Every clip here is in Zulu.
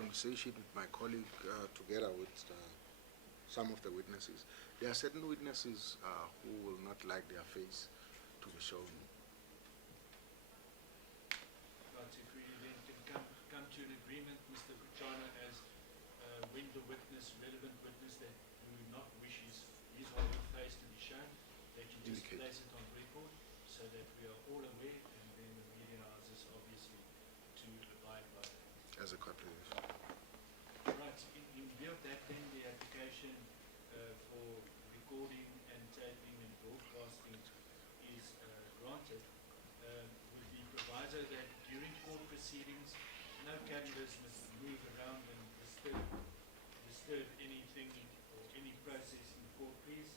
conversation with my colleague together with some of the witnesses. There are certain witnesses who will not like their face to be shown. Right, if we then can come to an agreement, Mr. Kuchana, as when the witness, relevant witness that we would not wish his or her face to be shown, that you just place it on record so that we are all aware, and then the media houses obviously to abide by that. As a court please. Right, in view of that, then the application for recording and taping and broadcasting is granted, with the proviso that during court proceedings, no candidates must move around and disturb anything or any process in court, please.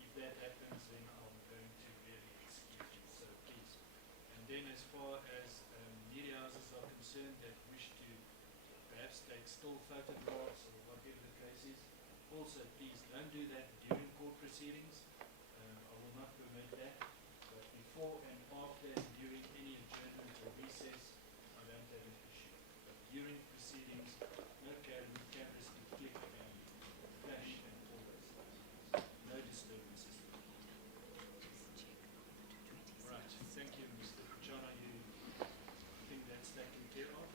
If that happens, then I'm going to really excuse you, so please. And then as far as media houses are concerned that wish to perhaps take still photographs or whatever the case is, also please don't do that during court proceedings. I will not permit that. But before and after and during any adjournment or recess, I don't have an issue. But during proceedings, no cameras to click and flash and all those things. No disturbances. Right, thank you, Mr. Kuchana. You think that's taken care of?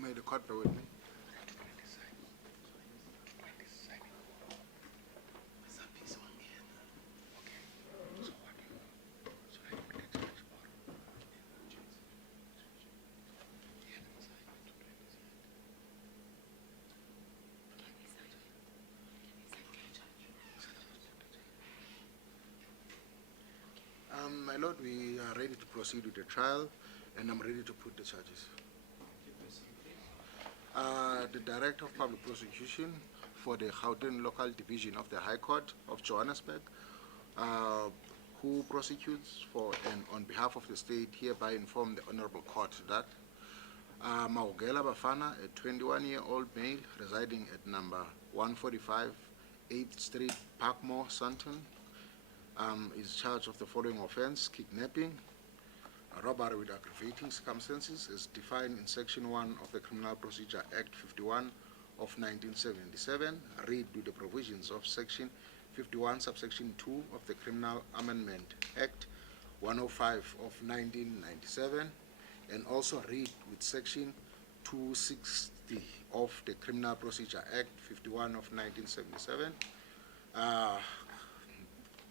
May the court bear with me. My Lord, we are ready to proceed with the trial, and I'm ready to put the charges. The Director of Public Prosecution for the Gauteng Local Division of the High Court of Johannesburg, who prosecutes for and on behalf of the state, hereby inform the Honorable Court that Mahungela Bafana, a 21-year-old male residing at number 145 8th Street, Parkmore, Sandton, is charged of the following offense: kidnapping, robbery with aggravating circumstances as defined in Section 1 of the Criminal Procedure Act 51 of 1977, read with the provisions of Section 51, subsection 2 of the Criminal Amendment Act 105 of 1997, and also read with Section 260 of the Criminal Procedure Act 51 of 1977.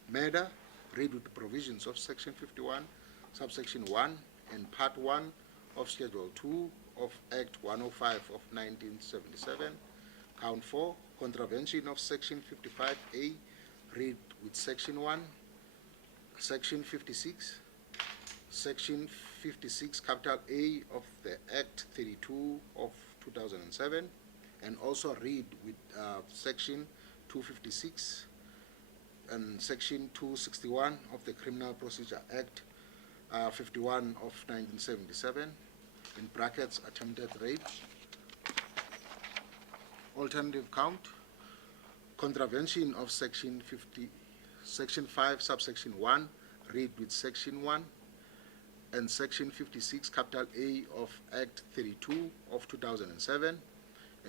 Murder, read with the provisions of Section 51, subsection 1 and Part 1 of Schedule 2 of Act 105 of 1977. Count 4, contravention of Section 55A, read with Section 1, Section 56, Section 56, capital A of the Act 32 of 2007, and also read with Section 256 and Section 261 of the Criminal Procedure Act 51 of 1977, in brackets attempted rape. Alternative count, contravention of Section 5, subsection 1, read with Section 1, and Section 56, capital A of Act 32 of 2007,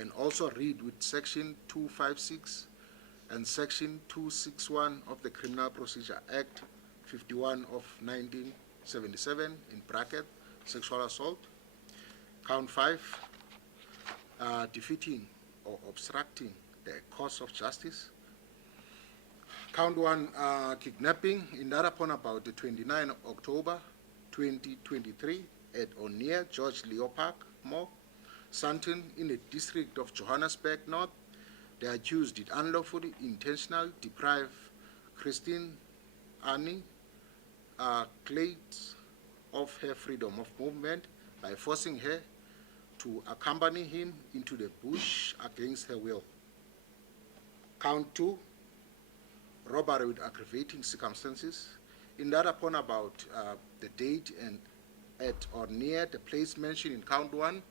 and also read with Section 256 and Section 261 of the Criminal Procedure Act 51 of 1977, in bracket, sexual assault. Count 5, defeating or obstructing the course of justice. Count 1, kidnapping, in that upon about the 29th of October 2023 at or near 𝐬𝐻𝐫𝐞𝐿, Sandton, in the district of Johannesburg North. The accused did unlawfully, intentionally deprive Kirsten Kluyts of her freedom of movement by forcing her to accompany him into the bush against her will. Count 2, robbery with aggravating circumstances, in that upon about the date and at or near the place mentioned in count 1,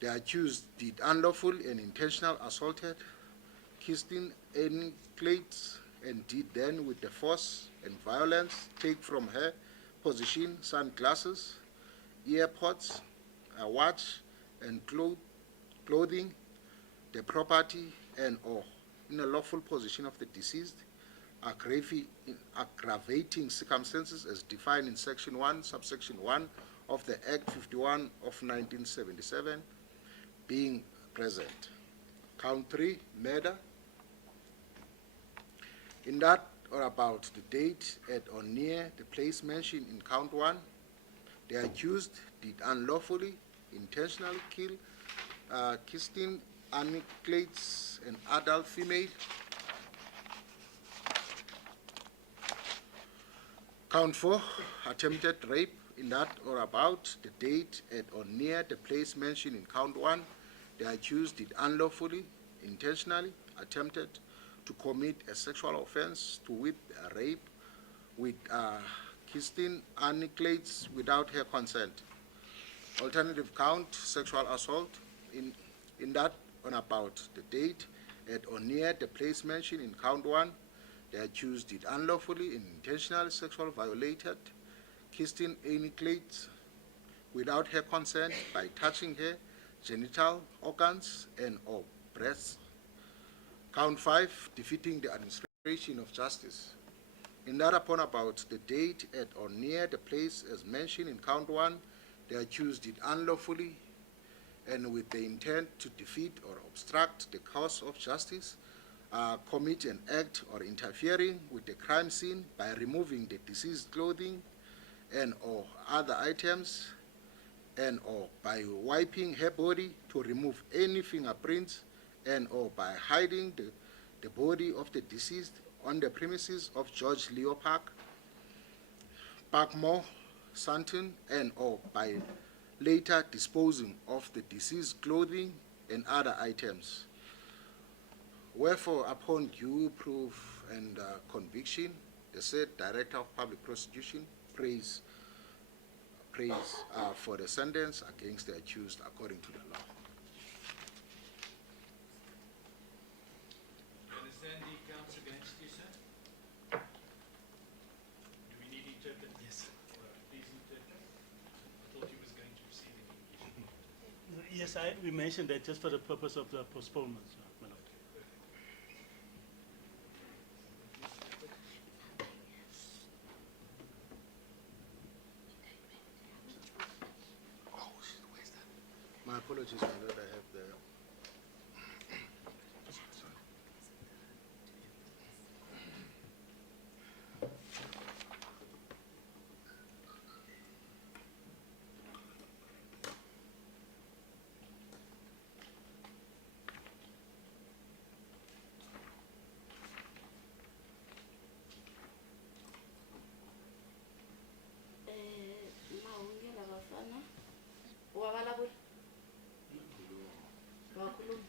the accused did unlawful and intentional assaulted Kirsten Kluyts and did then with the force and violence take from her possession sunglasses earpods, a watch, and clothing, the property and or in a lawful possession of the deceased, aggravating circumstances as defined in Section 1, subsection 1 of the Act 51 of 1977, being present. Count 3, murder. In that or about the date at or near the place mentioned in Count 1, the accused did unlawfully, intentionally kill Kirsten Kluyts, an adult female. Count 4, attempted rape. In that or about the date at or near the place mentioned in Count 1, the accused did unlawfully, intentionally, attempted to commit a sexual offense, to wit, a rape with Kirsten Kluyts without her consent. Alternative count, sexual assault. In that on about the date at or near the place mentioned in Count 1, the accused did unlawfully and intentionally sexually violated Kirsten Kluyts without her consent by touching her genital organs and or breasts. Count 5, defeating the administration of justice. In that upon about the date at or near the place as mentioned in Count 1, the accused did unlawfully and with the intent to defeat or obstruct the course of justice, commit an act or interfering with the crime scene by removing the deceased clothing and or other items, and or by wiping her body to remove any fingerprints, and or by hiding the body of the deceased on the premises of 𝐦𝐻𝐫𝐞𝐿 Parkmore, Sandton, and or by later disposing of the deceased clothing and other items. Wherefore, upon due proof and conviction, the said Director of Public Prosecution prays for the sentence against the accused according to the law. Understand the counts against you, sir? Do we need interpret? Yes. Please interpret. I thought he was going to proceed in English. Yes, we mentioned that just for the purpose of the postponement, my lord. My apologies, my lord, I have the... Mahungela Bafana, wabalabula, wakhuluma.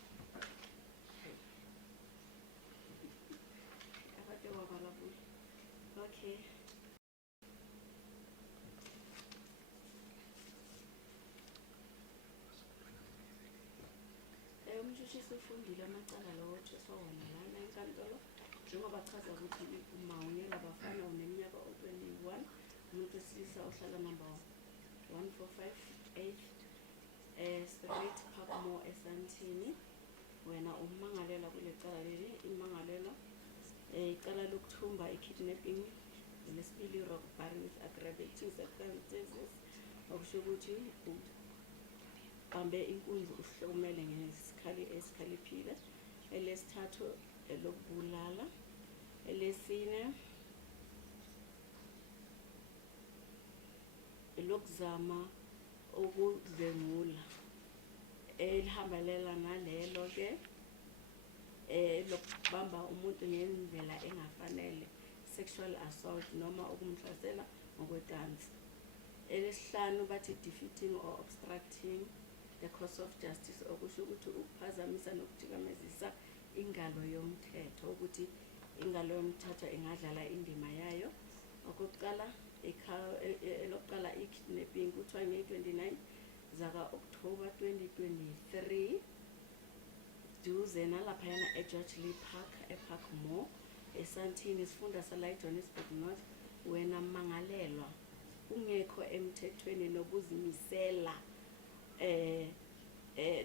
Abade wabalabula. Okay. Umshushiso ufundile amacala lawo otsheswa wona lana enkantolo njengoba chaza ukuthi uMahungela Bafana uneminyaka o-21, umuntu wesilisa ohlala number 145 Street Parkmore eSandton. Wena ummangalela kule cala leli, immangalela icala lokuthumba kidnapping, lesibili robbery with aggravating circumstances, okusho ukuthi ubambe inkunzi uhlukumele ngesikhali esikhaliphile. Elesithathu elokubulala. Elesine elokuzama ukudlwengula. Elihambalela nalelo ke lokubamba umuntu ngendlela engafanele, sexual assault noma ukumhlasela ngokwecansi. Elesihlanu bathi defeating or obstructing the course of justice, okusho ukuthi ukuphazamisa nokuthikamezisa ingalo yomthetho, ukuthi ingalo yomthetho ingadlala indima yayo. Okokuqala elokuqala kidnapping kuthiwa nge-29 zaka-October 2023 duze nalaphayana 𝐬𝐻𝐫𝐿 eParkmore eSandton, isifunda sala eJohannesburg North. Wena mmangalelwa kungekho emthethweni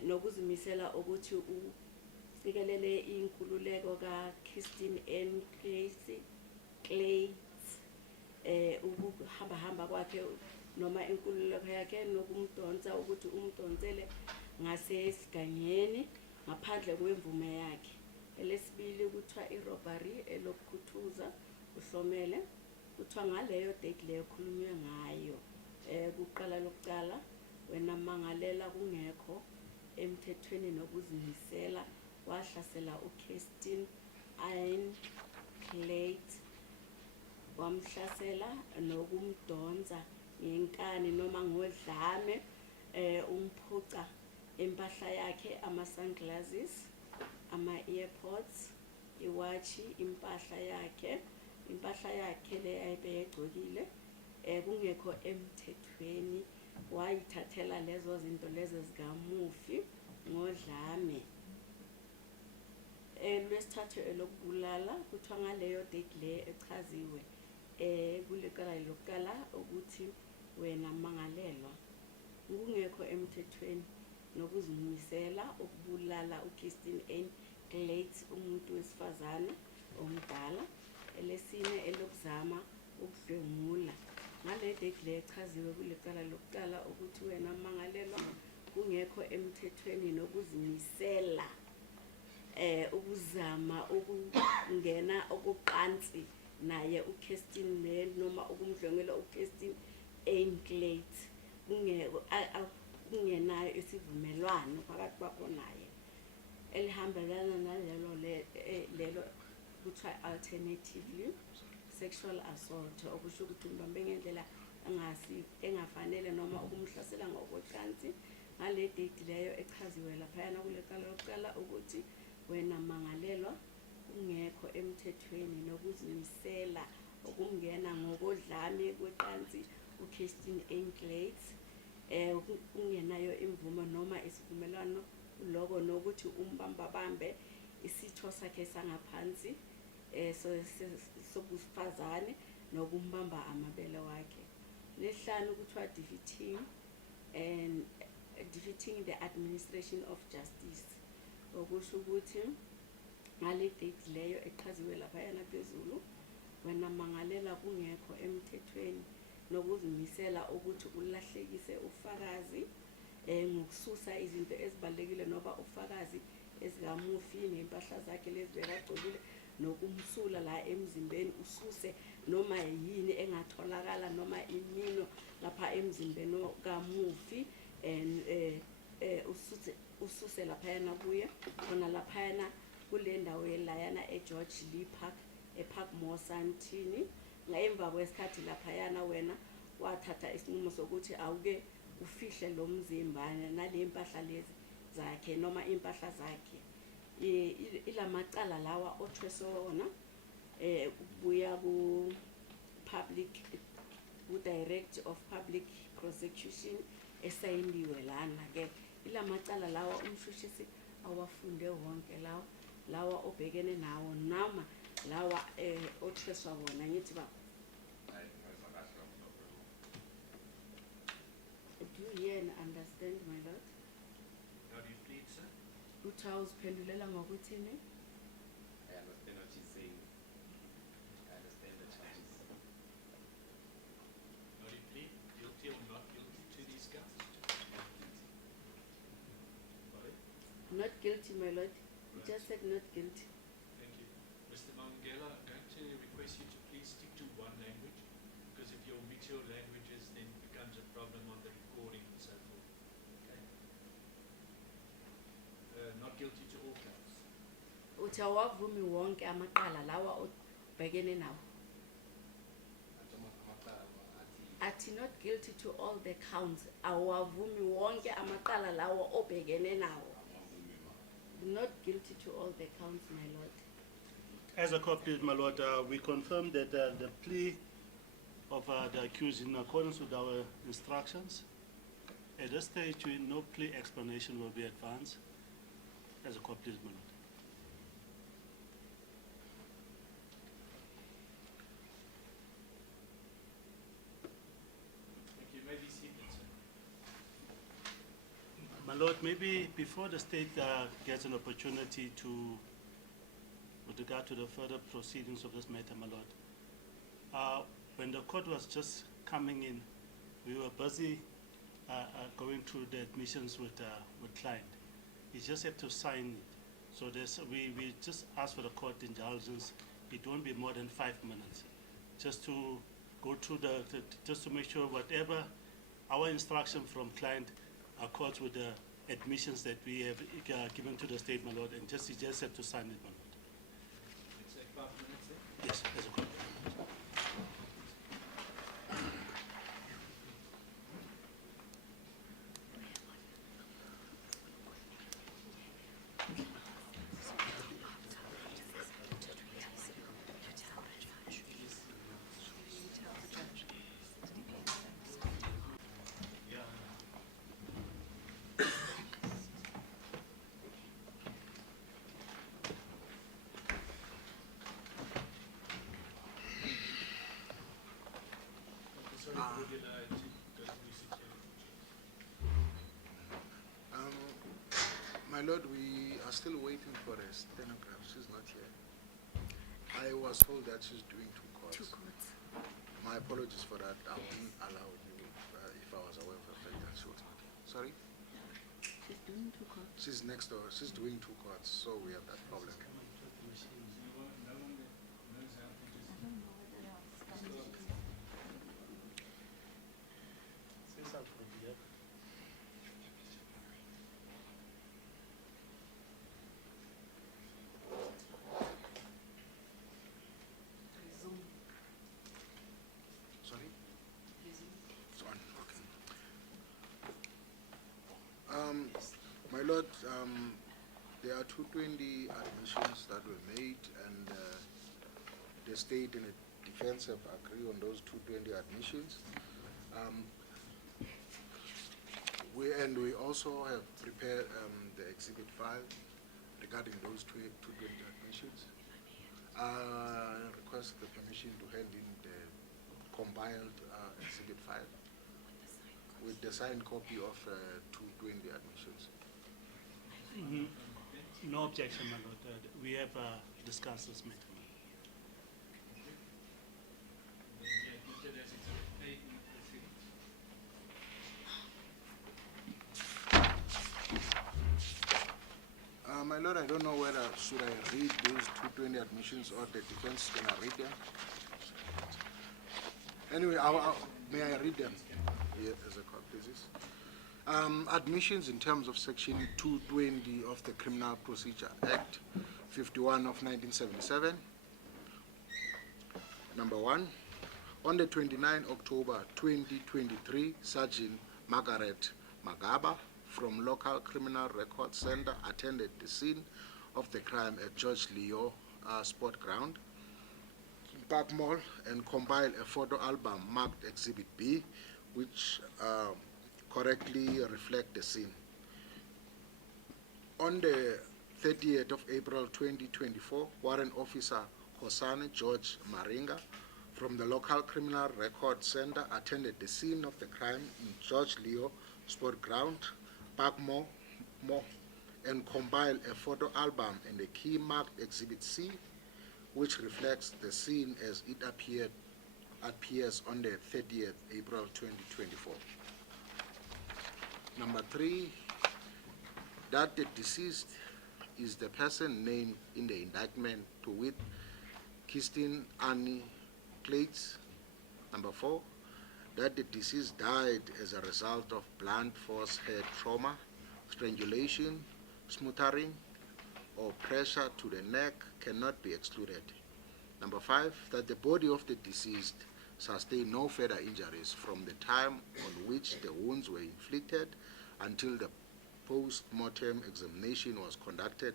nokuzimisela ukuthi ufikelele inkululeko kaKirsten Kluyts, ukuhamba kwakhe noma inkululeko yakhe nokumdonsa ukuthi umdonsele ngasesigangeni ngaphandle kwemvume yakhe. Elesibili kuthiwa i-robbery elokukhuthuza uhlomele, kuthiwa ngaleyo date leyo khulunywe ngayo kuqala lokucala wena mangalela kungekho emthethweni nokuzimisela wahlasela uKirsten Kluyts, wamhlasela nokumdonsa ngenkani noma ngodlame, umphuca impahla yakhe, ama-sunglasses, ama-earpods, iwatchi, impahla yakhe le ayebeyegcokile kungekho emthethweni, wayithathela lezo zinto lezo zikamufi ngodlame. Lwesithathu elokubulala kuthiwa ngaleyo date le echaziwe kulecala lokuqala ukuthi wena mangalelwa kungekho emthethweni nokuzimisela ukubulala uKirsten Kluyts, umuntu wesifazane omdala. Elesine elokuzama ukudlwengula ngale date le echaziwe kulecala lokuqala ukuthi wena mangalelwa kungekho emthethweni nokuzimisela ukuzama ukungena okuqansi naye uKirsten noma ukumdlwengula uKirsten Kluyts kungenayo isivumelwano phakathi kwakho naye elihambelana nalelo lelo kuthiwa alternatively sexual assault, okusho ukuthi umbambe ngendlela engafanele noma ukumhlasela ngokwecansi. Ngale date leyo echaziwe laphayana kulecala lokuqala ukuthi wena mangalelwa kungekho emthethweni nokuzimisela ukungena ngokodlame kwecansi uKirsten Kluyts kungenayo imvumo noma isivumelwano loko nokuthi umbambabambe isitho sakhe sangaphansi sobusifazane nokumbamba amabele wakhe. Lesihlanu kuthiwa defeating the administration of justice, okusho ukuthi ngale date leyo echaziwe laphayana phezulu wena mangalela kungekho emthethweni nokuzimisela ukuthi ulahlekise ufakazi ngokususa izinto ezibalekile noma ufakazi ezikamufi nempahla zakhe lezi bekagcokile nokumsula la emzimbeni ususe noma yini engatholakala noma imino lapha emzimbeni kamufi ususe laphayana kuye khona laphayana kule ndawo yelayana 𝐬𝐮𝐫𝐿𝐵𝐿 Park eParkmore Sandton. Ngemva kwesikhathi laphayana wena wathatha isinqumo sokuthi awuke ufihle lo mzimba nale impahla lezi zakhe noma impahla zakhe. Ilamacala lawa othweswe wona kubuya ku-Director of Public Prosecution esayiniwe lana ke ilamacala lawa umshushisi awafunde wonke lawa obhekene nawo noma lawa othweswa wona ngithi ba. Do you hear and understand, my lord? How do you plead, sir? Uziphendulela ngokuthini? I understand what she's saying. I understand the charges. How do you plead? Guilty or not guilty to these counts? Sorry? Not guilty, my lord. You just said not guilty. Thank you. Mr. Mahungela, I'm going to request you to please stick to one language, because if you mix your languages, then it becomes a problem on the recording and so forth. Okay? Not guilty to all counts. Uthi awavumi wonke amaqala lawa obhekene nawo. Athi not guilty to all the counts. Awavumi wonke amaqala lawa obhekene nawo. Not guilty to all the counts, my lord. As a copy, my lord, we confirm that the plea of the accused in accordance with our instructions. At this stage, no plea explanation will be advanced. As a copy, my lord. My Lord, maybe before the state gets an opportunity to, with regard to the further proceedings of this matter, my Lord, when the court was just coming in, we were busy going through the admissions with client. He just had to sign it. So we just asked for the court indulgence. It won't be more than 5 minutes, just to go through just to make sure whatever our instruction from client accords with the admissions that we have given to the state, my Lord, and he just had to sign it, my Lord. It's like 5 minutes, eh? Yes, as a court. My Lord, we are still waiting for a stenographer. She's not here. I was told that she's doing two courts. My apologies for that. I wouldn't allow you if I was aware of the fact that she was not here. Sorry? She's doing two courts. She's next door. She's doing two courts, so we have that problem. No one knows how to just I don't know whether else. Say something, yeah. Sorry? It's on. Okay. My Lord, there are 220 admissions that were made, and the state and the defense have agreed on those 220 admissions. We also have prepared the Exhibit 5 regarding those 220 admissions. I request the permission to hand in the compiled Exhibit 5 with the signed copy of 220 admissions. No objection, my Lord. We have discussed this matter. My Lord, I don't know whether should I read those 220 admissions or the defense can I read them? Anyway, may I read them? Yeah, as a court, please. Admissions in terms of Section 220 of the Criminal Procedure Act 51 of 1977. Number 1, on the 29 October 2023, Sergeant Margaret Magaba from local criminal record center attended the scene of the crime at 𝐬𝐻𝐫𝐞𝐿 Sport Ground, Park Mall, and compiled a photo album marked Exhibit B, which correctly reflect the scene. On the 30th of April 2024, Warrant Officer Khosana George Maringa from the local criminal record center attended the scene of the crime in 𝐬𝐻𝐫𝐿 Sport Ground, Park Mall, and compiled a photo album and a key marked Exhibit C, which reflects the scene as it appears on the 30th April 2024. Number 3, that the deceased is the person named in the indictment, to wit, Kirsten Kluyts. Number 4, that the deceased died as a result of blunt force head trauma, strangulation, smothering, or pressure to the neck cannot be excluded. Number 5, that the body of the deceased sustained no further injuries from the time on which the wounds were inflicted until the post-mortem examination was conducted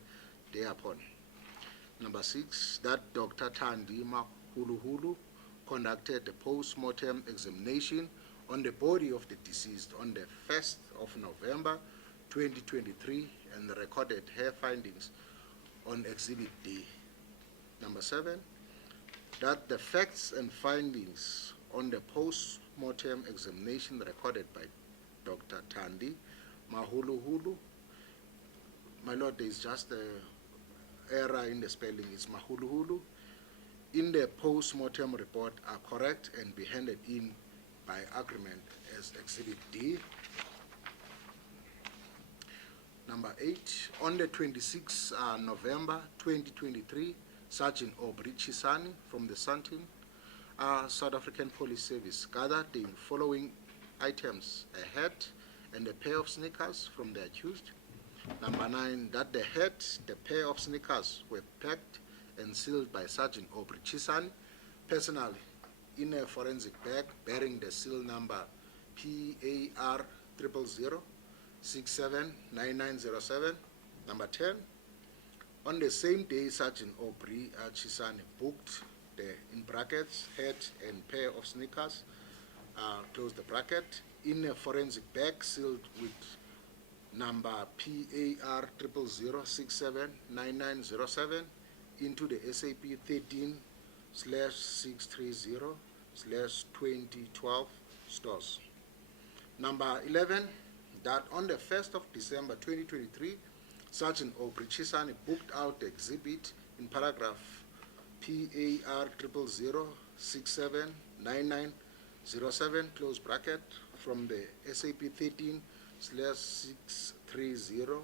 thereupon. Number 6, that Dr. Thandi Mahuluhulu conducted the post-mortem examination on the body of the deceased on the 1st of November 2023 and recorded her findings on Exhibit D. Number 7, that the facts and findings on the post-mortem examination recorded by Dr. Thandi Mahuluhulu. My lord, there is just an error in the spelling. It's Mahuluhulu. In the post-mortem report are correct and be handed in by agreement as Exhibit D. Number 8, on the 26th November 2023, Sergeant 𝐬𝐻𝐵𝐿𝐫𝐿𝐫𝐲 from the Sandton South African Police Service gathered the following items: a hat and a pair of sneakers from the accused. Number 9, that the hat, the pair of sneakers were packed and sealed by Sergeant 𝐬𝐻𝐵𝐿𝐫𝐿𝐫𝐲 personally in a forensic bag bearing the seal number PAR000679907. Number 10, on the same day, Sergeant 𝐬𝐻𝐵𝐿𝐫𝐿𝐫𝐲 booked the, in brackets, hat and pair of sneakers, close the bracket, in a forensic bag sealed with number PAR000679907 into the SAP 13/630/2012 stores. Number 11, that on the 1st of December 2023, Sergeant 𝐬𝐵𝐿𝐫𝐿𝐫𝐲 booked out the exhibit in paragraph PAR000679907, close bracket, from the SAP 13/630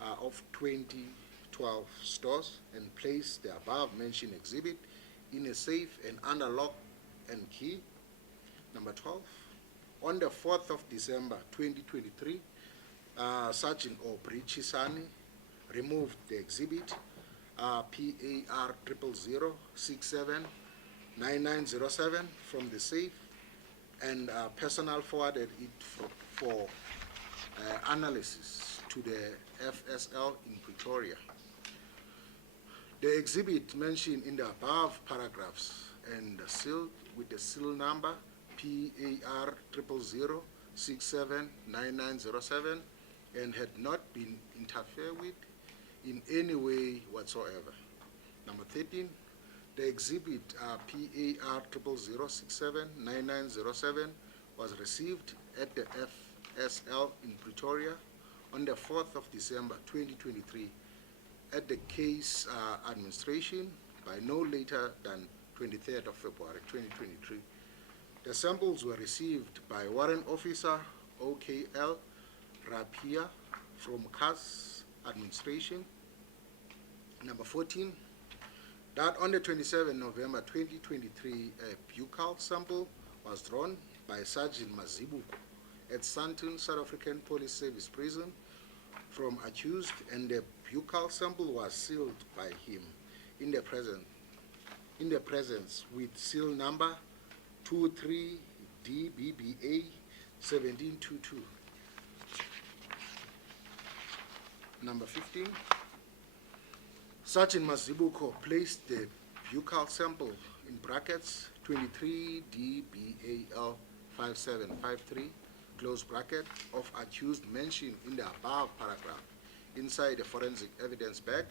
of 2012 stores and placed the above mentioned exhibit in a safe and under lock and key. Number 12, on the 4th of December 2023, Sergeant 𝐬𝐵𝐿𝐫𝐿𝐫𝐲 removed the exhibit PAR000679907 from the safe and personal forwarded it for analysis to the FSL in Pretoria. The exhibit mentioned in the above paragraphs and sealed with the seal number PAR000679907 and had not been interfered with in any way whatsoever. Number 13, the exhibit PAR000679907 was received at the FSL in Pretoria on the 4th of December 2023 at the case administration by no later than 23rd of February 2023. The samples were received by Warrant Officer 𝐽𝐿𝐫𝐫𝐲 from CAS administration. Number 14, that on the 27th November 2023, a buccal sample was drawn by Sergeant 𝐬𝐿𝐫𝐿𝐫𝐲 at Sandton South African Police Service Prison from accused, and the buccal sample was sealed by him in the presence with seal number 23DBBA1722. Number 15, Sergeant 𝐬𝐿𝐫𝐿𝐫𝐲 placed the buccal sample in brackets 23DBAL5753 close bracket of accused mentioned in the above paragraph inside the forensic evidence bag,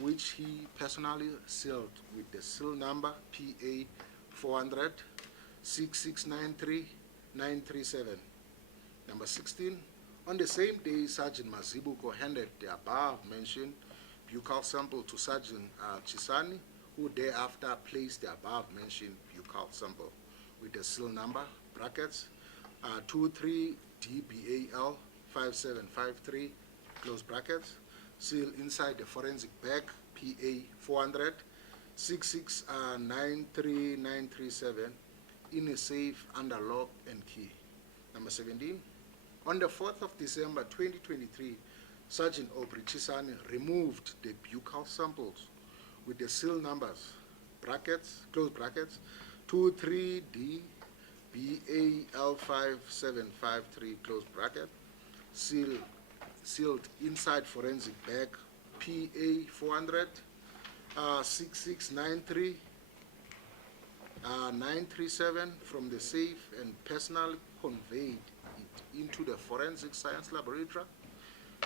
which he personally sealed with the seal number PA400-6693937. Number 16, on the same day, Sergeant 𝐬𝐿𝐫𝐿𝐫𝐲 handed the above mentioned buccal sample to Sergeant 𝐶𝐶𝐻, who thereafter placed the above mentioned buccal sample with the seal number brackets 23DBAL5753 close brackets, seal inside the forensic bag PA400-6693937 in a safe under lock and key. Number 17, on the 4th of December 2023, Sergeant 𝐬𝐵𝐿𝐫𝐿𝐫𝐲 removed the buccal samples with the seal numbers brackets, close brackets, 23DBAL5753 close bracket, sealed inside forensic bag PA400-6693937 from the safe and personally conveyed it into the forensic science laboratory.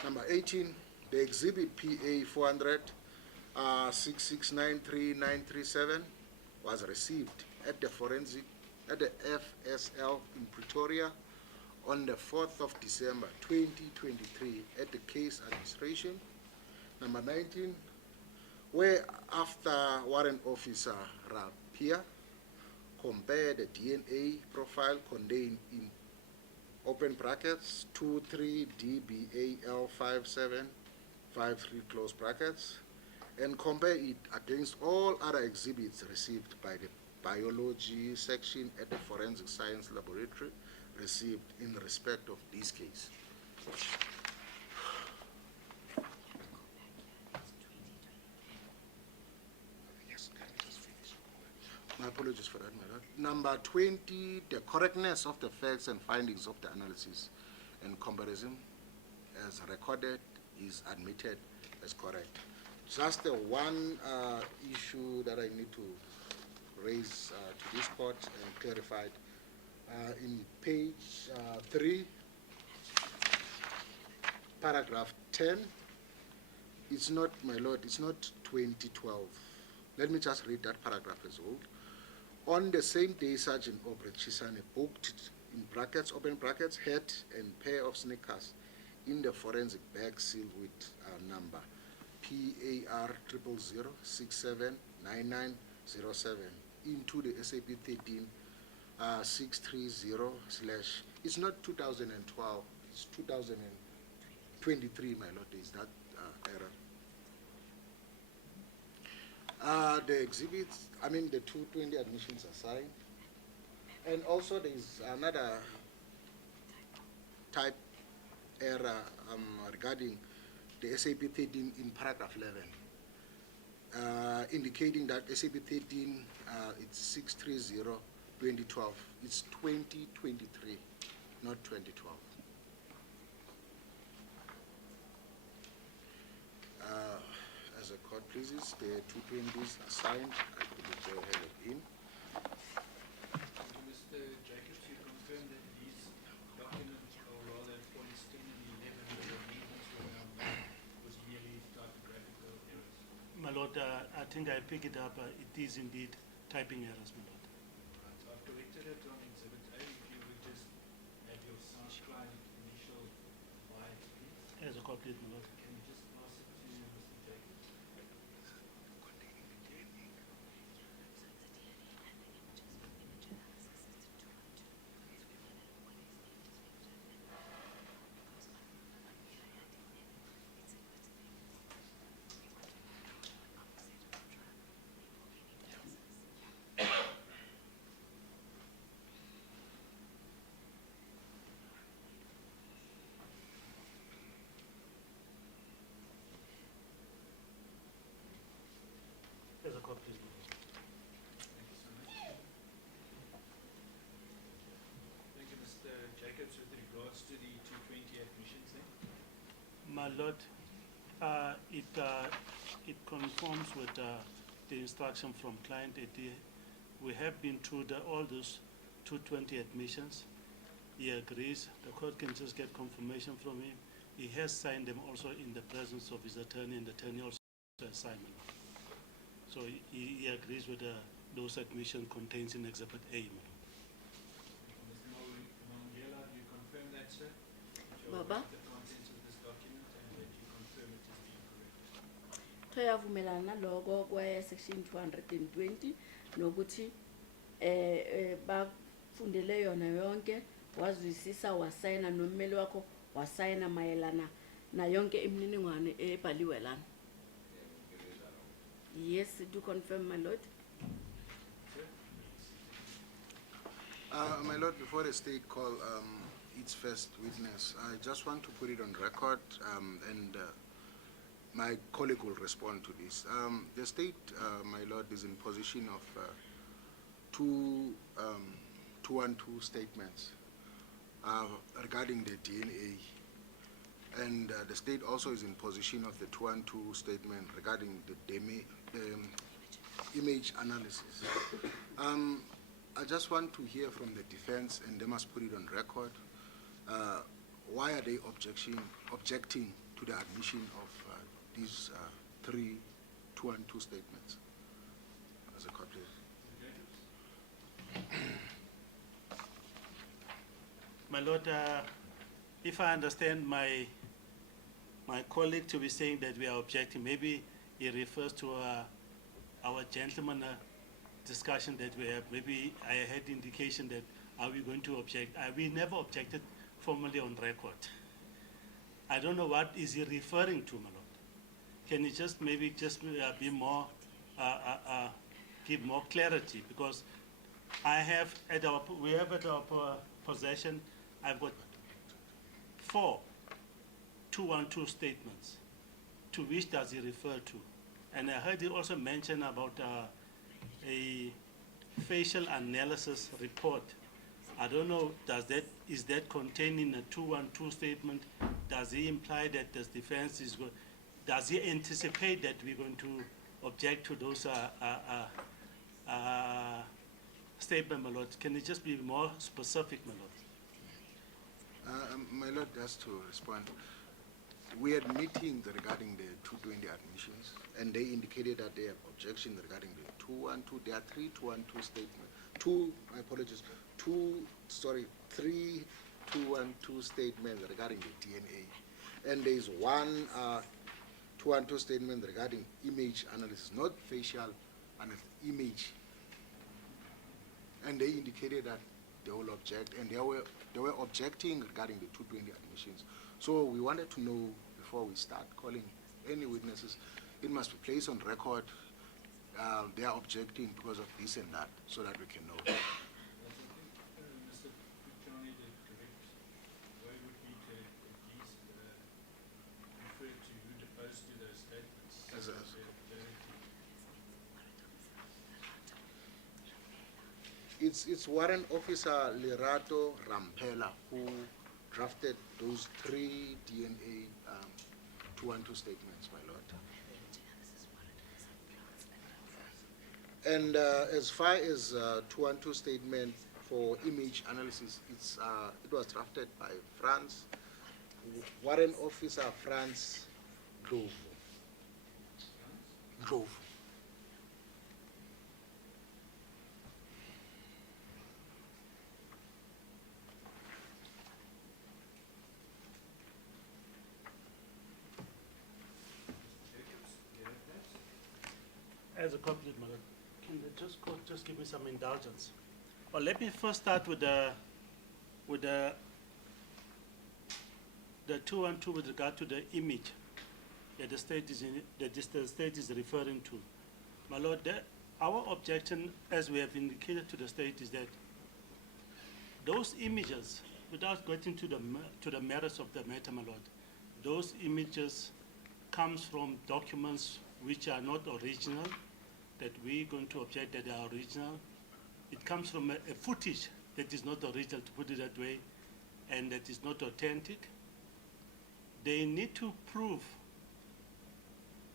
Number 18, the exhibit PA400-6693937 was received at the FSL in Pretoria on the 4th of December 2023 at the case administration. Number 19, where after warrant officer Rapia compared the DNA profile contained in open brackets 23DBAL5753 close brackets and compare it against all other exhibits received by the biology section at the forensic science laboratory received in respect of this case. Yes, can I just finish? My apologies for that, my lord. Number 20, the correctness of the facts and findings of the analysis and comparison as recorded is admitted as correct. Just the one issue that I need to raise to this court and clarified in page 3, paragraph 10, it's not, my lord, it's not 2012. Let me just read that paragraph as well. On the same day, Sergeant Obret Chisane booked, in brackets, open brackets, hat and pair of sneakers in the forensic bag sealed with number PAR000679907 into the SAP 13 630/, it's not 2012, it's 2023, my lord, is that error. The exhibits, I mean the 220 admissions are signed. And also there is another type error regarding the SAP 13 in paragraph 11, indicating that SAP 13, it's 630/2012. It's 2023, not 2012. As a court pleases, the 220s are signed. I put the jail headed in. Mr. Jacobs, you confirm that these documents, or rather points 10 and 11, where the amendments were now made, was merely typographical errors? My lord, I think I pick it up. It is indeed typing errors, my lord. Right, so I've corrected it on Exhibit A. If you would just add your client initial by, please. As a court please, my lord. Can you just pass it to Mr. Jacobs? As a court please, my lord. Thank you so much. Thank you, Mr. Jacobs. With regards to the 220 admissions then? My lord, it conforms with the instruction from client AD. We have been through all those 220 admissions. He agrees. The court can just get confirmation from him. He has signed them also in the presence of his attorney, and the attorney also has signed them. So he agrees with those admissions contained in Exhibit A. Mr. Mahungela, do you confirm that, sir? That you're Baba? aware of the contents of this document and that you confirm it is being correct? Toyavumelana naloko kwa-section 220 nokuthi bafundele yona yonke, wazwisisa, wasayina, nommeli wakho wasayina mayelana na yonke imininingwane ebhaliwe lana. Yes, do confirm, my lord. My lord, before the state call its first witness, I just want to put it on record, and my colleague will respond to this. The state, my lord, is in possession of two 212 statements regarding the DNA, and the state also is in possession of the 212 statement regarding the image analysis. I just want to hear from the defense, and they must put it on record. Why are they objecting to the admission of these 3 212 statements? As a court, please. My Lord, if I understand my colleague to be saying that we are objecting, maybe he refers to our gentleman discussion that we have. Maybe I had indication that are we going to object? We never objected formally on record. I don't know what is he referring to, my Lord. Can you just maybe just be more, give more clarity? Because we have at our possession, I've got 4 212 statements. To which does he refer to? And I heard he also mention about a facial analysis report. I don't know, is that contained in a 212 statement? Does he imply that the defense is going, does he anticipate that we're going to object to those statements, my Lord? Can you just be more specific, my Lord? My Lord, just to respond, we had meetings regarding the 220 admissions, and they indicated that they have objections regarding the 212. There are 3 212 statements. 3 212 statements regarding the DNA, and there is 1 212 statement regarding image analysis, not facial analysis, image. And they indicated that they will object, and they were objecting regarding the 220 admissions. So we wanted to know before we start calling any witnesses, it must be placed on record. They are objecting because of this and that, so that we can know. Mr. Kuchani, the correct way would be to at least refer to who deposed to those statements. It's Warrant Officer Lerato Rampela who drafted those 3 DNA 212 statements, my Lord. And as far as 212 statement for image analysis, it was drafted by Warrant Officer France 𝐬𝐻𝐫𝐞𝐿. As a complete, my Lord, can you just give me some indulgence? Well, let me first start with the 212 with regard to the image that the state is referring to. My Lord, our objection, as we have indicated to the state, is that those images, without getting to the merits of the matter, my Lord, those images comes from documents which are not original, that we're going to object that they are original. It comes from a footage that is not original, to put it that way, and that is not authentic. They need to prove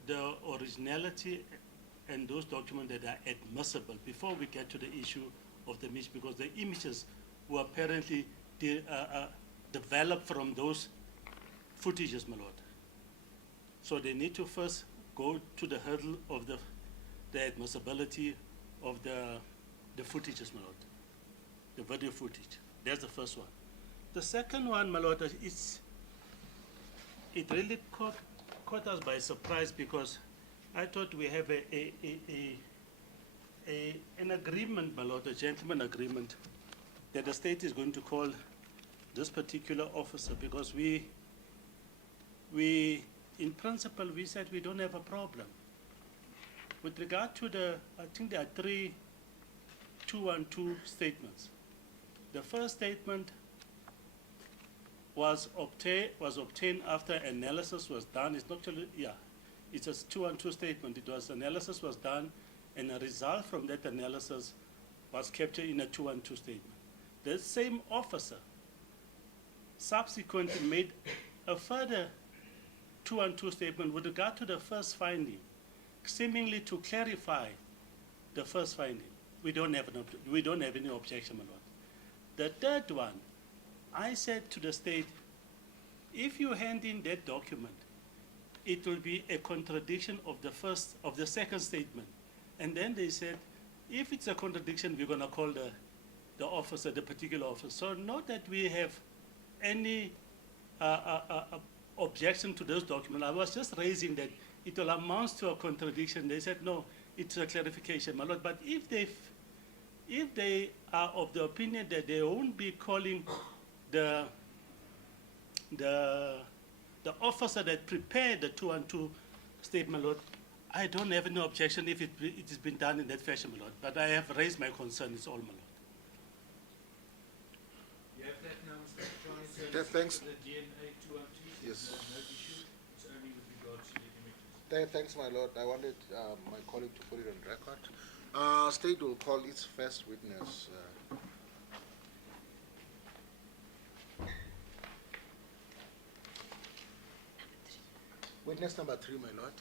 the originality and those documents that are admissible before we get to the issue of the image, because the images were apparently developed from those footages, my Lord. So they need to first go to the hurdle of the admissibility of the footages, my Lord, the video footage. That's the first one. The second one, my Lord, it really caught us by surprise, because I thought we have an agreement, my Lord, a gentleman agreement, that the state is going to call this particular officer, because we in principle, we said we don't have a problem. With regard to I think there are 3 212 statements. The first statement was obtained after analysis was done. It's not actually, it's a 212 statement. It was analysis was done, and a result from that analysis was captured in a 212 statement. The same officer subsequently made a further 212 statement with regard to the first finding, seemingly to clarify the first finding. We don't have any objection, my Lord. The third one, I said to the state, if you hand in that document, it will be a contradiction of the second statement. And then they said, if it's a contradiction, we're going to call the officer, the particular officer. So not that we have any objection to those documents. I was just raising that it all amounts to a contradiction. They said, no, it's a clarification, my lord. But if they are of the opinion that they won't be calling the officer that prepared the 212 statement, my lord, I don't have any objection if it has been done in that fashion, my lord. But I have raised my concern, it's all, my lord. You have that now, Mr. Chani, Yeah, thanks. The DNA 212, Yes. no issue, it's only with regards to the images. Thanks, my lord. I wanted my colleague to put it on record. State will call its first witness. Witness number 3, my lord.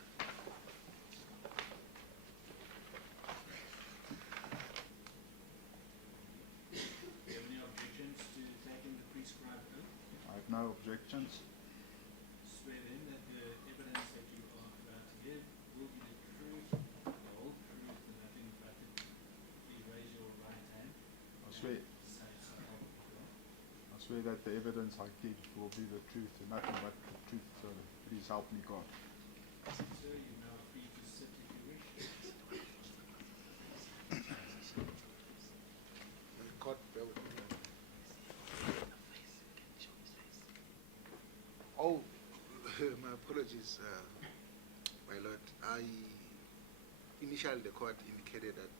Do you have any objections to taking the prescribed oath? I have no objections. Swear then that the evidence that you are about to give will be the truth, the whole truth, and nothing but the truth. Please raise your right hand. I swear, Say so help you God. I swear that the evidence I give will be the truth and nothing but the truth, so please help me God. Sir, you're now free to sit if you wish. Court, bear with me. Oh, my apologies, my lord. Initially the court indicated that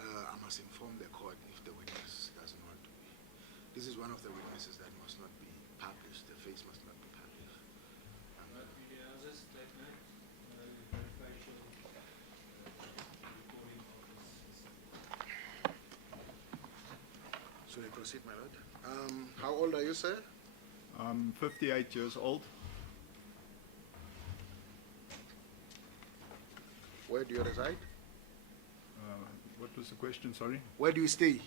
I must inform the court if the witness doesn't want to be. This is one of the witnesses that must not be published. The face must not be published. But the others take note, no facial recording of this. Should I proceed, my lord? How old are you, sir? I'm 58 years old. Where do you reside? What was the question, sorry? Where do you stay?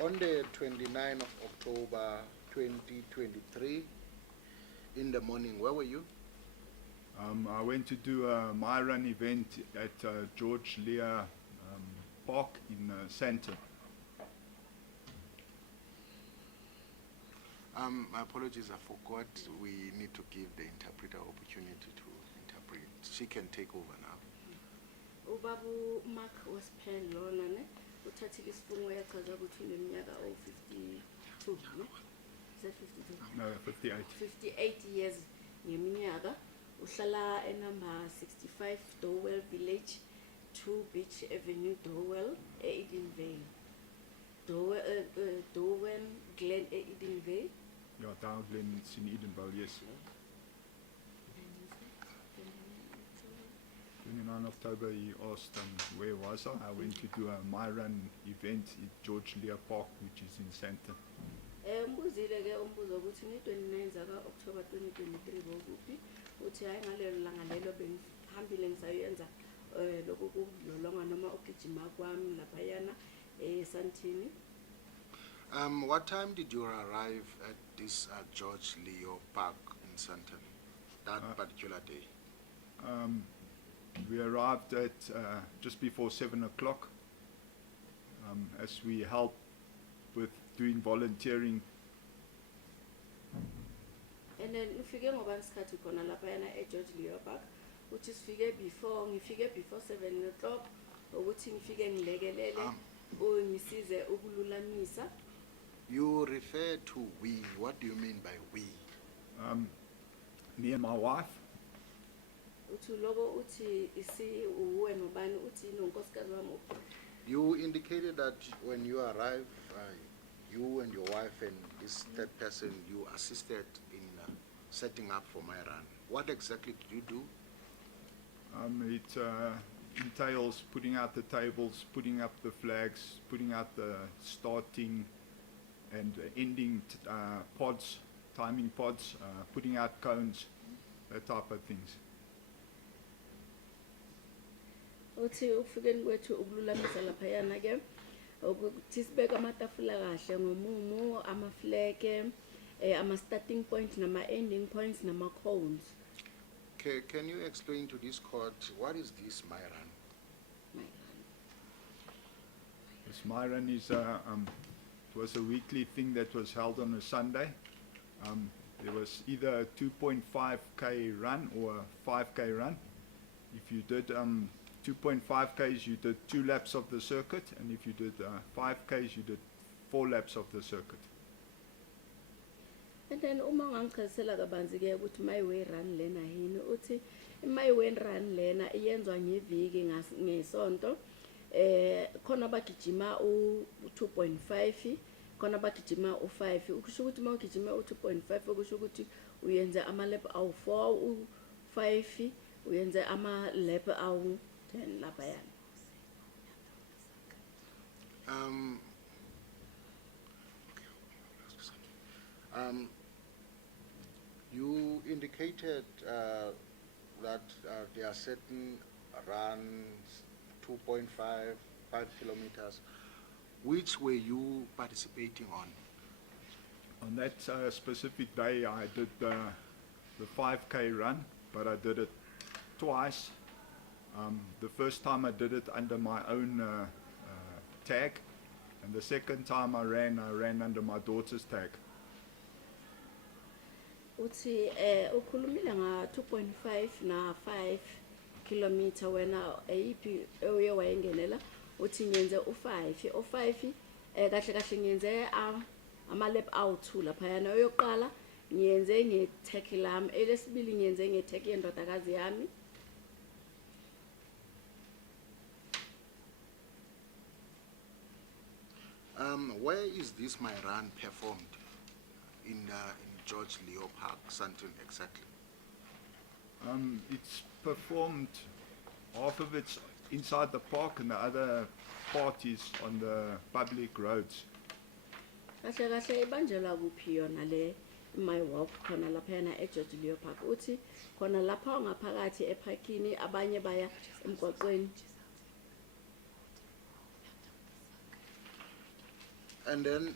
On the 29th of October 2023, in the morning, where were you? I went to do a My Run event at 𝐬𝐻𝐫𝐿 Park in Sandton. My apologies, I forgot we need to give the interpreter opportunity to interpret. She can take over now. Ubabu Mark was pen lona ne uthathile isifungo yachaza ukuthi uneminyaka o52 no? Is that 52? No, 58. 58 years ngeminyaka uhlala enumber 65 Dowell Village 2 Beach Avenue Dowell eEdenvale. Dowell Glen eEdenvale. Yeah, down Glen, it's in Edenvale, yes. 29 October, he asked where was I? I went to do a My Run event at 𝐬𝐻𝐫𝐿 Park, which is in Sandton. Umbuzile ke umbuzo ukuthi nge-29 zaka October 2023 bokuphi uthi hayi ngalelo langa lelo bengihambile ngisayenza lokho kulolonga noma ukugijima kwami laphayana eSandton. What time did you arrive at this 𝐬𝐻𝐫𝐿 Park in Sandton, that particular day? We arrived at just before 7 o'clock as we help with doing volunteering. And then ufike ngobani isikhathi khona laphayana 𝐬𝐻𝐿EO Park uthi sifike ngifike before 7 o'clock ukuthi ngifike ngilekelele ngisize ukululamisa. You refer to we. What do you mean by we? Me and my wife. Uthi lobo uthi isi uwe nobani uthi nonkosikazi wami. You indicated that when you arrived, you and your wife and this third person, you assisted in setting up for my run. What exactly did you do? It entails putting out the tables, putting up the flags, putting out the starting and ending pods, timing pods, putting out cones, that type of things. Uthi ukufikeni kwethu ukululamisa laphayana ke ukuthi sibeke amatafula kahle ngomumo amafleke ama starting point nama ending points nama cones. Can you explain to this court what is this my run? This my run is it was a weekly thing that was held on a Sunday. There was either a 2.5k run or a 5k run. If you did 2.5k's, you did 2 laps of the circuit, and if you did 5k's, you did 4 laps of the circuit. And then uma ngangichazisela kabanzi ke ukuthi my way run lena yini uthi my way run lena iyenzwa ngeviki ngesonto khona bagijima u2.5 khona bagijima u5 ukusho ukuthi mawugijima u2.5 ukusho ukuthi uyenza ama lap awu4 u5 uyenza ama lap awu10 lapha yana. You indicated that there are certain runs, 2.5, 5 kilometers. Which were you participating on? On that specific day, I did the 5k run, but I did it twice. The first time I did it under my own tag, and the second time I ran under my daughter's tag. Uthi ukhulumile nga 2.5 na 5 kilometer wena ayiphi uye wayengenela uthi ngenze u5 kahle kahle ngenze ama lap awu2 lapha yana oyoqala ngiyenze ngetech lami elesibili ngiyenze ngetech yendodakazi yami. Where is this my run performed? In 𝐬𝐻𝐫𝐿𝐫 Sandton exactly? It's performed, half of it's inside the park and the other part is on the public roads. Kahle kahle ibanjelwa kuphi yona le my walk khona lapha yana 𝐬𝐻𝐫𝐿𝐫 uthi khona lapha ngaphakathi eparkini abanye baya emgwaqweni. And then,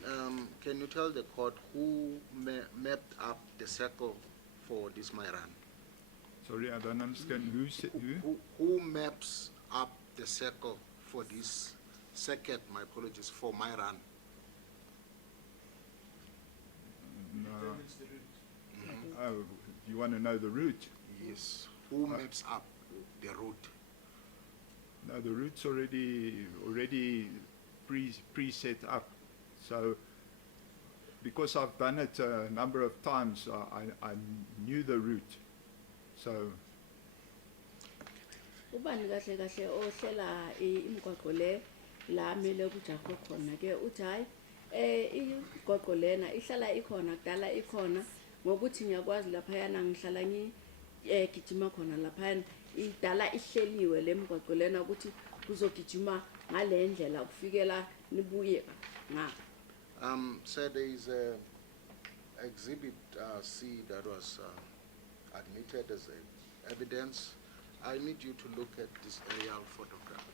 can you tell the court who mapped up the circle for this my run? Sorry, I don't understand. Who maps up the circle for this circuit, my apologies, for my run? No. Determines the route. Oh, you want to know the route? Yes. Who maps up the route? No, the route's already pre-set up. So, because I've done it a number of times, I knew the route. So. Ubani kahle kahle ohlela imigwaqo le la mele kujakho khona ke uthi hayi imigwaqo lena ihlala ikhona kudala ikhona ngokuthi ngiyakwazi lapha yana ngihlala ngigijima khona lapha yana idala ihleliwe lemigwaqo lena ukuthi kuzogijima ngale ndlela kufikela nibuye nga. Sir, there is exhibit C that was admitted as evidence. I need you to look at this aerial photograph.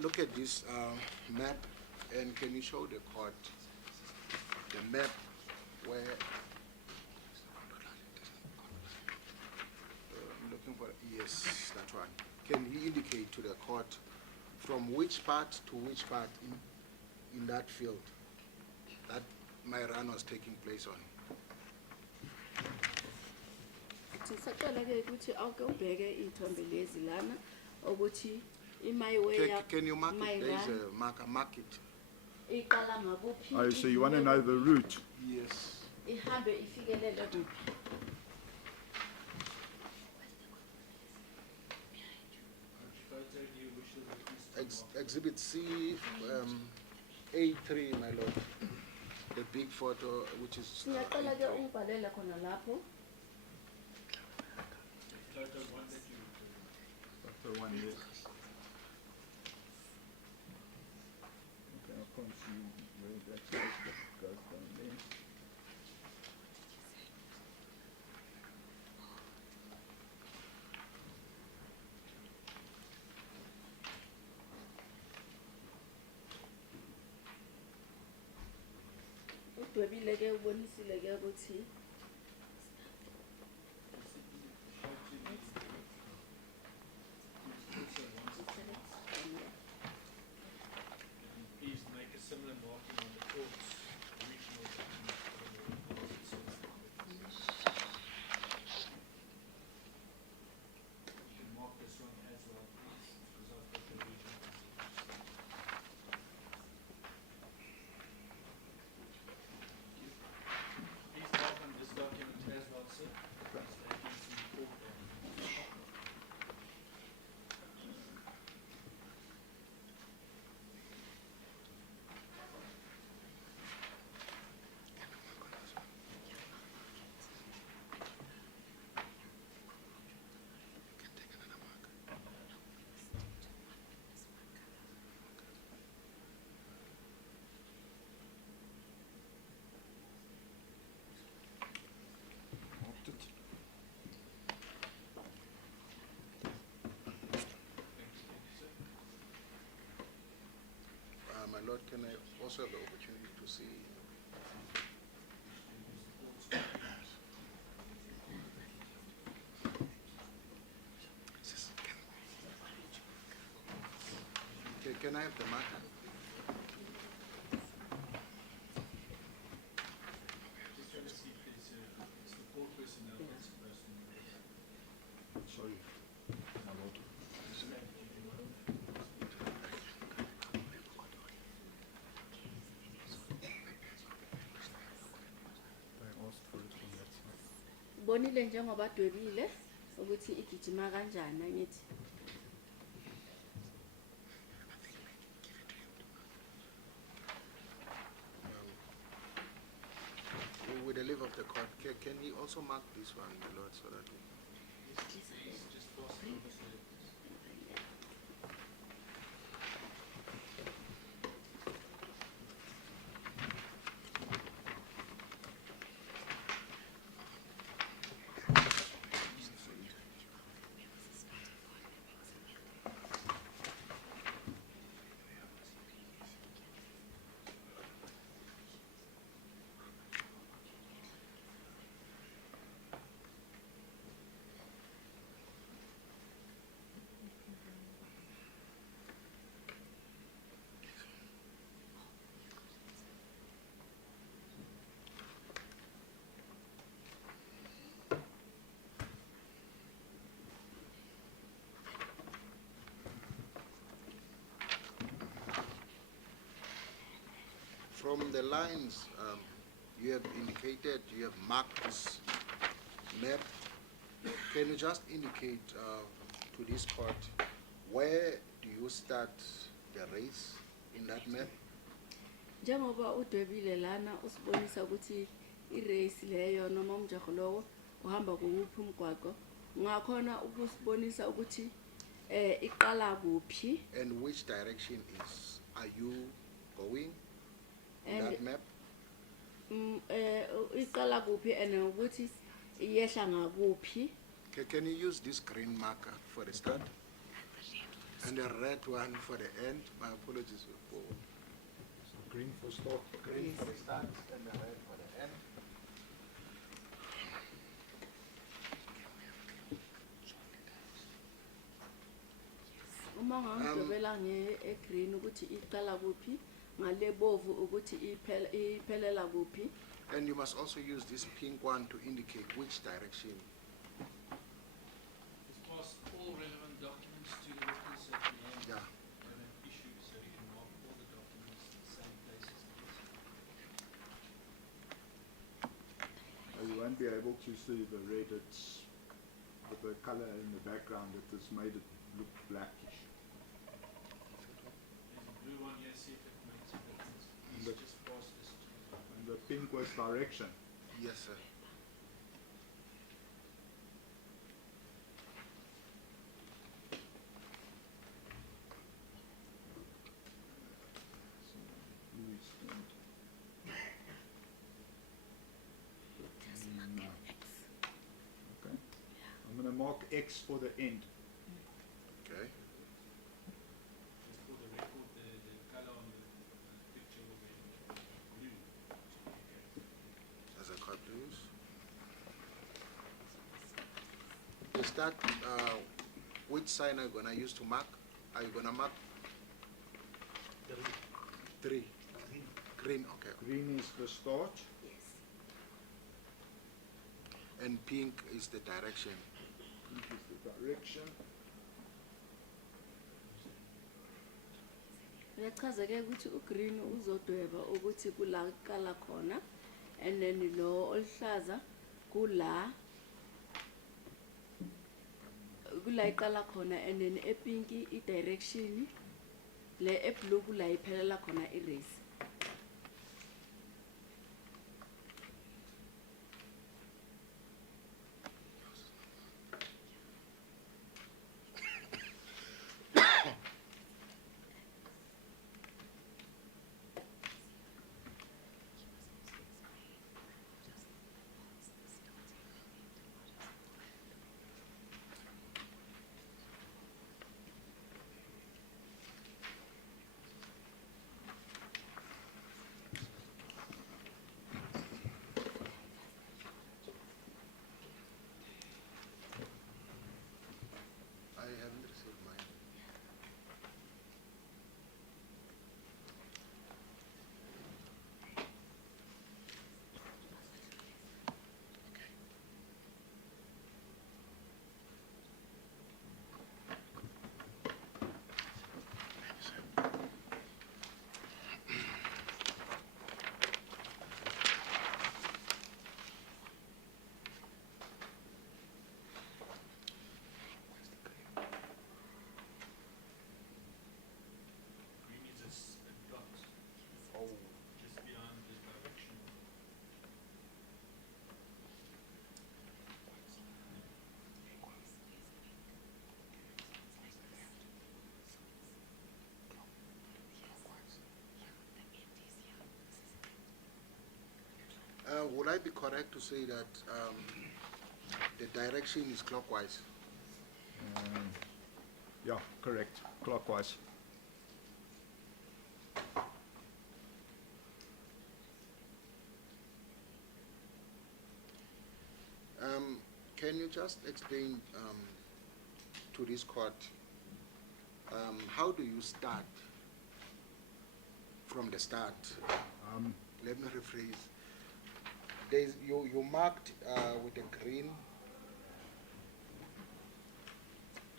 Look at this map, and can you show the court the map where I'm looking for, yes, that one. Can you indicate to the court from which part to which part in that field that my run was taking place on? Sisaqala ke ukuthi awuke ubheke ithombe lezi lana ukuthi my way up. Can you mark it? There is a marker. Mark it. Iqala ngakuphi? Oh, so you want to know the route? Yes. Ihambe ifikelele kuphi? Exhibit C, A3, my lord. The big photo, which is. Siyaqala ke ungibhalele khona lapho. Photo one that you Photo 1, yes. Okay, I can't see where that goes down there. Udwebile ke ubonisile ke ukuthi Lord, can I also have the opportunity to see? Okay, can I have the marker? Just want to see if there's it's the court personnel that's supposed to know that. Sorry, my lord. They asked for it from that side. Bonile njengoba dwebile ukuthi igijima kanjani angithi. With the leave of the court, can he also mark this one, my Lord, so that we... Please just pass it over to From the lines you have indicated, you have marked this map. Can you just indicate to this court where do you start the race in that map? Njengoba udwebile lana usibonisa ukuthi irace leyo noma umjaho lowo uhamba kuphi umgwaqo ngakhona ukusibonisa ukuthi iqala kuphi And which direction are you going in that map? iqala kuphi and ukuthi iyehla ngakuphi. Can you use this green marker for the start? And the red one for the end? My apologies for Green for start. green for the start and the red for the end. Uma ngangidobela nge-green ukuthi iqala kuphi ngale bovu ukuthi iphelela kuphi. And you must also use this pink one to indicate which direction. Just pass all relevant documents to the witness at the end. Yeah. And then issue, so you can mark all the documents in the same places. You won't be able to see the red. It's with the color in the background that has made it look blackish. There's a blue one here, see if it makes a difference. Please The- just pass this to the And the pink was direction. Yes, sir. Blue is end. Okay. I'm going to mark X for the end. Okay. Just for the record, the color on the picture will be blue. As a card, please. Is that which sign are you gonna use to mark? Are you gonna mark three? Green, okay. Green is the start. Yes. And pink is the direction. Pink is the direction. Uyachazeke ukuthi ugreen uzodweba ukuthi kula qala khona and then lo oluhlaza kula iqala khona and then epinki i-direction le eblue kula iphelela khona i-race. would I be correct to say that the direction is clockwise? Yeah, correct, clockwise. Can you just explain to this court how do you start from the start? Let me rephrase. You marked with a green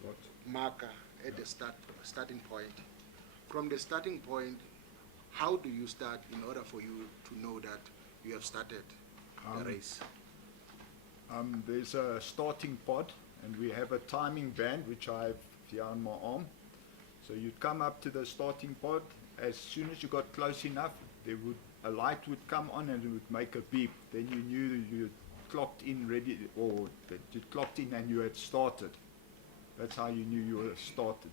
What? marker at the starting point. From the starting point, how do you start in order for you to know that you have started the race? There's a starting pod, and we have a timing band which I have here on my arm. So you'd come up to the starting pod. As soon as you got close enough, a light would come on and it would make a beep. Then you knew you clocked in ready, or that you clocked in and you had started. That's how you knew you were started.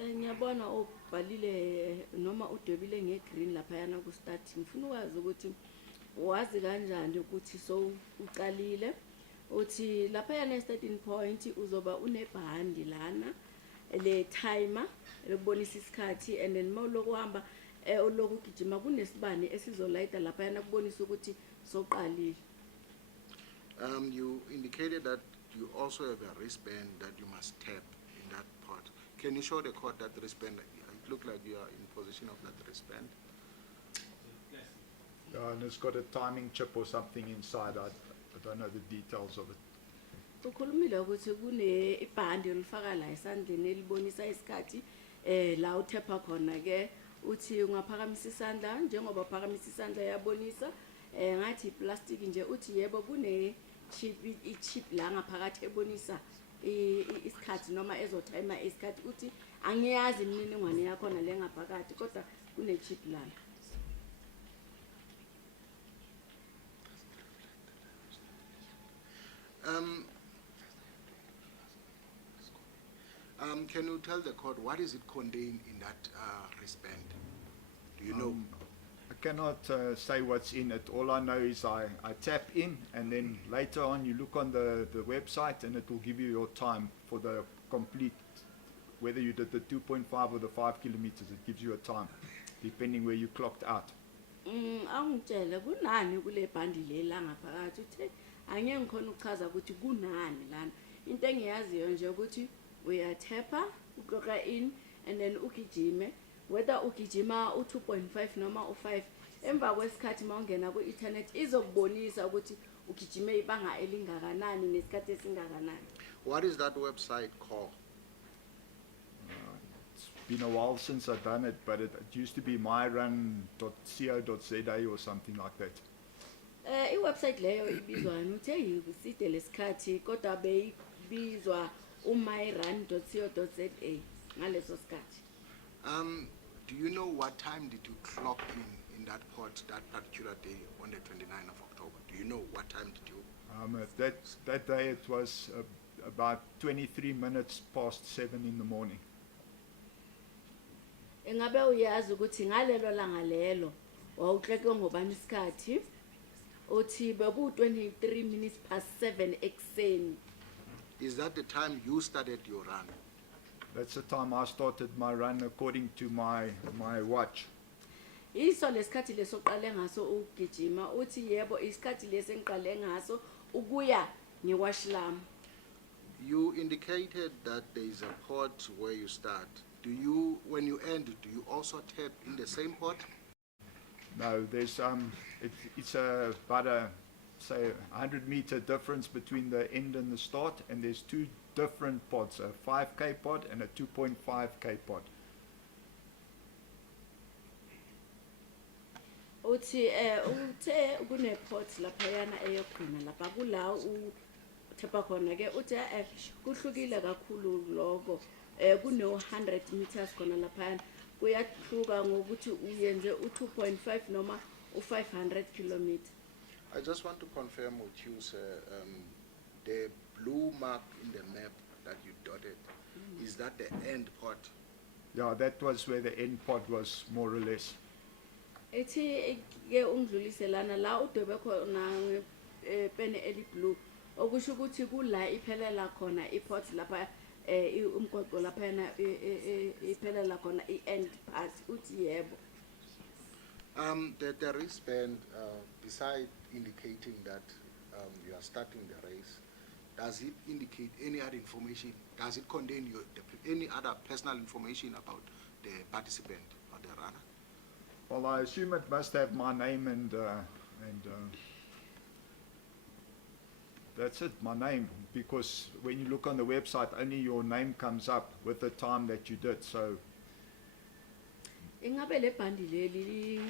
Ngiyabona ubhalile noma udwebile ngegreen laphayana ku start. Ngifuna ukwazi ukuthi wazi kanjani ukuthi so uqalile uthi laphayana starting point uzoba unebhandi lana le timer lokubonisa isikhathi, and then mawuloku hamba uloku gijima kunesibane esizolayita laphayana kubonisa ukuthi soqalile. You indicated that you also have a wristband that you must tap in that part. Can you show the court that wristband? It looked like you are in possession of that wristband. Yeah, and it's got a timing chip or something inside. I don't know the details of it. Ukhulumile ukuthi kune ibhandi olifaka la esandleni elibonisa isikhathi la uthepha khona ke uthi ungaphakamisa isandla njengoba uphakamisa isandla yabonisa ngathi plastic nje uthi yebo kune chip la ngaphakathi ebonisa isikhathi noma ezotimer isikhathi uthi angiyazi imininingwane yakho na le ngaphakathi kodwa kune chip lana. Can you tell the court what is it contained in that wristband? Do you know? I cannot say what's in it. All I know is I tap in, and then later on you look on the website and it will give you your time for the complete, whether you did the 2.5 or the 5 kilometers, it gives you a time, depending where you clocked out. Angitshela kunani kule bhandi lela ngaphakathi uthe angeke ngikhona ukuchaza ukuthi kunani lana. Into engiyaziyo nje ukuthi uyathepha uqoqa in and then ugijime, whether ugijima u2.5 noma u5, emva kwesikhathi mawungena ku internet izokubonisa ukuthi ugijime ibanga elingakanani nesikhathi esingakanani. What is that website called? It's been a while since I've done it, but it used to be myrun.co.za or something like that. I-website leyo ibizwa uthe yiside lesikhathi kodwa beyibizwa umyrun.co.za ngaleso sikhathi. Do you know what time did you clock in that port that particular day on the 29th of October? Do you know what time did you? That day it was about 23 minutes past 7 in the morning. Engabe uyazi ukuthi ngalelo langa lelo wawukleke ngobani isikhathi? Uthi bebu 23 minutes past 7 ekseni. Is that the time you started your run? That's the time I started my run according to my watch. Iso lesikhathi lesoqale ngaso ugijima uthi yebo isikhathi lesengiqale ngaso ukuya ngewash lami. You indicated that there is a port where you start. Do you, when you end, do you also tap in the same port? No, there's it's about a say 100-meter difference between the end and the start, and there's two different pods, a 5K pod and a 2.5K pod. Uthi uthe kune port laphayana eyogcina lapha kula uthepha khona ke uthi kuhlukile kakhulu lokho kune 100 meters khona laphayana kuyahluka ngokuthi uyenze u2.5 noma u500 kilometers. I just want to confirm with you, sir, the blue mark in the map that you dotted, is that the end port? Yeah, that was where the end pod was, more or less. Ethi ke ungidluliselana la udwebe khona pene eliblue okusho ukuthi kula iphelela khona iport lapha umgwaqo lapha yana iphelela khona iend part uthi yebo. The wristband, beside indicating that you are starting the race, does it indicate any other information? Does it contain any other personal information about the participant or the runner? Well, I assume it must have my name and that's it, my name, because when you look on the website, only your name comes up with the time that you did. So Ingabe le bhandi leli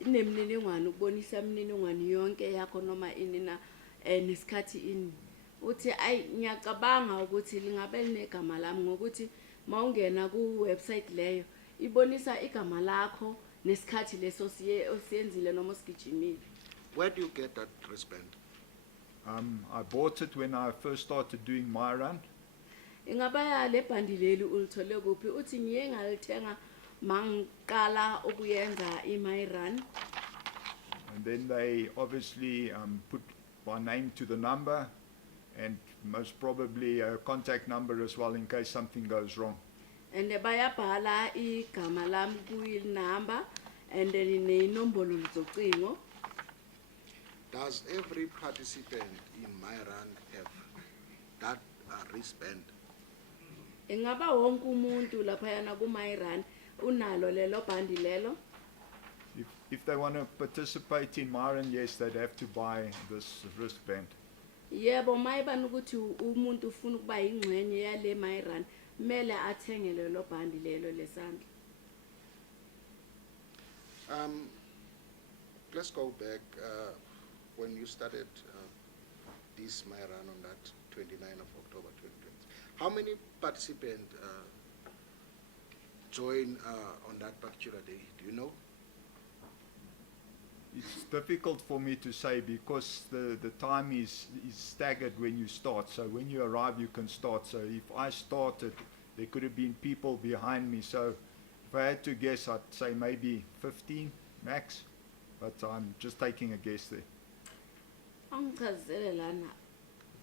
inemniningwane ukubonisa imininingwane yonke yakho noma inina nesikhathi ini. Uthi ayi ngiyacabanga ukuthi lingabe linegama lami ngokuthi mawungena ku website leyo ibonisa igama lakho nesikhathi leso osiyenzile noma osigijimile. Where do you get that wristband? I bought it when I first started doing my run. Ingaba le bhandi leli ulithole kuphi? Uthi ngiye ngalithenga mangqala ukuyenza my run. And then they obviously put my name to the number and most probably a contact number as well in case something goes wrong. And bayabhala igama lami ku number and then nenombolo zocingo. Does every participant in my run have that wristband? Ingaba wonke umuntu lapha yana ku my run unalo lelo bhandi lelo? If they want to participate in my run, yes, they'd have to buy this wristband. Yebo mayibani ukuthi umuntu ufuna ukuba ingxenye yale my run mele athenge lelo bhandi lelo lesandla. Let's go back when you started this my run on that 29th of October 2020. How many participants joined on that particular day? Do you know? It's difficult for me to say because the time is staggered when you start. So when you arrive, you can start. So if I started, there could have been people behind me. So if I had to guess, I'd say maybe 15 max. But I'm just taking a guess there. Angichazele lana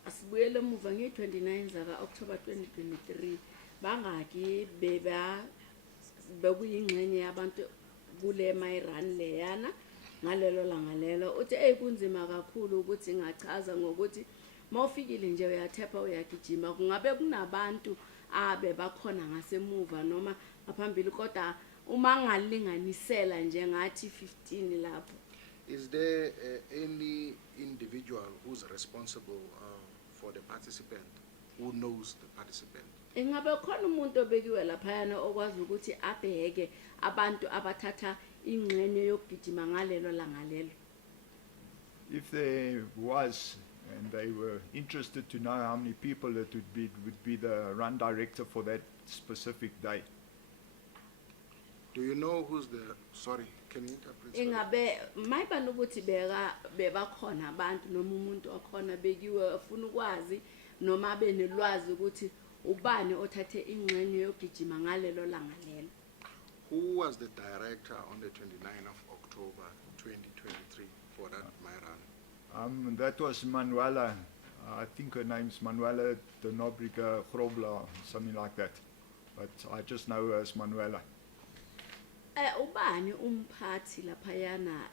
asibuyele emuva nge-29 zaka October 2023 bangaki bekuyingxenye yabantu kule my run leyana ngalelo langa lelo. Uthi kunzima kakhulu ukuthi ngachaza ngokuthi mawufikile nje uyathepha uyagijima kungabe kunabantu abe bakhona ngasemuva noma ngaphambili kodwa uma ngalinganisela nje ngathi 15 lapho. Is there any individual who's responsible for the participant, who knows the participant? Ingabe khona umuntu obekiwe lapha yana okwazi ukuthi abheke abantu abathatha ingxenye yokugijima ngalelo langa lelo? If there was, and they were interested to know how many people it would be the run director for that specific day. Do you know who's the, sorry, can you interpret? Ingabe mayibani ukuthi bebakhona abantu noma umuntu okhona bekiwe ufuna ukwazi noma benelwazi ukuthi ubani othathe ingxenye yokugijima ngalelo langa lelo? Who was the director on the 29th of October 2023 for that my run? That was Manuela. I think her name's Manuela de Nobriga Grobla, something like that. But I just know her as Manuela. Ubani umphathi laphayana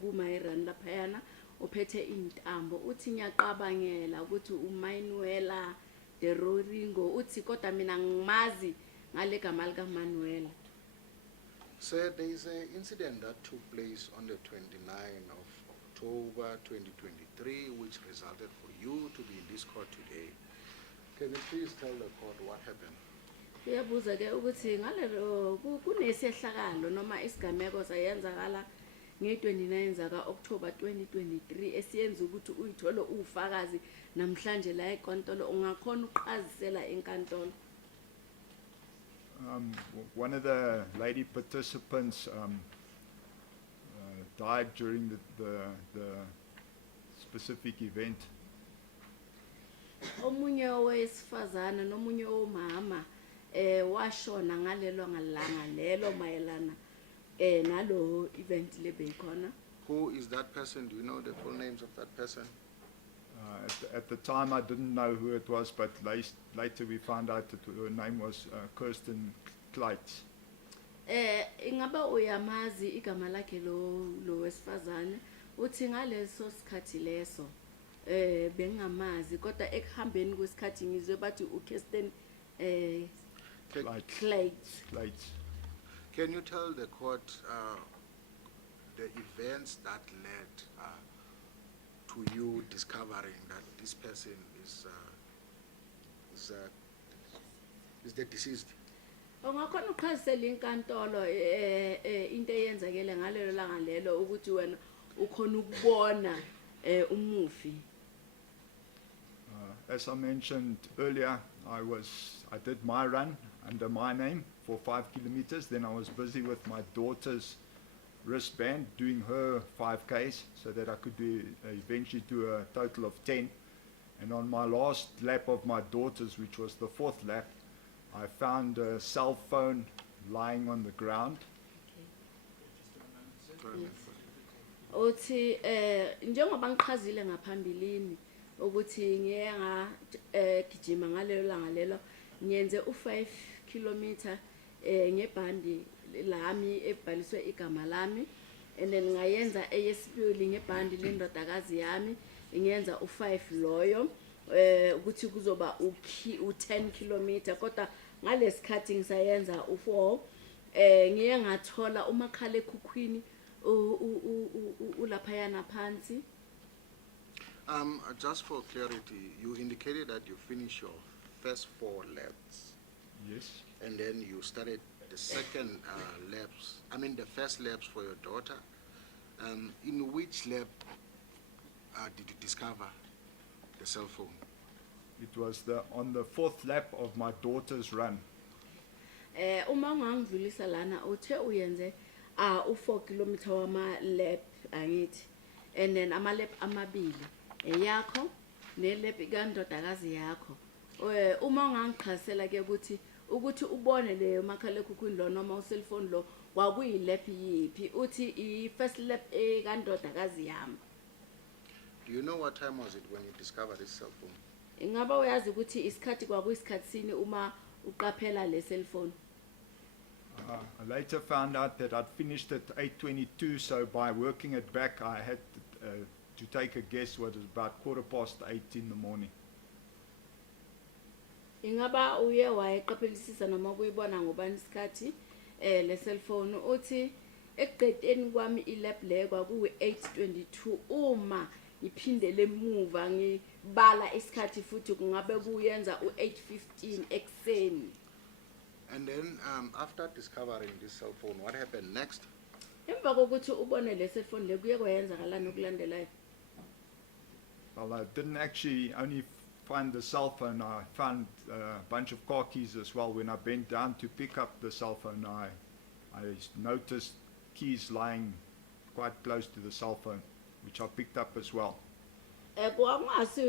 ku my run laphayana ophethe intambo uthi ngiyaqabangela ukuthi uManuela de Roringo uthi kodwa mina ngimazi ngale gama lika Manuela. So there is an incident that took place on the 29th of October 2023 which resulted for you to be in this court today. Can you please tell the court what happened? Uyabuza ke ukuthi ngalelo kunesehlakalo noma isigameko sayenzakala nge-29 zaka October 2023 esiyenza ukuthi uyithole ufakazi namhlanje la enkantolo ungakhona uqhazisela enkantolo. One of the lady participants died during the specific event. Omunye owesifazana nomunye omama washona ngalelo ngalanga lelo mayelana nalo event lebekhona. Who is that person? Do you know the full names of that person? At the time, I didn't know who it was, but later we found out that her name was Kirsten Kluyts. Ingaba uyamazi igama lakhe lo wesifazane uthi ngaleso sikhathi leso bengamazi kodwa ekuhambeni kwesikhathi ngizwe bathi uKirsten Kluyts. Can you tell the court the events that led to you discovering that this person is the deceased? Ungakhona ukuchazisela inkantolo into eyenzekile ngalelo langa lelo ukuthi wena ukhona ukubona umufi. As I mentioned earlier, I did my run under my name for 5 kilometers. Then I was busy with my daughter's wristband doing her 5Ks so that I could eventually do a total of 10. And on my last lap of my daughter's, which was the 4th lap, I found a cell phone lying on the ground. Uthi njengoba ngiqhazile ngaphambilini ukuthi ngiye ngagijima ngalelo langa lelo ngiyenze u5 kilometer ngebhandi lami ebhaliswe igama lami, and then ngayenza eyesibili ngebhandi lendodakazi yami ngiyenza u5 loyo ukuthi kuzoba u10 kilometer kodwa ngalesikhathi ngisayenza u4 ngiye ngathola umakhala ekhukhwini ulaphayana phansi. Just for clarity, you indicated that you finished your first 4 laps. Yes. And then you started the second laps, the first laps for your daughter. In which lap did you discover the cell phone? It was on the 4th lap of my daughter's run. Uma ngangidlulisa lana uthe uyenze u4 kilometer wama lap angithi, and then ama lap amabili eyakho ne lap kandodakazi yakho. Uma ungangichazela ke ukuthi ubone leyo makhala ekhukhwini lo noma ucellphone lo kwakuyi lap yipi uthi I first lap kandodakazi yami. Do you know what time was it when you discovered this cell phone? Ingaba uyazi ukuthi isikhathi kwakuyisikhathi sini uma uqaphela le cellphone? I later found out that I'd finished at 8:22, so by working it back, I had to take a guess what was about 8:15 in the morning. Ingaba uye wayeqaphelisisa noma kuyibona ngobani isikhathi le cellphone uthi eqedeni kwami ilap le kwaku 8:22 uma iphindele emuva ngibala isikhathi futhi kungabe kuyenza u8:15 ekseni. And then after discovering this cell phone, what happened next? Emva kokuthi ubone le cellphone le kuye kwayenzakalani okulandelayo? Well, I didn't actually only find the cell phone. I found a bunch of car keys as well. When I bent down to pick up the cell phone, I noticed keys lying quite close to the cell phone, which I picked up as well. Kwangasi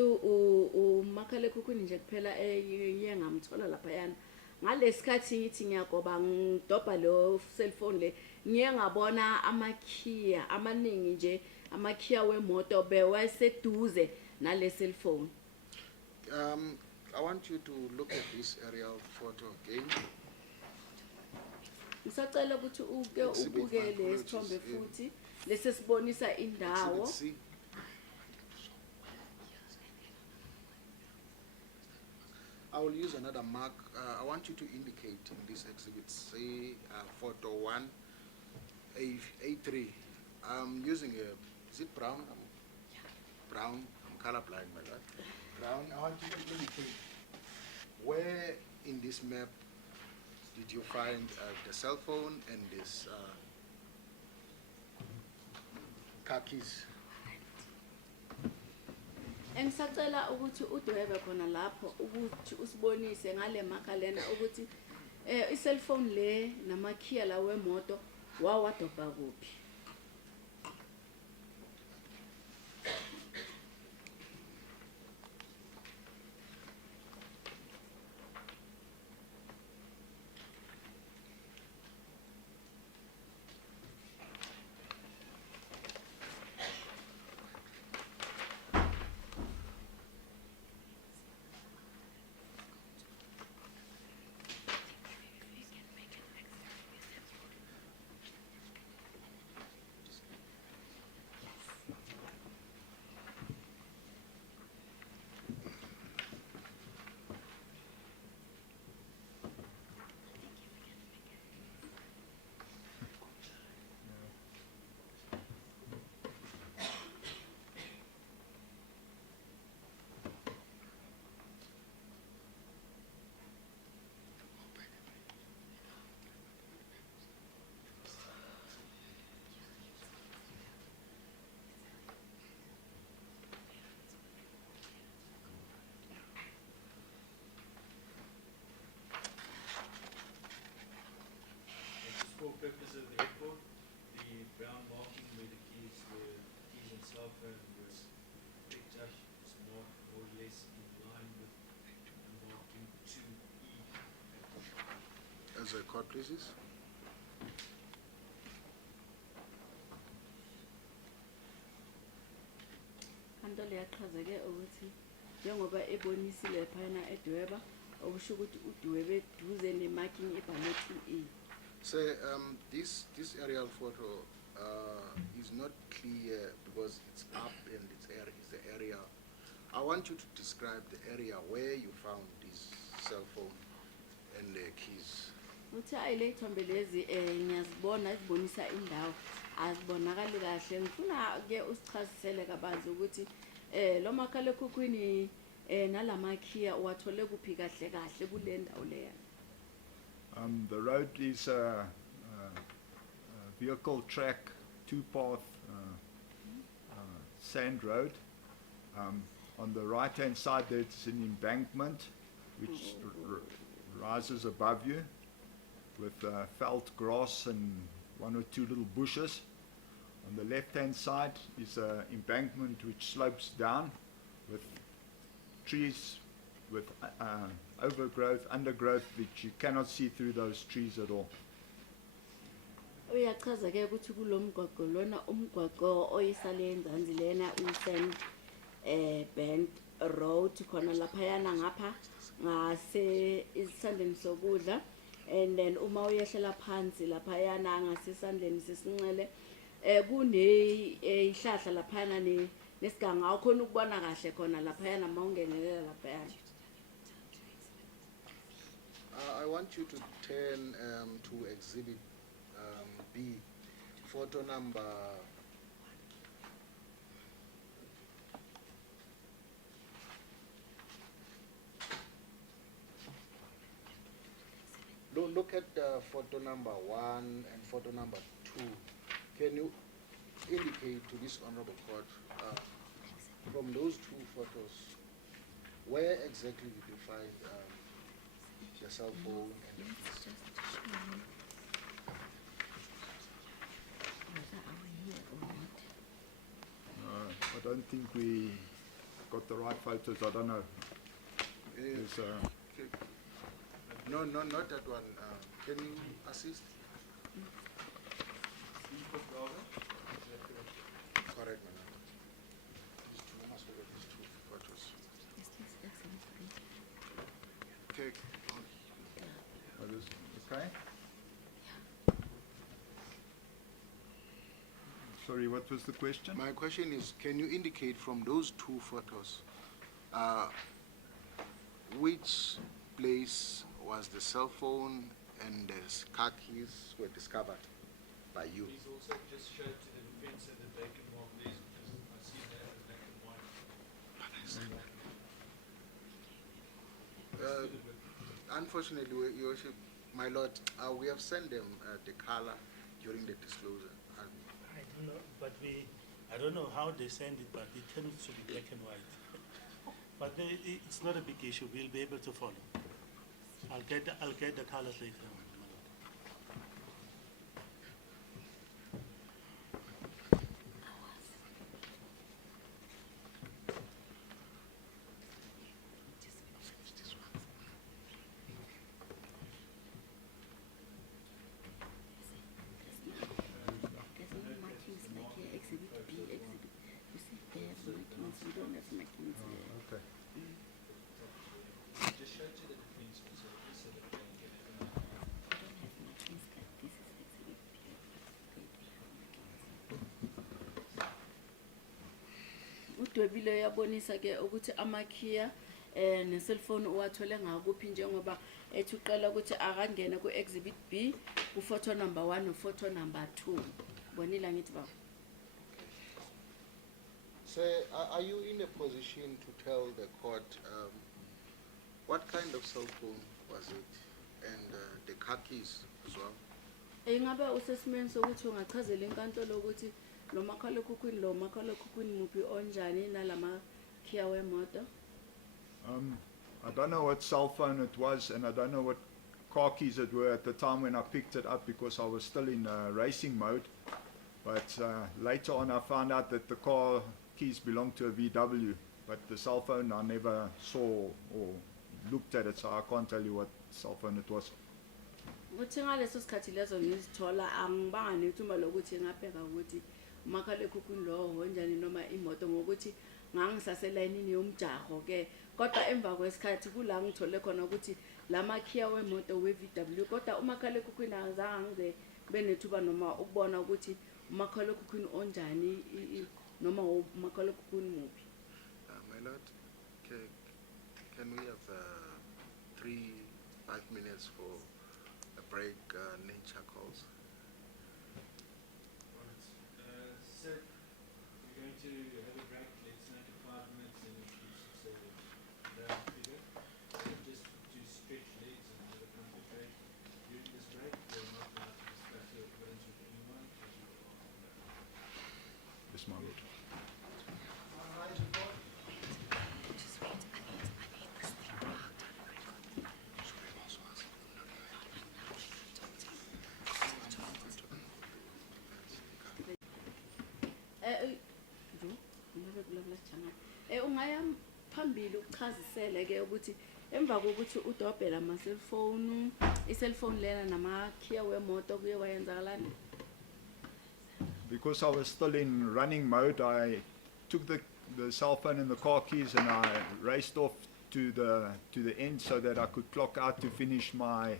umakhala ekhukhwini nje kuphela ngamthola laphayana. Ngalesikhathi ngithi ngiyagoba ngidobha lo cellphone le ngiye ngabona amakhiya amaningi nje amakhiya wemoto bewaseduze nale cellphone. I want you to look at this aerial photo again. Ngisacela ukuthi uke ubukele isithombe futhi lesesibonisa indawo. Exhibit C. I will use another mark. I want you to indicate in this exhibit C, photo 1, A3. I'm using is it brown? Brown. I'm colorblind, my God. Brown. I want you to indicate where in this map did you find the cell phone and this car keys. Engisacela ukuthi udwebe khona lapho ukuthi usibonise ngale makhalena ukuthi i-cellphone le namakhiya la wemoto wawadobha kuphi. for purpose of the report, the brown marking where the keys and cell phone was picked up is marked more or less in line with the marking 2E. As a court pleases. kanto liyachazeke ukuthi njengoba ebonisile laphayana edweba okusho ukuthi udwebe duze ne-marking ebhalwe 2E. So this aerial photo is not clear because it's up and it's the area. I want you to describe the area where you found this cell phone and the keys. Uthi ayile ithombe lezi ngiyazibona zibonisa indawo azibonakali kahle ngifuna ke usichazisele kabanzi ukuthi lo makhalekhukhwini nalamakhiya uwathole kuphi kahle kahle kule ndawo leya. The road is a vehicle track, two-path sand road. On the right-hand side, there's an embankment which rises above you with felt grass and one or two little bushes. On the left-hand side is an embankment which slopes down with trees with overgrowth, undergrowth that you cannot see through those trees at all. Uyachaza ke ukuthi kulomgwaqo lona umgwaqo oyisale enzansi lena uSand Bend Road khona laphayana ngapha ngase isandleni sokudla, and then uma uyehlela phansi laphayana ngasesandleni sesinxele kune ihlahla laphayana nesiganga awukhona ukubona kahle khona laphayana mawungenelela laphayana. I want you to turn to exhibit B, photo number look at photo number 1 and photo number 2. Can you indicate to this honorable court from those two photos where exactly did you find the cell phone and the keys? I don't think we got the right photos. I don't know. There's, Okay. No, not that one. Can you assist? Correct, madam. These two, must look at these two photos. Okay. okay. Sorry, what was the question? My question is, can you indicate from those two photos which place was the cell phone and the car keys were discovered by you? Please also just show to the defense that they can mark these because I see that as black and white. Unfortunately, Your Worship, my lord, we have sent them the color during the disclosure. I don't know, but I don't know how they send it, but it tends to be black and white. But it's not a big issue. We'll be able to follow. I'll get the colors later on. Okay. Just show to the defense also so that they can have an Udwebile yabonisa ke ukuthi amakhiya ne-cellphone uwathole ngakuphi njengoba ethi uqala ukuthi akangene ku-exhibit B ku-photo number 1 no-photo number 2. Bonile ngithi baba. So, are you in a position to tell the court what kind of cell phone was it and the car keys as well? Ingabe usesimeni sokuthi ungachazela inkantolo ukuthi lo makhalekhukhwini muphi onjani nalamakhiya wemoto? I don't know what cell phone it was, and I don't know what car keys that were at the time when I picked it up because I was still in racing mode. But later on I found out that the car keys belonged to a VW, but the cell phone I never saw or looked at it, so I can't tell you what cell phone it was. Ukuthi ngaleso sikhathi lezo ngizithola angibanga nethuba lokuthi ngabheka ukuthi umakhalekhukhwini lowo njani noma imoto ngokuthi ngangisaselayinini yomjaho ke kodwa emva kwesikhathi kula ngithole khona ukuthi lamakhiya wemoto we-VW kodwa umakhalekhukhwini azange ngize benethuba noma ukubona ukuthi umakhalekhukhwini onjani noma umakhalekhukhwini muphi. My lord, can we have 3-5 minutes for a break? Nature calls. So we're going to have a break. Let's make it 5 minutes and introduce the round figure. Just to stretch legs and have a comfort break. During this break, we're not allowed to discuss your evidence with anyone as you will often know. Yes, my lord. Ungaya phambili ukuchazisele ke ukuthi emva kokuthi udobhela ama cellphone i-cellphone lena namakhiya wemoto kuye kwayenzakalani. Because I was still in running mode, I took the cell phone and the car keys and I raced off to the end so that I could clock out to finish my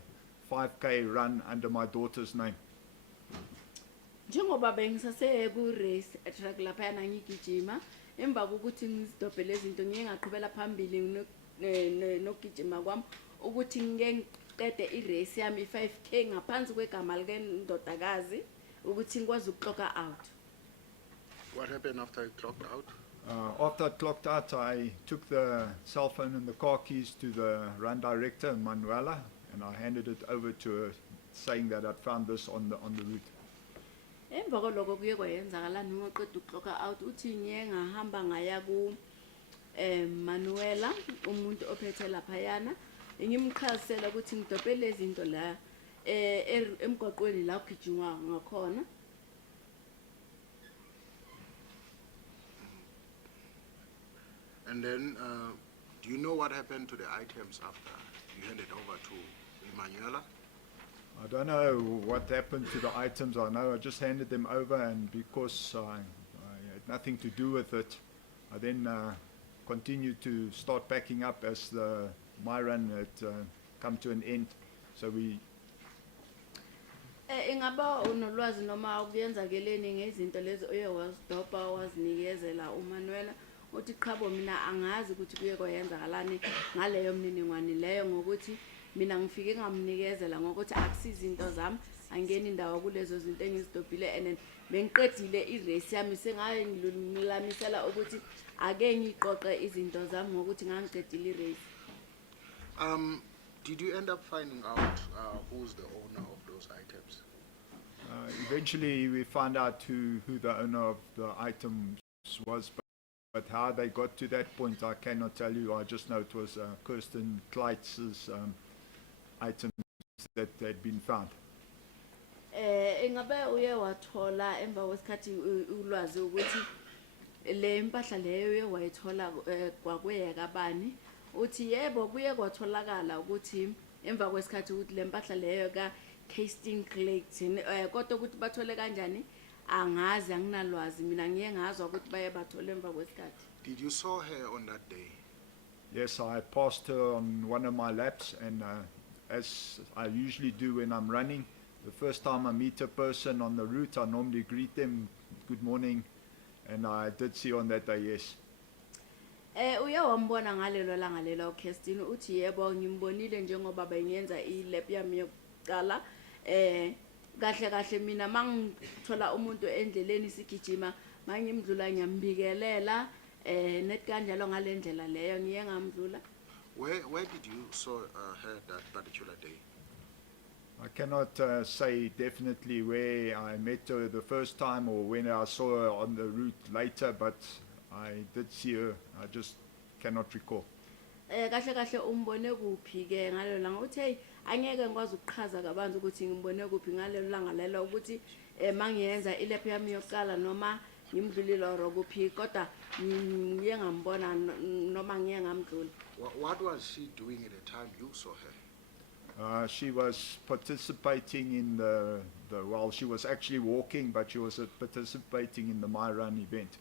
5K run under my daughter's name. Njengoba bengisase ku race track lapha na ngigijima emva kokuthi ngizidobhele izinto ngiye ngaqhubela phambili nokugijima kwami ukuthi ngiqede i-race yami 5K ngaphansi kwegama like ndodakazi ukuthi ngikwazi ukclocka out. What happened after you clocked out? After I clocked out, I took the cell phone and the car keys to the run director, Manuela, and I handed it over to her, saying that I'd found this on the route. Emva koloko kuye kwayenzakalani ngoqeda ukclocka out uthi ngiye ngahamba ngaya ku Manuela umuntu ophethe lapha yana ngimchazisela ukuthi ngidobhele izinto la emgwaqweni la kugijimwa ngakhona. And then, do you know what happened to the items after you handed over to Emanuela? I don't know what happened to the items. I know I just handed them over, and because I had nothing to do with it, I then continued to start packing up as my run had come to an end. So we. Ingaba unolwazi noma ukuyenzakeleni ngezinto lezo oye wazidoba wazinikezela uManuela uthi qhabo mina angazi ukuthi kuye kwayenzakalani ngaleyo mniningwane leyo ngokuthi mina ngifike ngamnikezela ngokuthi akusizi izinto zami angeni indawo kulezo zinto engizidobhile and bengiqedile i-race yami sengaye ngilulamisela ukuthi ake ngiqoqe izinto zami ngokuthi ngangiqedile i-race. Did you end up finding out who's the owner of those items? Eventually we found out who the owner of the items was, but how they got to that point I cannot tell you. I just know it was Kirsten Kluyts' items that had been found. Ingabe uye wathola emva kwesikhathi ulwazi ukuthi le mpahla leyo wayithola kwakweyeka bani uthi yebo kuye kwatholakala ukuthi emva kwesikhathi ukuthi le mpahla leyo ka Kirsten Kluyts kodwa ukuthi bathole kanjani angazi anginalwazi mina ngiye ngazwa ukuthi baye bathole emva kwesikhathi. Did you saw her on that day? Yes, I passed her on one of my laps, and as I usually do when I'm running, the first time I meet a person on the route, I normally greet them, good morning, and I did see on that day, yes. Uye wambona ngalelo langa lelo Kirsten uthi yebo ngimbonile njengoba bengenza i-lap yami yokuqala kahle kahle mina mangithola umuntu endleleni sigijima mangimdlula ngiyambikelela net kanjalo ngalendlela leyo ngiye ngamdlula. Where did you saw her that particular day? I cannot say definitely where I met her the first time or when I saw her on the route later, but I did see her. I just cannot recall. Kahle kahle umbone kuphi ke ngalo langa uthi hey angeke ngikwazi ukuqhaza kabanzi ukuthi ngibone kuphi ngalelo langa lelo ukuthi mangiyenza ilaphu yami yokuqala noma ngimdlulile or kuphi kodwa ngiye ngambona noma ngiye ngamdlula. What was she doing at the time you saw her? She was participating in well, she was actually walking, but she was participating in the My Run event.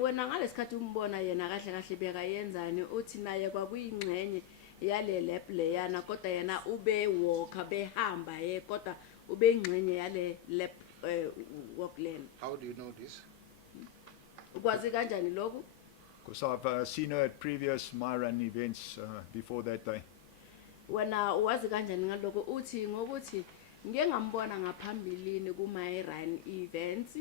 Wena ngalesikhathi umbona yena kahle kahle bekayenzani uthi naye kwakuyingcenye yale lap leyana kodwa yena ube walker behamba kodwa ube ingcenye yale lap walk lane. How do you know this? Ukwazi kanjani lokho? Because I've seen her at previous My Run events before that day. Wena uwazi kanjani ngalokho uthi ngokuthi ngike ngambona ngaphambilini ku My Run events.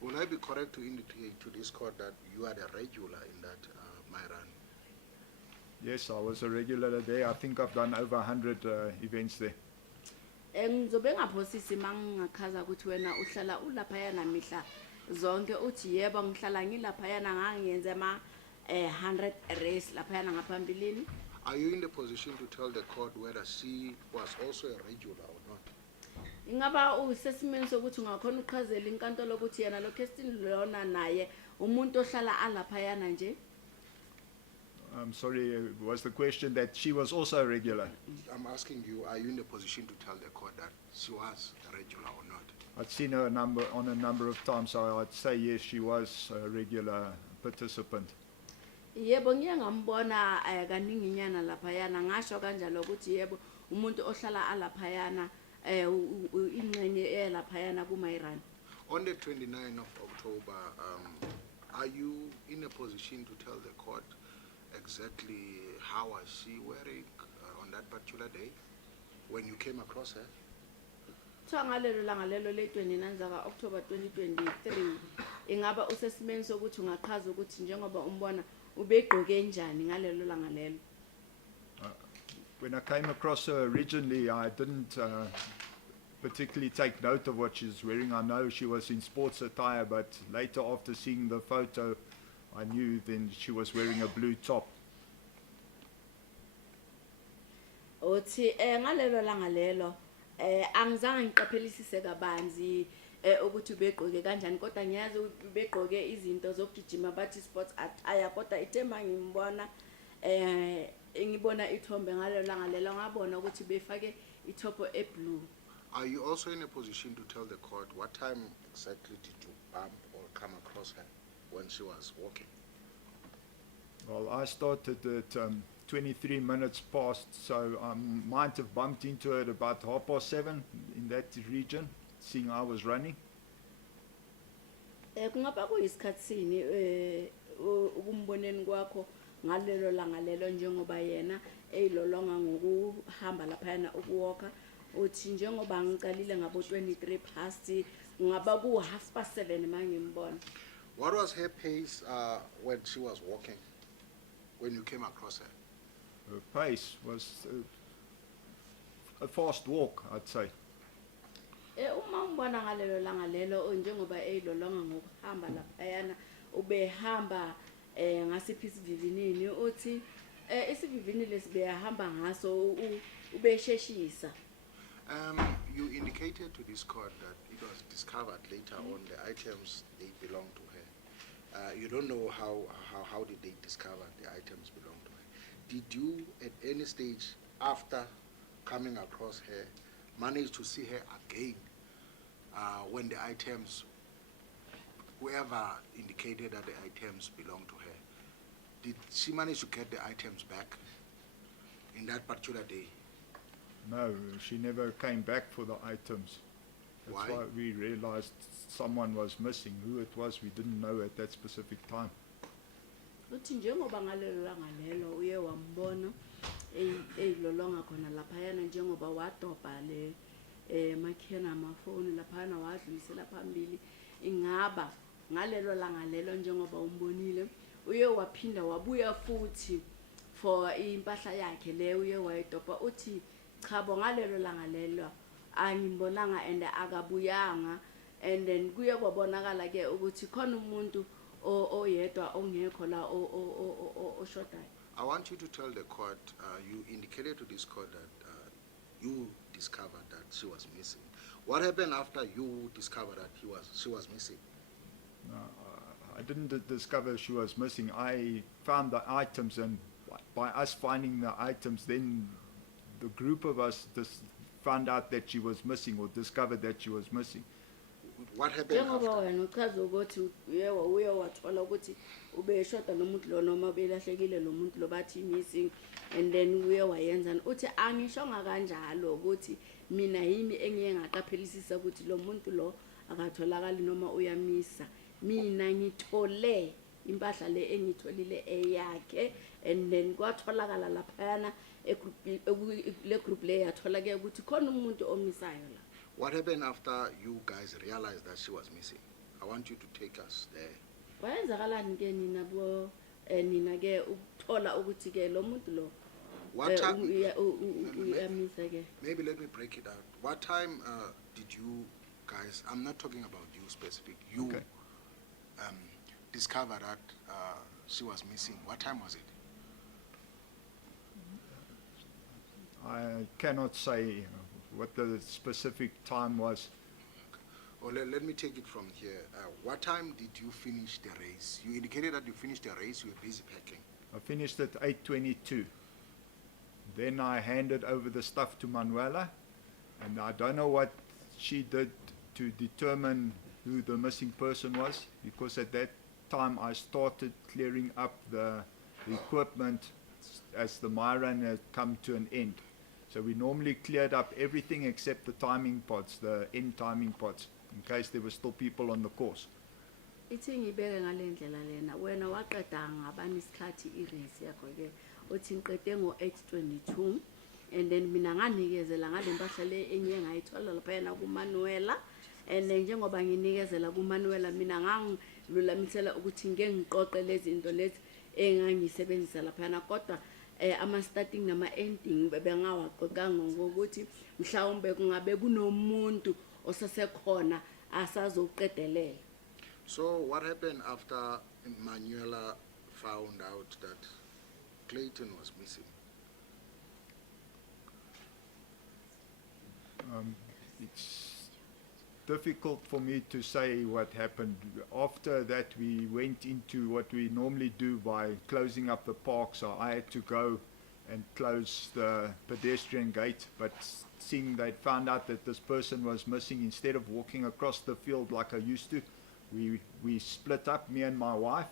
Will I be correct to indicate to this court that you are the regular in that My Run? Yes, I was a regular there. I think I've done over 100 events there. Ngizobe ngaphosisi mangakhaza ukuthi wena uhlala ulaphayana mihla zonke uthi yebo ngihlala ngilaphayana ngangiyenze ama 100 race laphayana ngaphambilini. Are you in the position to tell the court whether she was also a regular or not? Ingaba usesimeni sokuthi ungakhona uqhazela inkantolo ukuthi yena lo Kirsten lona naye umuntu ohlala alaphayana nje? I'm sorry, was the question that she was also a regular? I'm asking you, are you in the position to tell the court that she was a regular or not? I'd seen her on a number of times, so I'd say yes, she was a regular participant. Yebo ngiye ngambona kaninginyana laphayana ngasho kanjalo ukuthi yebo umuntu ohlala alaphayana ingcenye laphayana ku My Run. On the 29th of October, are you in a position to tell the court exactly how was she wearing on that particular day when you came across her? Ngalelo langa lelo le 29 zaka October 2023 ingaba usesimeni sokuthi ungaqhaza ukuthi njengoba umbona ubegqoke njani ngalelo langa lelo? When I came across her originally, I didn't particularly take note of what she's wearing. I know she was in sports attire, but later after seeing the photo, I knew then she was wearing a blue top. Uthi ngalelo langa lelo angizange ngiqaphelisise kabanzi ukuthi ubegqoke kanjani kodwa ngiyazi ubegqoke izinto zokugijima bathi sports attire kodwa ithemba ngimbona ngibona ithombe ngalelo langa lelo ngabona ukuthi befake ithopo eblue. Are you also in a position to tell the court what time exactly did you bump or come across her when she was walking? Well, I started at 23 minutes past, so I might have bumped into her at about 7:30 in that region, seeing I was running. Kungaba kuyisikhathi sini ukumboneni kwakho ngalelo langa lelo njengoba yena eyilolonga ngokuhamba laphayana ukuwalka uthi njengoba ngicalile ngabo 23 past ngaba ku 7:30 mangimbona? What was her pace when she was walking, when you came across her? Her pace was a fast walk, I'd say. Uma umbona ngalelo langa lelo njengoba eyilolonga ngokuhamba laphayana ubehamba ngasiphi isivivinini uthi isivivini lesibehamba ngaso ubesheshisa? You indicated to this court that it was discovered later on the items they belong to her. You don't know how did they discover the items belong to her. Did you at any stage after coming across her manage to see her again when the items, whoever indicated that the items belong to her, did she manage to get the items back in that particular day? No, she never came back for the items. That's why we realized someone was missing. Who it was, we didn't know at that specific time. Uthi njengoba ngalelo langa lelo uye wambona eyilolonga khona laphayana njengoba wadobha le makhena amafoni laphana wadlulisela phambili ingaba ngalelo langa lelo njengoba umbonile uye waphinda wabuya futhi for impahla yakhe le uye wayidobha uthi chabo ngalelo langa lelo angimbonanga and akabuyanga and then kuye kwabonakala ke ukuthi khona umuntu oyedwa ongekho la oshodayo. I want you to tell the court, you indicated to this court that you discovered that she was missing. What happened after you discovered that she was missing? I didn't discover she was missing. I found the items, and by us finding the items, then the group of us found out that she was missing, or discovered that she was missing. What happened Njengoba after? wena uchaza ukuthi uye wathola ukuthi ubeshota nomuntu lo noma belahlekile lo muntu lo bathi missing, and then uye wayenzani uthi angishonga kanjalo ukuthi mina yimi engiye ngaqaphelisisa ukuthi lo muntu lo akatholakali noma uyamisa. Mina ngithole impahla le engitholile eyakhe, and then kwatholakala laphana le group le yathola ke ukuthi khona umuntu omisayo la. What happened after you guys realized that she was missing? I want you to take us there. Wayenzakalani ke nina bo nina ke ukuthola ukuthi ke lo muntu lo What time? uyamisa ke. Maybe let me break it out. What time did you guys, I'm not talking about you specific, you Okay. discover that she was missing? What time was it? I cannot say what the specific time was. Or let me take it from here. What time did you finish the race? You indicated that you finished the race, you were busy packing. I finished at 8:22. Then I handed over the stuff to Manuela, and I don't know what she did to determine who the missing person was, because at that time I started clearing up the equipment as the Myran had come to an end. So we normally cleared up everything except the timing pots, the end timing pots, in case there were still people on the course. Ithi ngibeke ngalendlela lena wena waqeda ngabani isikhathi irace yakho ke uthi ngiqede ngo-8:22, and then mina nganikezela ngalempahla le enye ngayithola lapha kuManuela, and then njengoba nginikezela kuManuela mina ngangilulamisela ukuthi ngeke ngiqoqe lezi zinto lezi engangisebenzisa lapha kodwa ama starting nama ending bebengawaqoqanga ngokuthi mhlawumbe kungabe kunomuntu osesekhona asazoqedelela. So what happened after Manuela found out that Clayton was missing? It's difficult for me to say what happened. After that, we went into what we normally do by closing up the park, so I had to go and close the pedestrian gate, but seeing they'd found out that this person was missing, instead of walking across the field like I used to, we split up, me and my wife.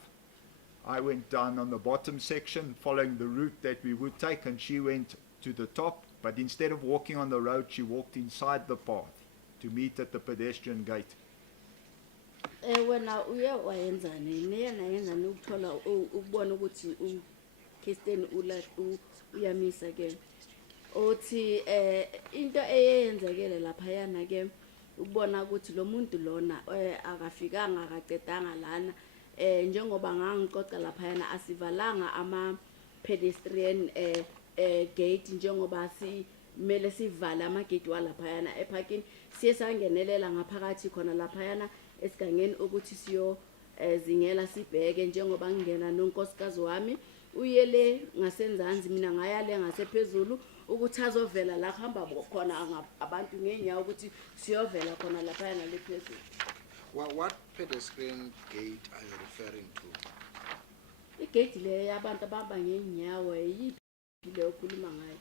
I went down on the bottom section following the route that we would take, and she went to the top, but instead of walking on the road, she walked inside the path to meet at the pedestrian gate. Wena uye wayenzani niyena yenzani ukuthola ukubona ukuthi Kirsten uyamisa ke uthi into eyenzekele lapha yana ke ukubona ukuthi lo muntu lona akafikanga akaqedanga lana njengoba ngangiqoqa lapha yana asivalanga ama pedestrian gate njengoba simele sivale ama gate walapha yana eparking siye sangenelela ngaphakathi khona lapha yana esigangeni ukuthi siyo zingela sibheke njengoba ngingena nonkosikazi wami uyele ngasenzansi mina ngayale ngasephezulu ukuthi azovela la khamba khona abantu ngenyawo ukuthi siyovela khona lapha yana lephezulu. What pedestrian gate are you referring to? Igate le yabantu abamba ngenyawo yiphi le okhuluma ngayo?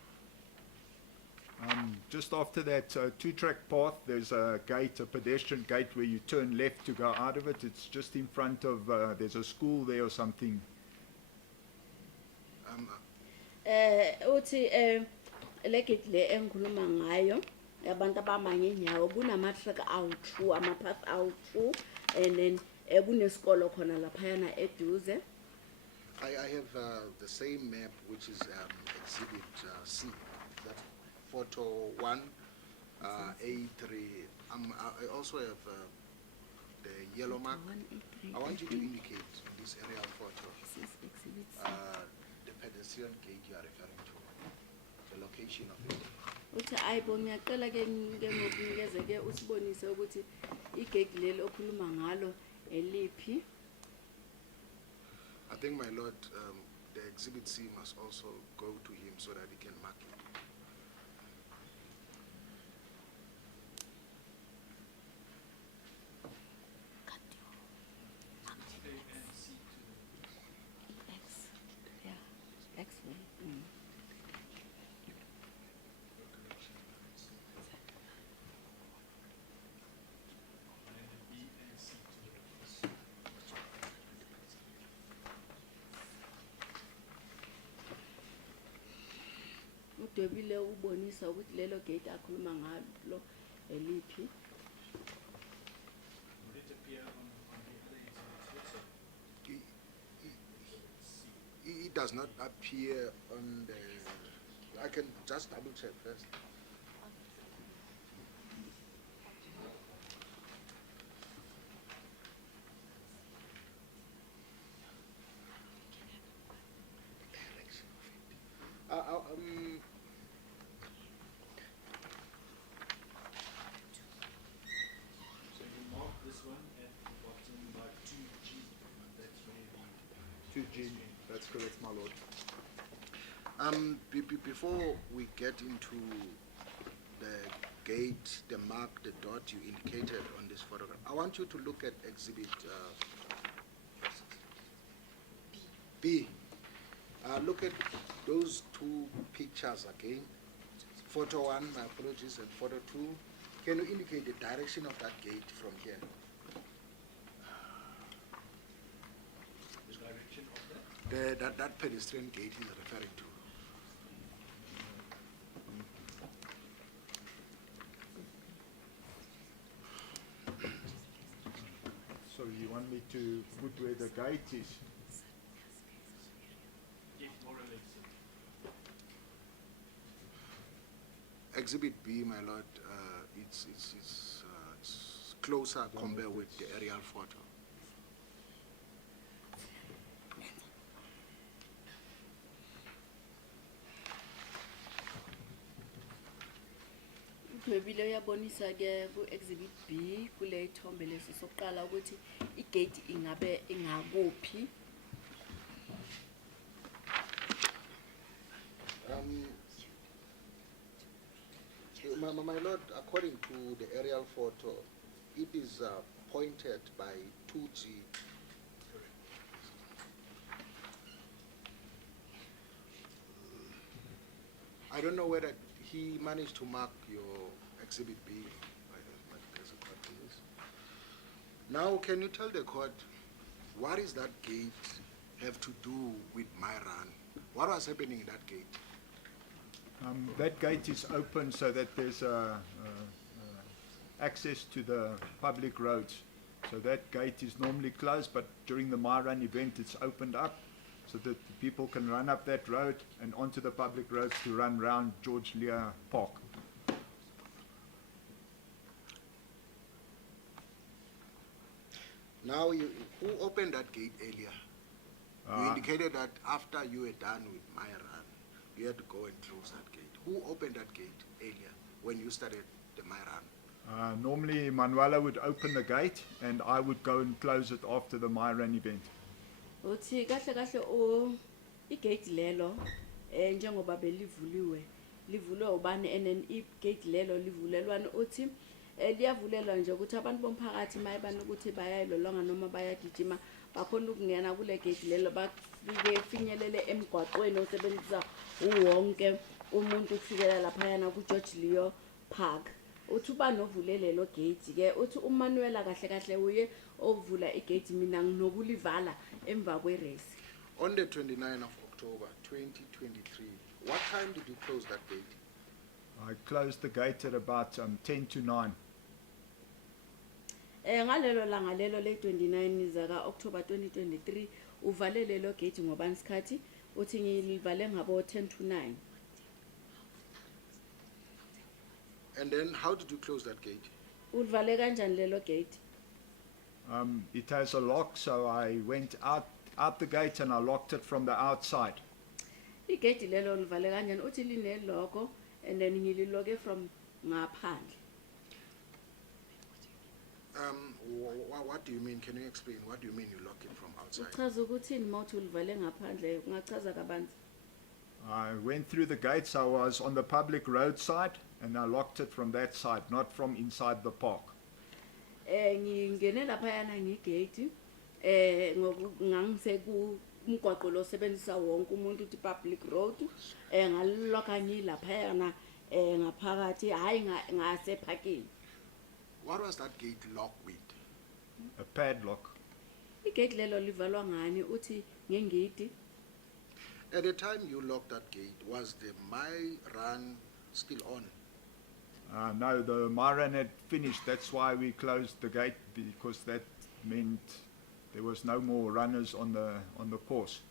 Just after that two-track path, there's a gate, a pedestrian gate where you turn left to go out of it. It's just in front of, there's a school there or something. Uthi le gate le engikhuluma ngayo yabantu abamba ngenyawo kunama-track awu-2 ama-path awu-2, and then kunesikolo khona laphayana eduze. I have the same map, which is exhibit C, that photo 1, A3. I also have the yellow mark. I want you to indicate this aerial photo the pedestrian gate you are referring to, the location of it. Uthi ayibo ngiyaqela ke ngokunikeze ke usibonise ukuthi igate leli okhuluma ngalo eliphi. I think, my lord, the exhibit C must also go to him so that he can mark it. A and C to the X. Yeah. X. correction notes. And then B and C to the reference. Udwebile ubonisa ukuthi lelo gate akhuluma ngalo eliphi. Would it appear on the other exhibits also? It does not appear on the, I can just double check first. So you mark this one at the bottom by 2G. That's where the 2G, that's correct, my lord. Before we get into the gate, the mark, the dot you indicated on this photograph, I want you to look at exhibit B. Look at those two pictures again. Photo 1, my apologies, and photo 2. Can you indicate the direction of that gate from here? the direction of that. That pedestrian gate is referring to. So you want me to put where the gate is? Yes, more or less. Exhibit B, my lord, it's closer compared with the aerial photo. Udwebile uyabonisa ke ku exhibit B kule ithombe lesi sokuqala ukuthi igate ingabe ingakuphi. My lord, according to the aerial photo, it is pointed by 2G. I don't know whether he managed to mark your exhibit B. There's a court in this. Now, can you tell the court, what is that gate have to do with my run? What was happening in that gate? That gate is open so that there's access to the public roads. So that gate is normally closed, but during the My Run event it's opened up so that the people can run up that road and onto the public roads to run round 𝐬𝐻𝐫𝐿 Park. Now, who opened that gate earlier? You indicated that after you were done with my run, you had to go and close that gate. Who opened that gate earlier when you started the my run? Normally Manuela would open the gate and I would go and close it after the My Run event. Uthi kahle igate lelo njengoba belivuliwe ubani and then igate lelo livulelwana uthi liyavulelwa nje ukuthi abantu bomphakathi mayibani ukuthi bayayilolonga noma bayagijima bakhona ukungena kule gate lelo bafike finyelele emgwaqweni osebenzisa uwonke umuntu ukufikela lapha yana ku 𝐦𝐻𝐫𝐿𝐫𝐢 Park. Uthi uba novulelelo gate ke uthi uManuela kahle uye ovula igate mina nginokulivala emva kwe-race. On the 29th of October 2023, what time did you close that gate? I closed the gate at about 10 to 9. Ngalelo langa lelo le 29 zaka October 2023 uvale lelo gate ngobani isikhathi uthi ngilivale ngabo 10 to 9. And then how did you close that gate? Ulivale kanjani lelo gate? It has a lock, so I went out the gate and I locked it from the outside. Igate lelo ulivale kanjani uthi line logo and then ngililoke from ngaphandle. What do you mean? Can you explain? What do you mean you lock it from outside? Uchaza ukuthini mawuthi ulivale ngaphandle ungachaza kabanzi? I went through the gates. I was on the public roadside, and I locked it from that side, not from inside the park. Ngingene laphayana ngigate ngangise ku umgwaqo lo sebenzisa wonke umuntu uthi public road ngalilokha ngilaphayana ngaphakathi hayi ngase parking. What was that gate locked with? A padlock. Igate lelo livalwa ngani uthi ngengidi? At the time you locked that gate, was the My Run still on? No, the Myran had finished. That's why we closed the gate, because that meant there was no more runners on the course.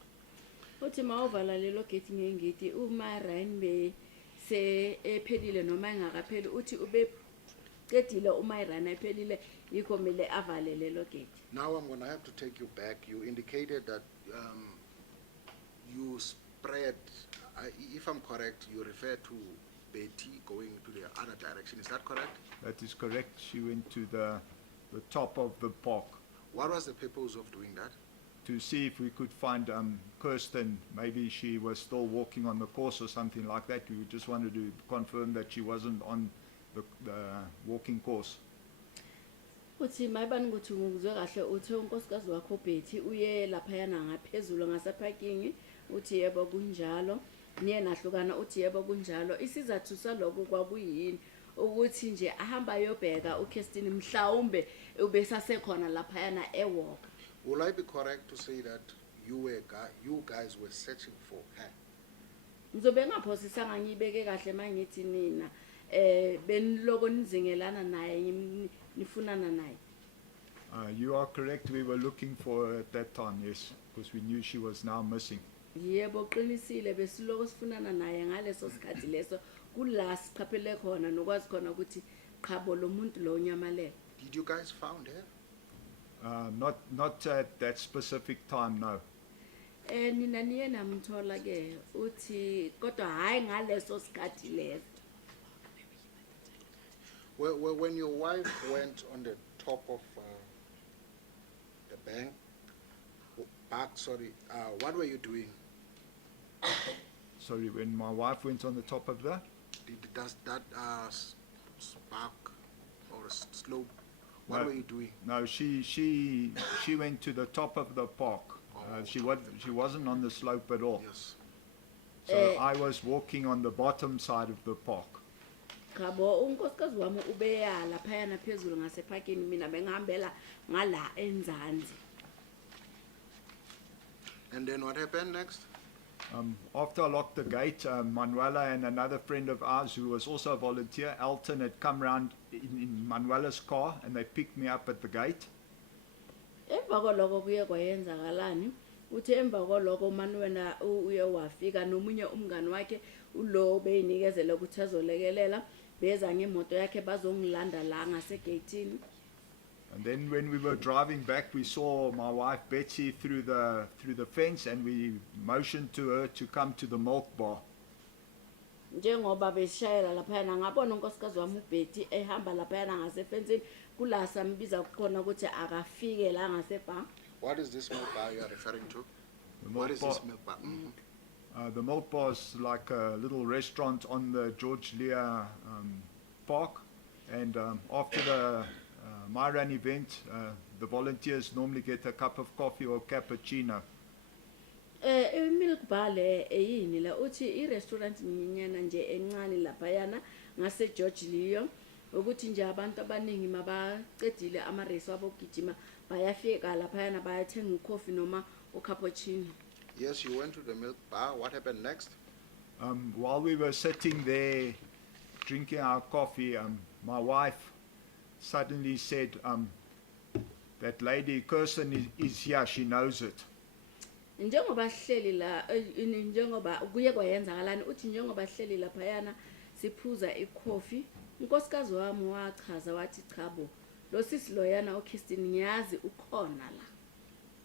Uthi mawuvala lelo gate ngengidi uma rain be se ephelile noma engakapheli uthi ube qedile uma irun ephelile yikho mele avale lelo gate. Now I'm going to have to take you back. You indicated that you spread, if I'm correct, you refer to Betty going to the other direction. Is that correct? That is correct. She went to the top of the park What was the purpose of doing that? to see if we could find Kirsten. Maybe she was still walking on the course or something like that. We just wanted to confirm that she wasn't on the walking course. Uthi mayibani ukuthi ngikuzwe kahle uthi unkosikazi wakho Betty uye laphayana ngaphezulu ngaseparking uthi yebo kunjalo niye nahlukana uthi yebo kunjalo isizathu saloko kwakuyini ukuthi nje ahamba yobheka uKirsten mhlawumbe ubesasekhona laphayana ewalk. Will I be correct to say that you guys were searching for her? Ngizobe ngaphosisanga ngibeke kahle mangithi nina beniloko nizingelana naye nifunana naye. You are correct. We were looking for her at that time, yes, because we knew she was now missing. Yebo qinisile besiloko sifunana naye ngaleso sikhathi leso kula siqhaphele khona nokwazi khona ukuthi qhabo lo muntu lo unyamalele. Did you guys found her? Not at that specific time, no. Nina niye namthola ke uthi kodwa hayi ngaleso sikhathi leso. When your wife went on the top of the bank, what were you doing? Sorry, when my wife went on the top of that? Does that spark or slope? What No. were you doing? No, she went to the top of the park. She wasn't on the slope at all. Yes. So I was walking on the bottom side of the park. Khabo unkosikazi wami ubeya laphayana phezulu ngaseparking mina bengihambela ngala enzansi. And then what happened next? After I locked the gate, Manuela and another friend of ours who was also a volunteer, Elton, had come round in Manuela's car and they picked me up at the gate. Emva koloko kuye kwayenzakalani uthi emva koloko uManuela uye wafika nomunye umngani wakhe ulo beyinikezela ukuthi azolekelela beza ngemoto yakhe bazongilanda la ngasegatini. And then when we were driving back, we saw my wife Betsy through the fence, and we motioned to her to come to the milk bar. Njengoba beshayela laphayana ngabona unkosikazi wami uBetty ehamba laphayana ngasefensini kula sambiza khona ukuthi akafike la ngasebar. What is this milk bar you are referring to? The What milk is bar, this milk bar? the milk bar is like a little restaurant on the 𝐬𝐻𝐫𝐿 park, and after the Myran event, the volunteers normally get a cup of coffee or cappuccino. Milk bar le eyini la uthi i-restaurant nyinyana nje encane laphayana ngase 𝐬𝐻𝐫𝐿 ukuthi nje abantu abaningi mabaqedile ama-race wabo okugijima bayafika laphayana bayathenga ucoffee noma ucappuccino. Yes, you went to the milk bar. What happened next? While we were sitting there drinking our coffee, my wife suddenly said, that lady Kirsten is here, she knows it. Njengoba sihleli la njengoba kuye kwayenzakalani uthi njengoba sihleli laphayana siphuza icoffee unkosikazi wami wachaza wathi chabo lo sisi loyana uKirsten ngiyazi ukhona la.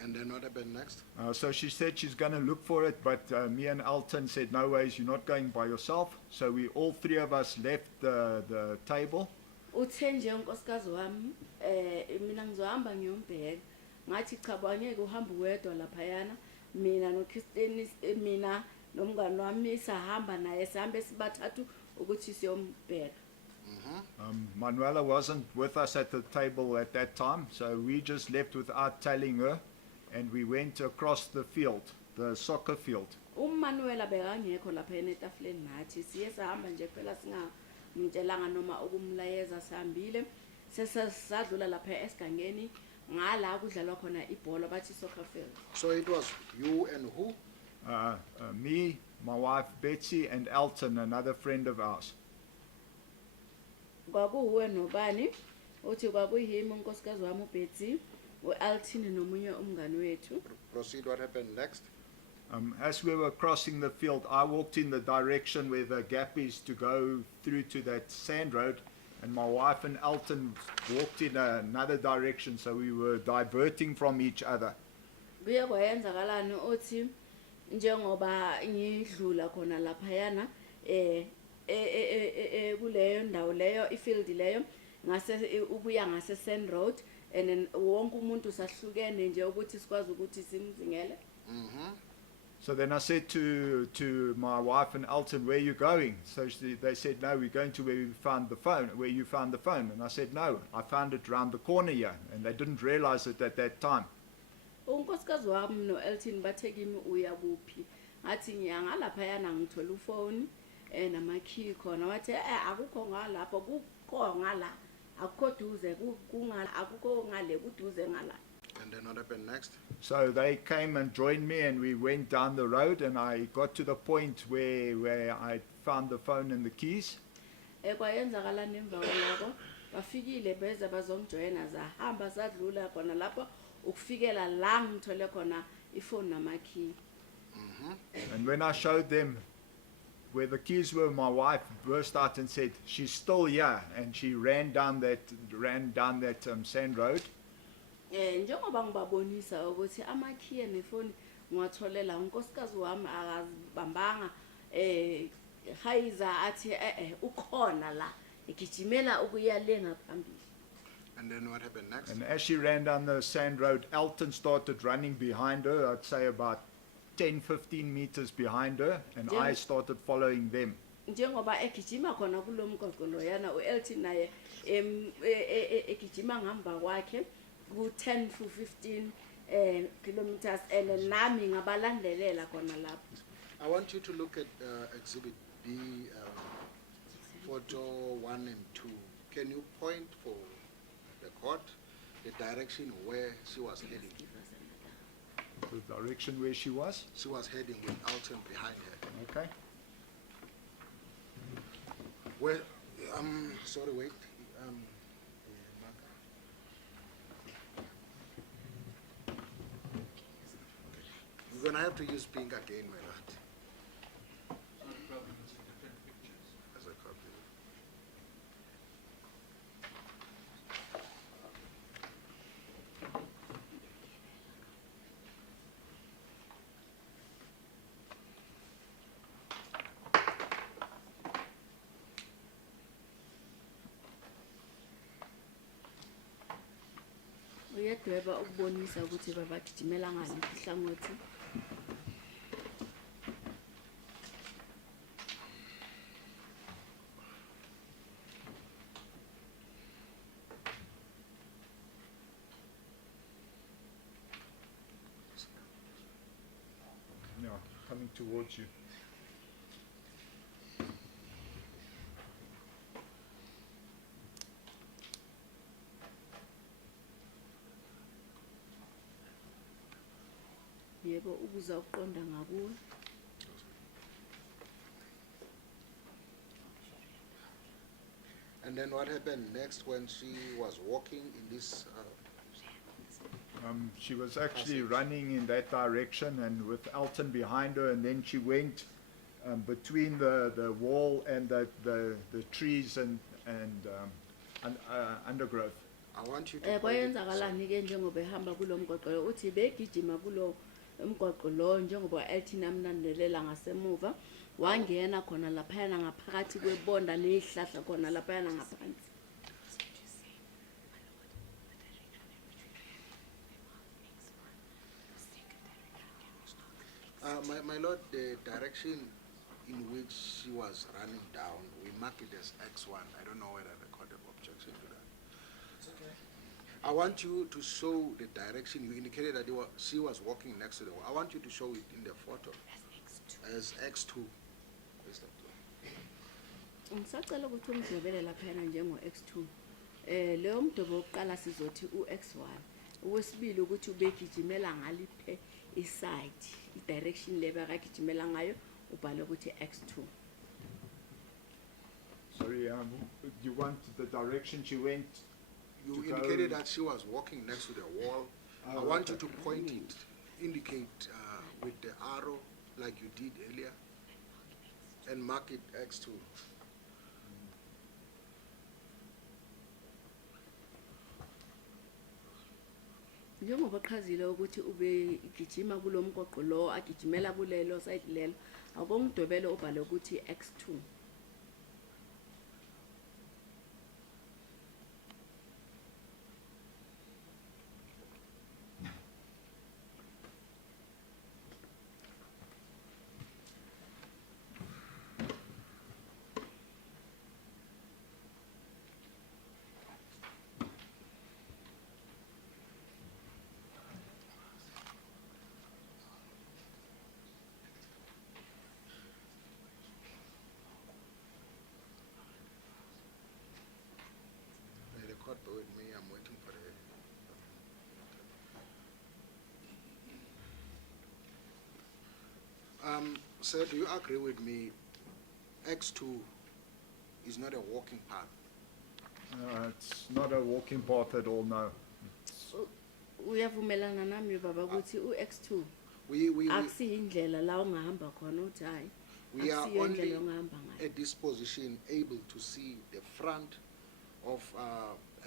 And then what happened next? So she said she's going to look for it, but me and Elton said, no ways, you're not going by yourself. So we all three of us left the table. uthe nje unkosikazi wami mina ngizohamba ngiyombheka ngathi cha bangeke uhamba wedwa laphayana mina no Kirsten mina nomngani wami sahamba naye sihambe sibathathu ukuthi siyombheka. Manuela wasn't with us at the table at that time, so we just left without telling her, and we went across the field, the soccer field. Manuela bekangekho laphayana etafuleni nathi siye sahamba nje phela singamtshelanga noma ukumlayeza sihambile sesadlula lapha esigangeni ngala kudlalwa khona ibhola bathi soccer field. So it was you and who? Me, my wife Betsy, and Elton, another friend of ours. Kwakuwe nobani uthi kwakuyimi unkosikazi wami uBetsy uAltin nomunye umngani wethu. Proceed, what happened next? As we were crossing the field, I walked in the direction where the gap is to go through to that sand road, and my wife and Elton walked in another direction, so we were diverting from each other. Kuye kwayenzakalani uthi njengoba ngidlula khona laphayana kuleyo ndawo leyo ifield leyo ngase ukuya ngase Sand Road, and then wonke umuntu sahlukene nje ukuthi sikwazi ukuthi simzingele. So then I said to my wife and Elton, where are you going? So they said, no, we're going to where we found the phone, where you found the phone. And I said, no, I found it round the corner here. And they didn't realize it at that time. Unkosikazi wami no Elton bathe kimi uya kuphi ngathi ngiyanga laphayana ngithola ufone nama key khona wathi akukho ngalapha kukho ngala akukho duze kungala akukho ngale kuduze ngala. And then what happened next? So they came and joined me, and we went down the road, and I got to the point where I found the phone and the keys. Kwayenzakala nemva kwaloko bafikile beza bazongijoyina zahamba sadlula khona lapho ukufikela la ngithole khona iphone nama key. And when I showed them where the keys were, my wife burst out and said, she's still here, and she ran down that sand road. Njengoba ngibabonisa ukuthi amakhiye nefoni ngiwatholela unkosikazi wami akazibambanga hayiza athi ukhona la igijimela ukuya le ngaphambili. And then what happened next? And as she ran down the sand road, Elton started running behind her, I'd say about 10-15 meters behind her, and I started following them. Njengoba egijima khona kulomgqogqo loyana uElton naye egijima ngamba kwakhe ku 10 to 15 kilometers, and nami ngabalandelela khona lapho. I want you to look at Exhibit B, photo 1 and 2. Can you point for the court the direction where she was heading? The direction where she was? She was heading with Alton behind her. Okay. Well, sorry, wait. You're gonna have to use pink again, my lord. No problem, it's in different pictures. As a copy. Uyadweba ukubonisa ukuthi babagijimela ngaliphi ihlangothi. Yeah, coming towards you. Yebo ukuza uqonda ngakuwe. And then what happened next when she was walking in this? She was actually running in that direction, and with Elton behind her, and then she went between the wall and the trees and undergrowth. I want you to point it. Kwayenzakalani ke njengoba ehamba kulomgqogqo uthi begijima kulo umgqogqo lo njengoba Elton amnandelela ngasemuva wangena khona laphayana ngaphakathi kwebonda lehlahla khona laphayana ngaphansi. My lord, the direction in which she was running down, we mark it as X1. I don't know whether the court have objection to that. It's okay. I want you to show the direction. You indicated that she was walking next to the wall. I want you to show it in the photo as X2. Where's that one? Ngisacela ukuthi umdwebele laphana njengo X2. Leyo mdwebo oqala sizothi uX1. Okwesibili ukuthi ubegijimela ngaliphe iside, i-direction lebe akagijimela ngayo ubhale ukuthi X2. Sorry, you want the direction she went? You to indicated go- that she was walking next to the wall. Oh, I want you okay. to point it, indicate with the arrow like you did earlier, and mark it X2. Njengoba qhazile ukuthi ube igijima kulomgoqo lo agijimela kulelo side lelo akongidwebele ubhale ukuthi X2. May the court bear with me, I'm waiting for the... Sir, do you agree with me? X2 is not a walking path. It's not a walking path at all, no. Uyavumelana nami baba ukuthi uX2 We akusiyindlela la ungahamba khona uthi hayi are akusiyo only indlela ongahamba ngayo. at this position able to see the front of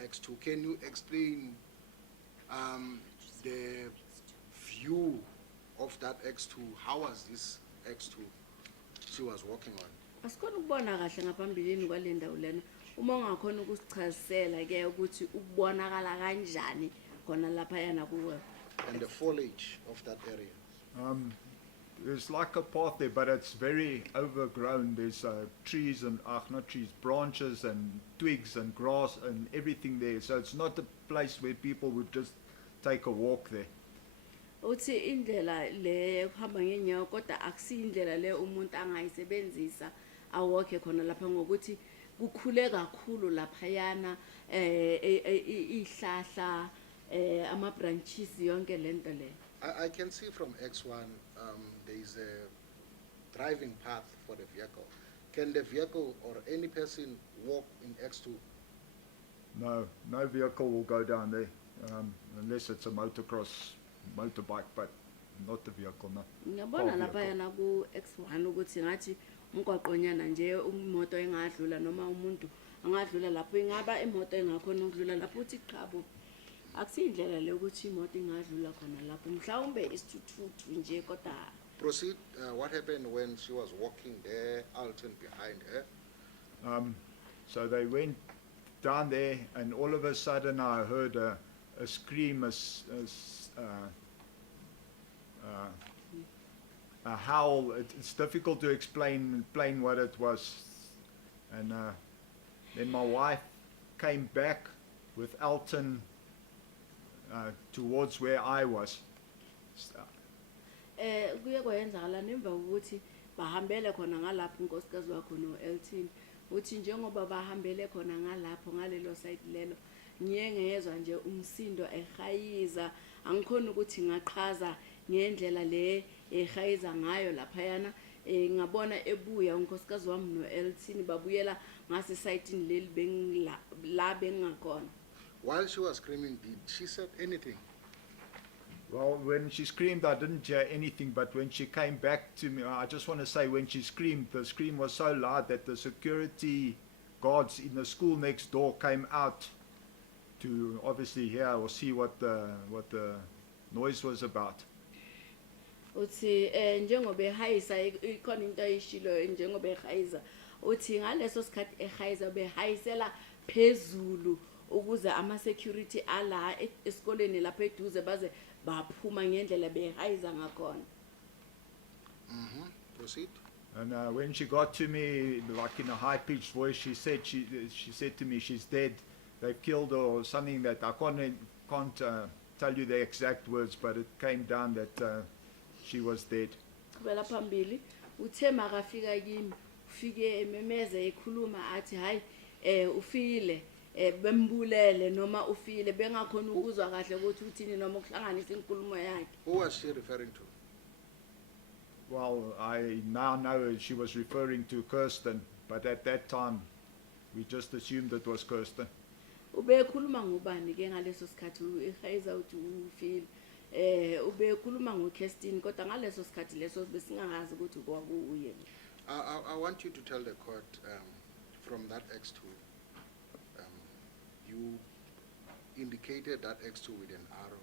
X2. Can you explain the view of that X2? How was this X2 she was walking on? Asikhona ukubona kahle ngaphambilini kwale ndawo lena uma ungakhona ukusichazisela ke ukuthi ukubonakala kanjani khona lapha yana kuwe. And the foliage of that area. There's like a path there, but it's very overgrown. There's trees and, not trees, branches and twigs and grass and everything there. So it's not a place where people would just take a walk there. Uthi indlela le kuhamba ngenyawo kodwa akusiyindlela le umuntu angayisebenzisa awokhe khona lapha ngokuthi kukhule kakhulu lapha yana ihlahla ama branches yonke lento le. I can see from X1 there is a driving path for the vehicle. Can the vehicle or any person walk in X2? No vehicle will go down there unless it's a motorbike, but not the vehicle, no. Ngiyabona Car lapha vehicle. yana ku X1 ukuthi ngathi umgwaqonyana nje umoto engadlula noma umuntu angadlula lapho ingaba imoto engakhona ukudlula lapho uthi qhabo akusindlela le ukuthi imoto ingadlula khona lapho mhlawumbe isithuthu nje kodwa. Proceed. What happened when she was walking there, Alton behind her? So they went down there, and all of a sudden I heard a scream, a howl. It's difficult to explain what it was. And then my wife came back with Alton towards where I was. Kuye kwenzakala nemva ukuthi bahambele khona ngalapho unkosikazi wakho no-Elton uthi njengoba bahambele khona ngalapho ngalelo side lelo ngiye ngezwa nje umsindo ehayiza angikhona ukuthi ngaqhaza ngendlela le ehayiza ngayo lapha yana ngabona ebuya unkosikazi wami no-Elton babuyela ngase site leli bengila bengakhona. While she was screaming, did she said anything? Well, when she screamed, I didn't hear anything, but when she came back to me, I just want to say when she screamed, the scream was so loud that the security guards in the school next door came out to obviously hear or see what the noise was about. Uthi njengoba ehayisa ikhona into ayishilo njengoba ehayisa uthi ngaleso sikhathi ehayisa behayisela phezulu ukuze ama security ala esikoleni lapha eduze baze baphuma ngendlela behayisa ngakhona. Proceed. And when she got to me, like in a high-pitched voice, she said to me, she's dead. They've killed her or something that I can't tell you the exact words, but it came down that she was dead. Kubela phambili uthe makafika kimi ufike ememeze ekhuluma athi hayi ufile bembulele noma ufile bengakhona ukuzwa kahle ukuthi uthini noma ukuhlanganisa inkulumo yakhe. Who was she referring to? Well, I now know she was referring to Kirsten, but at that time, we just assumed it was Kirsten. Ubekhuluma ngubani ke ngaleso sikhathi ehayiza uthi ufile ubekhuluma ngoKirsten kodwa ngaleso sikhathi leso besingazi ukuthi kwakuye. I want you to tell the court from that X2, you indicated that X2 with an arrow.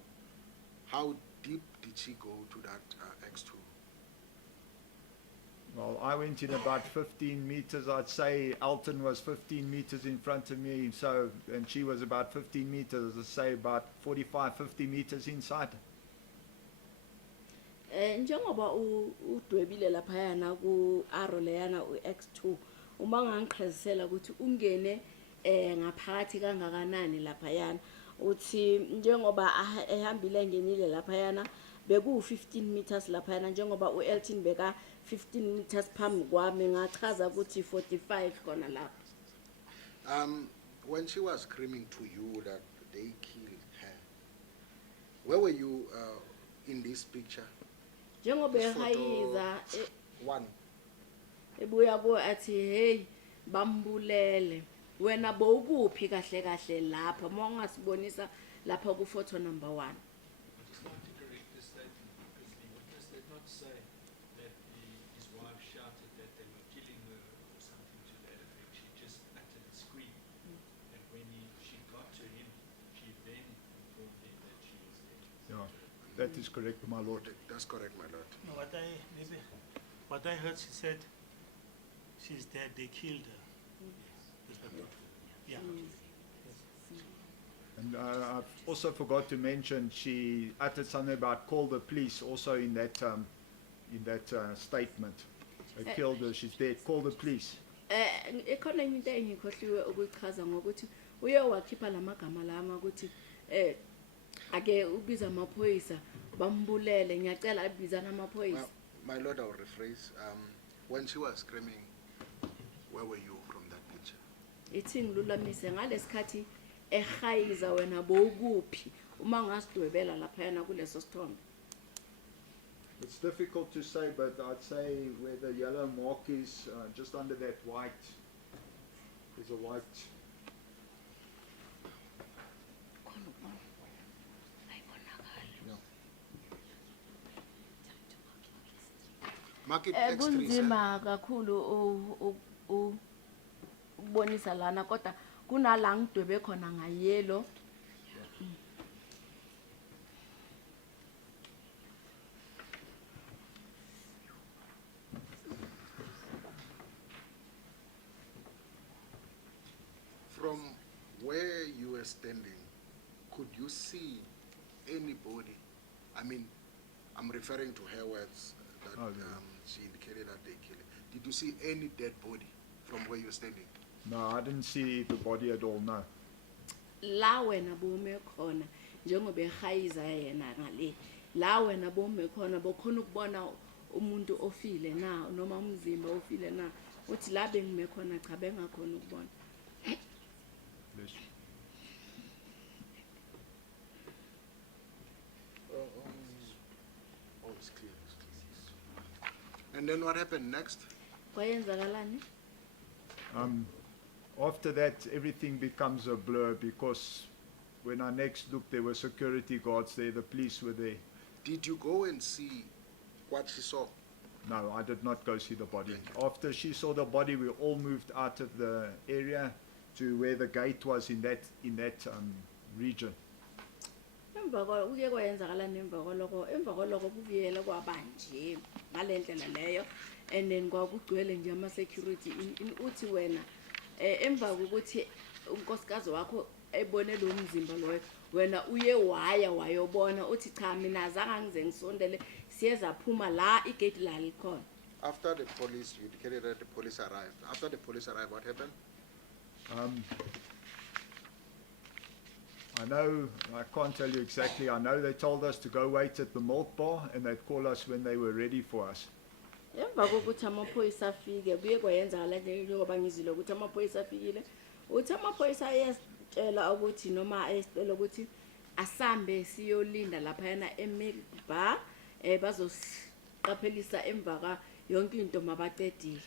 How deep did she go to that X2? Well, I went in about 15 meters. I'd say Alton was 15 meters in front of me, and she was about 15 meters, I'd say about 45, 50 meters inside. Njengoba udwebile laphayana ku arrow leyana uX2 uma ngangichazisela ukuthi ungene ngaphakathi kangakanani laphayana uthi njengoba ehambile ngenile laphayana beku 15 meters laphayana njengoba uElton beka 15 meters phambi kwami ngachaza ukuthi 45 khona lapha. When she was screaming to you that they killed her, where were you in this picture? Njengoba ehayiza One. ebuya bo athi hey bambulele wena bowukuphi kahle kahle lapha mongasibonisa lapha ku photo number 1. I just like to correct this statement because the witness did not say that his wife shouted that they were killing her or something to that effect. She just uttered a scream. And when she got to him, she then informed him that she was dead. Yeah, that is correct, my lord. That's correct, my lord. No, what I heard, she said she's dead. They killed her. Yes. Yeah. And I also forgot to mention she uttered something about call the police also in that statement. They killed her, she's dead, call the police. Ekhona into engikhohliwe ukuchaza ngokuthi uye wakhipha lamagama lama ukuthi ake ubiza amaphoyisa bambulele ngiyacela abiza namaphoyisa. My lord, I'll rephrase. When she was screaming, where were you from that picture? Ithi ngilulamise ngalesikhathi ehayiza wena bowukuphi uma ngasidwebela laphayana kuleso sithombe. It's difficult to say, but I'd say where the yellow mark is, just under that white, there's a white. Yeah. Mark it X3, sir. Kunzima kakhulu ukubonisa lana kodwa kunala ngidwebe khona ngayelo. From where you were standing, could you see anybody? I mean, I'm referring to her words that she indicated that they killed her. Did you see any dead body from where you were standing? No, I didn't see the body at all, no. La wena bome khona njengoba ehayiza yena ngale la wena bome khona bokhona ukubona umuntu ofile na noma umzimba ofile na uthi la bengime khona cha bengakhona ukubona. Bless you. Oh, it's clear, it's clear. And then what happened next? Kwayenzakalani? After that, everything becomes a blur because when I next looked, there were security guards there, the police were there. Did you go and see what she saw? No, I did not go see the body. After she saw the body, we all moved out of the area to where the gate was in that region. Emva kuye kwayenzakalani emva kwaloko kuvuyela kwabanje ngalendlela leyo and then kwakugcwele nje ama security uthi wena emva kokuthi unkosikazi wakho ebone lo mzimba loyo wena uye wayobona uthi cha mina azange ngize ngisondele siye zaphuma la igate la likhona. After the police, you indicated that the police arrived. After the police arrived, what happened? I know, I can't tell you exactly. I know they told us to go wait at the milk bar and they'd call us when they were ready for us. Emva kokuthi amaphoyisa afike kuye kwayenzakala njengoba ngizile ukuthi amaphoyisa afikile uthi amaphoyisa ayasitshela ukuthi noma ayesicela ukuthi asambe siyolinda laphayana emilk bar bazosiqaphelisa emva ka yonke into mabaqedile.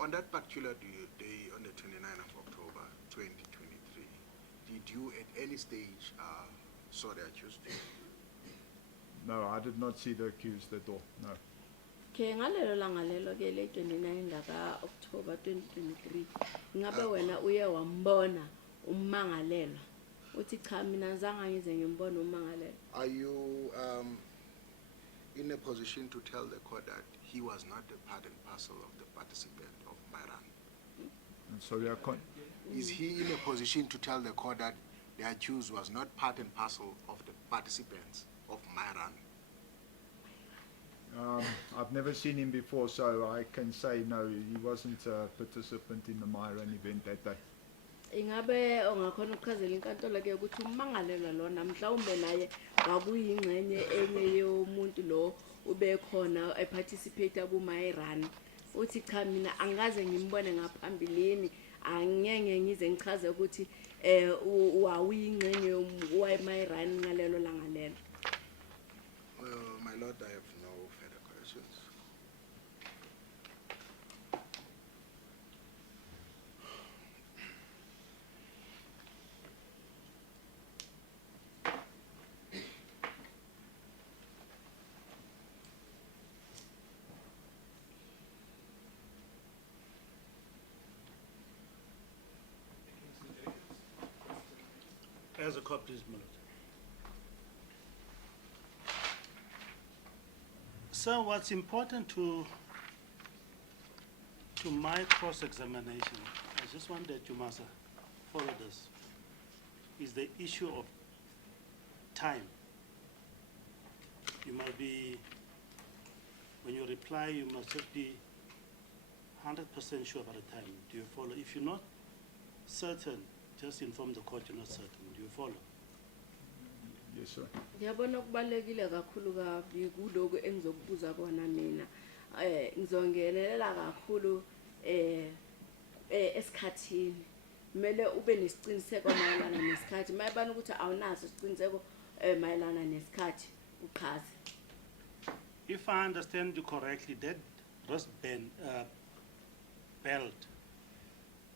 On that particular day, on the 29th of October 2023, did you at any stage saw the accused? No, I did not see the accused at all, no. Ke ngalelo langa lelo ke le 29 ka October 2023 ngabe wena uye wambona ummangalelwa uthi cha mina azange ngize ngimbone ummangalelwa. Are you in a position to tell the court that he was not a part and parcel of the participant of Myran? And so we are Is he in a position to tell the court that the accused was not part and parcel of the participants of Myran? I've never seen him before, so I can say no, he wasn't a participant in the Myran event that day. Ingabe ongakhona ukuchazela inkantolo ke ukuthi ummangalelwa lona mhlawumbe naye kwakuyingxenye enye yomuntu lo ubekhona eparticipate ku Myran uthi cha mina angaze ngimbone ngaphambilini angeke ngize ngichaze ukuthi wawuyingxenye wa Myran ngalelo langa lelo. My lord, I have no further questions. As a cop, please, my lord. So what's important to my cross-examination, I just want that you must follow this, is the issue of time. You must be, when you reply, you must just be 100% sure about the time. Do you follow? If you're not certain, just inform the court you're not certain. Do you follow? Yes, sir. Ngiyabona kubalekile kakhulu kabi kuloko engizokubuza kona mina ngizongenelela kakhulu esikhathini kumele ube nesiciniseko mayelana nesikhathi mayibana ukuthi awunaso isiciniseko mayelana nesikhathi uchaze. If I understand you correctly, that wristband belt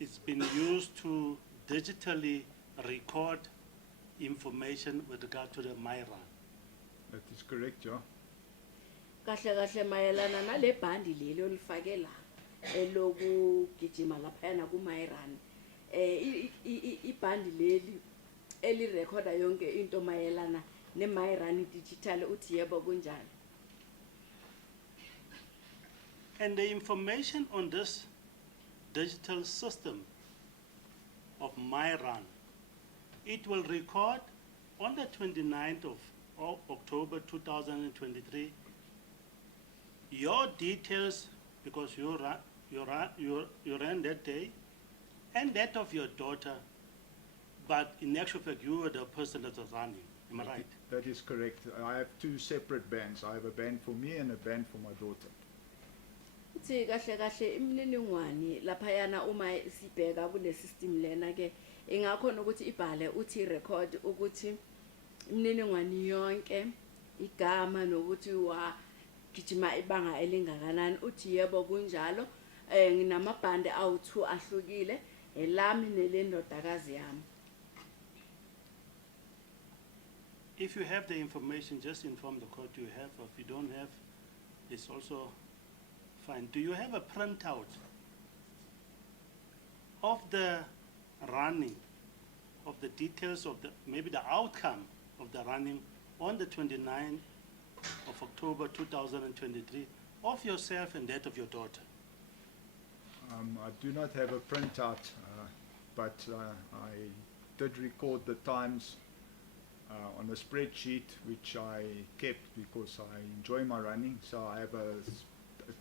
it's been used to digitally record information with regard to the Myran. That is correct, yeah. Kahle kahle mayelana nale bhandi leli olifake la elokugijima laphayana ku Myran ibhandi leli elirekhoda yonke into mayelana ne Myran digital uthi yebo kunjani. And the information on this digital system of Myran, it will record on the 29th of October 2023 your details, because you ran that day, and that of your daughter, but in actual fact you were the person that was running. Am I right? That is correct. I have two separate bands. I have a band for me and a band for my daughter. Uthi kahle kahle imininingwane laphayana uma sibheka kule system lena ke ingakhona ukuthi ibhale uthi record ukuthi imininingwane yonke igama nokuthi wagijima ibanga elingakanani uthi yebo kunjalo nginamabhande awu2 ahlukile elami nelendodakazi yami. If you have the information, just inform the court you have. If you don't have, it's also fine. Do you have a printout of the running, of the details of maybe the outcome of the running on the 29th of October 2023 of yourself and that of your daughter? I do not have a printout, but I did record the times on a spreadsheet which I kept because I enjoy my running. So I have a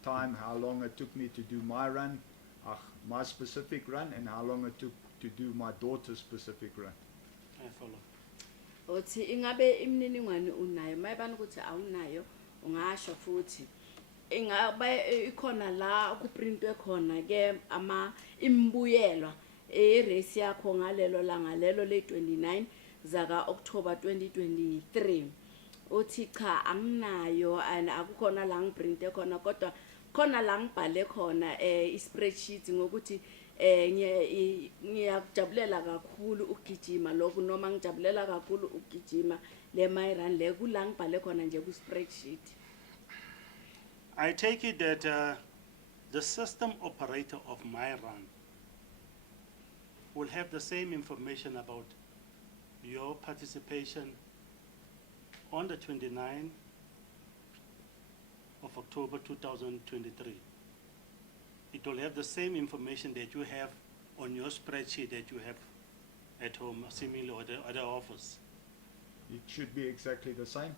time how long it took me to do my run, my specific run, and how long it took to do my daughter's specific run. I follow. Uthi ingabe imininingwane unayo mayibani ukuthi awunayo ungasho futhi ingabe ikhona la kuprintwe khona ke imbuyelwa race yakho ngalelo langa lelo le 29 zaka October 2023 uthi cha anginayo and akukhona la ngiprinte khona kodwa khona la ngibhale khona spreadsheet ngokuthi ngiyakujabulela kakhulu ukugijima lokho noma ngijabulela kakhulu ukugijima le mayirun le kula ngibhale khona nje ku spreadsheet. I take it that the system operator of my run will have the same information about your participation on the 29th of October 2023. It will have the same information that you have on your spreadsheet that you have at home, seemingly, or the other office. It should be exactly the same.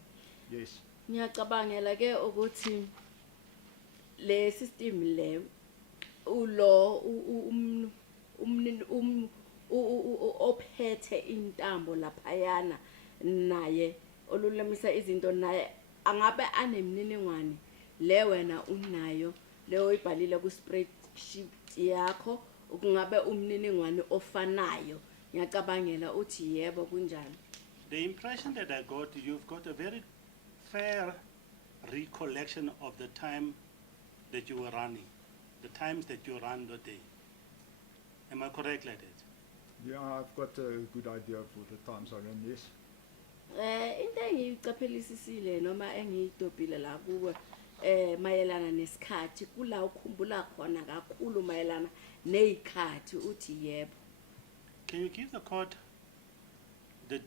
Yes. Ngiyacabangela ke ukuthi le system le ulo ophethe intambo laphayana naye olulemisa izinto naye angabe anemniningwane le wena unayo leyo ibhalile ku spreadsheet yakho ukungabe umniningwane ofanayo. Ngiyacabangela uthi yebo kunjalo. The impression that I got, you've got a very fair recollection of the time that you were running, the times that you ran the day. Am I correct like that? Yeah, I've got a good idea for the times I ran, yes. Into engiyicaphelisisile noma engiyidobhile la kuwe mayelana nesikhathi kula ukhumbula khona kakhulu mayelana nezikhathi uthi yebo. Can you give the court the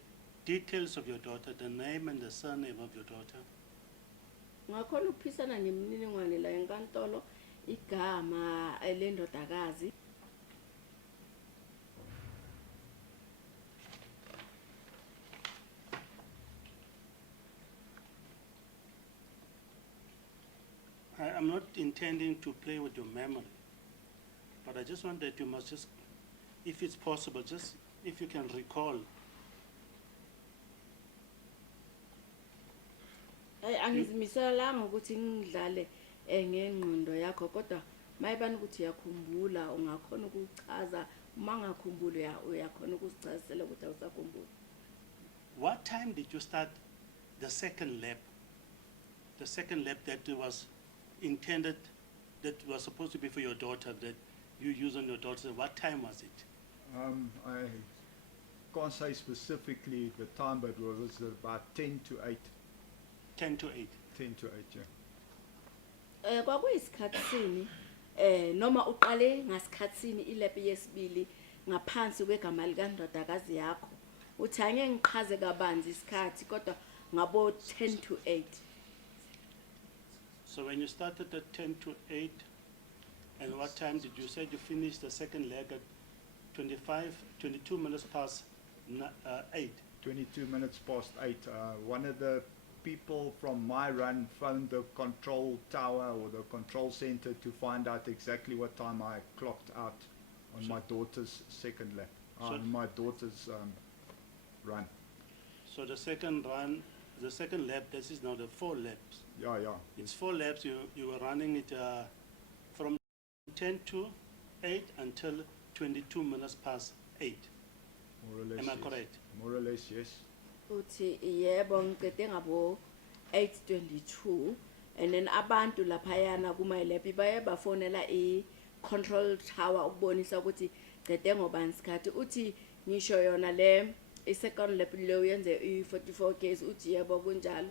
details of your daughter, the name and the surname of your daughter? Ngakhona ukuphisana nemininingwane la enkantolo igama elendodakazi. I'm not intending to play with your memory, but I just want that you must just, if it's possible, just if you can recall. Angizimiselanga ukuthi ngidlale ngengqondo yakho kodwa mayibani ukuthi yakhumbula ungakhona ukuchaza uma ngakhumbula uyakhona ukusichazela ukuthi awusakhumbula. What time did you start the second lap? The second lap that was intended, that was supposed to be for your daughter, that you use on your daughter. What time was it? I can't say specifically the time, but it was about 10 to 8. 10 to 8. 10 to 8, yeah. Kwakuyisikhathi sini noma uqale ngasikhathi sini ilap yesibili ngaphansi kwegama likandodakazi yakho uthi angeke ngiqhaze kabanzi isikhathi kodwa ngabo 10 to 8. So when you started at 10 to 8, and what time did you say you finished the second leg at 22 minutes past 8? 22 minutes past 8. One of the people from my run phoned the control tower or the control center to find out exactly what time I clocked out on my daughter's second lap, on my daughter's run. So the second run, the second lap, this is now the 4 laps. Yeah, yeah. It's 4 laps. You were running it from 10 to 8 until 22 minutes past 8. More or less. Am I yes. correct? More or less, yes. Uthi yebo ngicede ngabo 8:22 and then abantu laphayana kuma lap baye bafonela control tower ukubonisa ukuthi cede ngobani isikhathi uthi ngisho yona le second lap leyo yenze 44 k's uthi yebo kunjalo.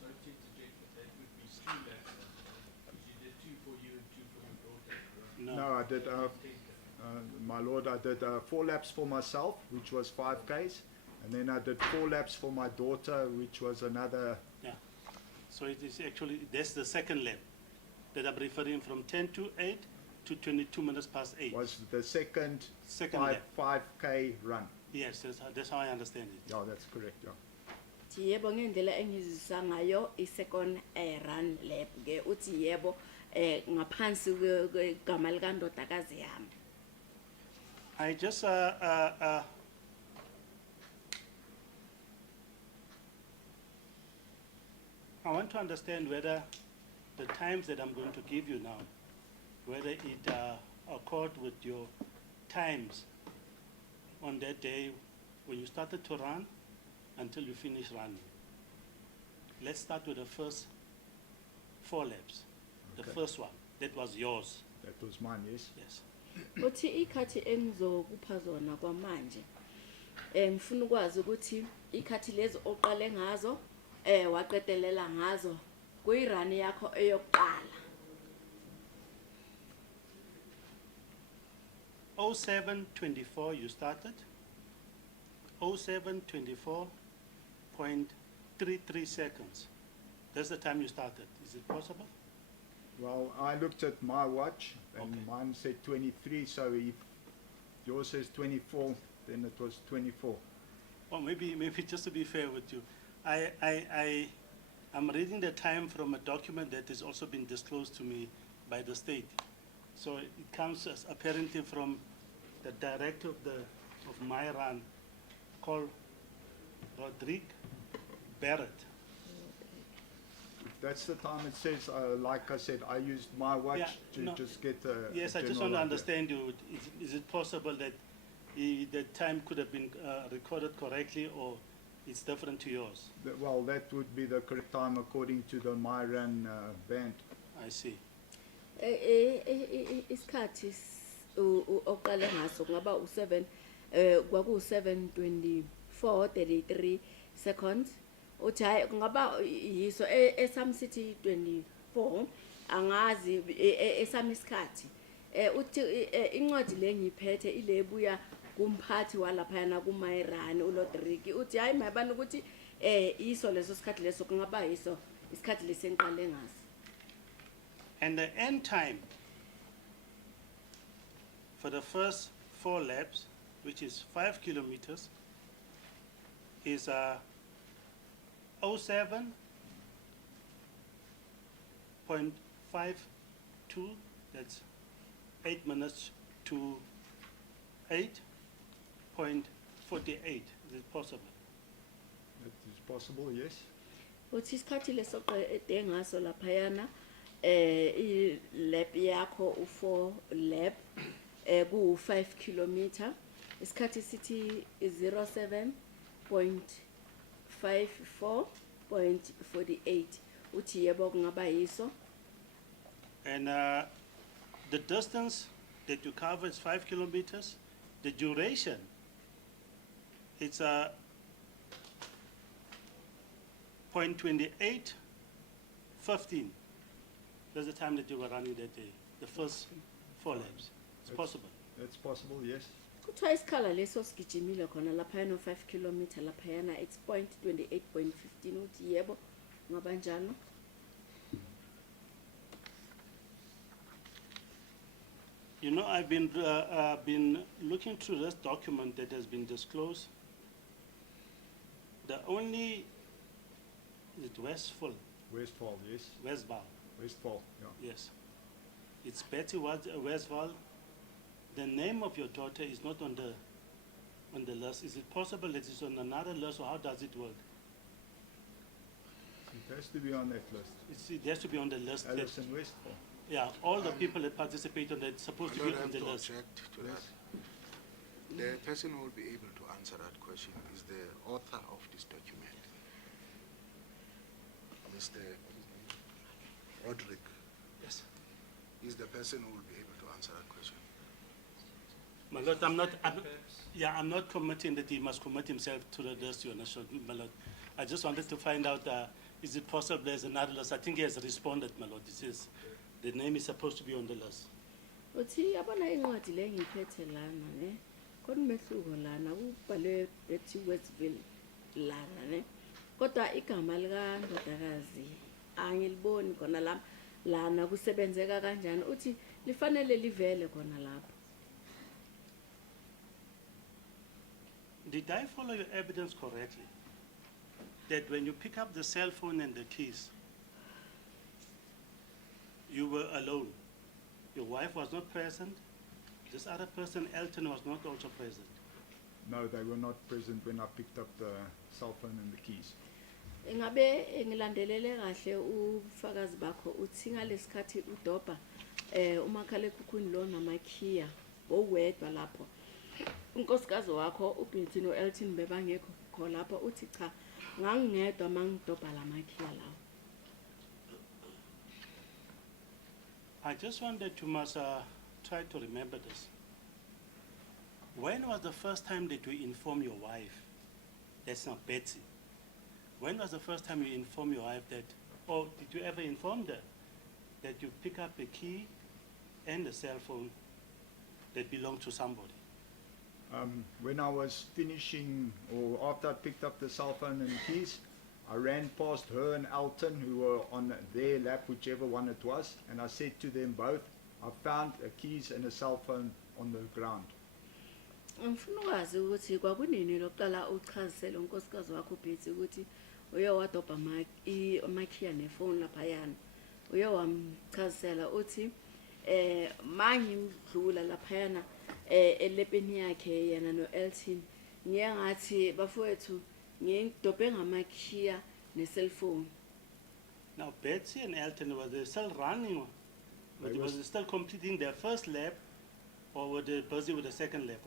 Sorry to interject, but that would be 2 laps. You did 2 for you and 2 for your daughter, right? No, I did, my lord, I did 4 laps for myself, which was 5Ks, and then I did 4 laps for my daughter, which was another. Yeah. So it is actually, that's the second lap that I'm referring from 10 to 8, to 22 minutes past 8. Was the second, Second five, lap. 5K run. Yes, that's how I understand it. Yeah, that's correct, yeah. Yebo ngendlela engizisa ngayo i-second run lap ke uthi yebo ngaphansi kwegama likandodakazi yami. I just I want to understand whether the times that I'm going to give you now, whether it accord with your times on that day when you started to run until you finish running. Let's start with the first 4 laps. The Okay. first one, that was yours. That was mine, yes. Yes. Uthi ikhathi engizokupha zona kwamanje ngifuna ukwazi ukuthi ikhathi lezi oqale ngazo waqedelela ngazo kuyirun yakho eyokuqala. 07:24 you started. 07:24.33 seconds. That's the time you started. Is it possible? Well, I looked at my watch and Okay. mine said 23, so if yours says 24, then it was 24. Or maybe just to be fair with you, I'm reading the time from a document that has also been disclosed to me by the state. So it comes as apparently from the director of my run, called Rodrigue Barrett. If that's the time it says, like I said, I used my watch Yeah, to no. just get a Yes, I just general want to idea. understand you. Is it possible that the time could have been recorded correctly, or it's different to yours? Well, that would be the correct time according to the MyRun band. I see. Isikhathi oqale ngaso ngaba u7 kwaku 7:24:33 seconds. Uthi hayi kungaba yiso eSam City 24 angazi esami isikhathi. Uthi incwadi lengiphethe ilebuya kumphathi walaphana kuMayirani uLodrick uthi hayi mayibani ukuthi iso leso sikhathi leso kungaba yiso isikhathi lesenqale ngaso. And the end time for the first 4 laps, which is 5 kilometers, is 07.52. That's 8 minutes to 8.48. Is it possible? That is possible, yes. Uthi isikhathi leso qede ngaso laphayana i-lap yakho u4 lap ku5 kilometer isikhathi sithi 07.54.48 uthi yebo kungaba yiso. And the distance that you cover is 5 kilometers. The duration, it's 0.28:15. That's the time that you were running that day, the first 4 laps. It's That's- possible. That's possible, yes. Kuthiwa isikhala leso sigijimile khona laphayana 5 kilometer laphayana it's 0.28.15 uthi yebo ngaba njalo. You know, I've been looking through this document that has been disclosed. The only, is it Westfall? Westfall, yes. Westval, Westfall, yeah. yes. It's Betty Westval. The name of your daughter is not on the list. Is it possible that it's on another list, or how does it work? It has to be on that list. It has to be on the list. That, Alison Westfall. yeah, all the people that participate on that are supposed to I be don't on have the to list. object to that. The person who will be able to answer that question is the author of this document, Mr. Roderick. Yes. Is the person who will be able to answer that question. My Lord, I'm not committing that he must commit himself to the list, Your National, my Lord. I just wanted to find out, is it possible there's another list? I think he has responded, my Lord. He says the name is supposed to be on the list. Uthi yabona incwadi le ngiphethe lana ne konumehluko lana kubhalwe Betty Westville lana ne kodwa igama lika ndodakazi angiliboni khona lana kusebenzeka kanjani uthi lifanele livele khona lapho. Did I follow your evidence correctly? That when you pick up the cell phone and the keys, you were alone. Your wife was not present. This other person, 𝐿𝐻𝐻𝐿, was not also present. No, they were not present when I picked up the cell phone and the keys. Ingabe ngilandelele kahle ufakazi bakho uthi ngalesikhathi udoba umakhalekhukhwini lo namakhiya owedwa lapho. Unkosikazi wakho uBetty noElton bebangekho kho lapho uthi cha ngangingedwa mangidoba lamakhiya lawo. I just wanted to try to remember this. When was the first time that you informed your wife, that's not Betsy, when was the first time you informed your wife that, or did you ever inform her that you pick up a key and a cell phone that belonged to somebody? When I was finishing, or after I picked up the cell phone and the keys, I ran past her and 𝐿𝐻𝐻𝐿 who were on their lap, whichever one it was, and I said to them both, I found a keys and a cell phone on the ground. Ngifuna ukwazi ukuthi kwakunini lokuqala uchazisele unkosikazi wakho uBetty ukuthi uye wadoba amakhiya nefone laphayana. Uye wamchazisela uthi mangimdlula laphayana elepeni yakhe yena noElton ngiye ngathi bafowethu ngidobe ngamakhiya ne-cellphone. Now Betsy and 𝐿𝐻𝐻𝐿, were they still running? Were they still completing their first lap, or were they busy with the second lap?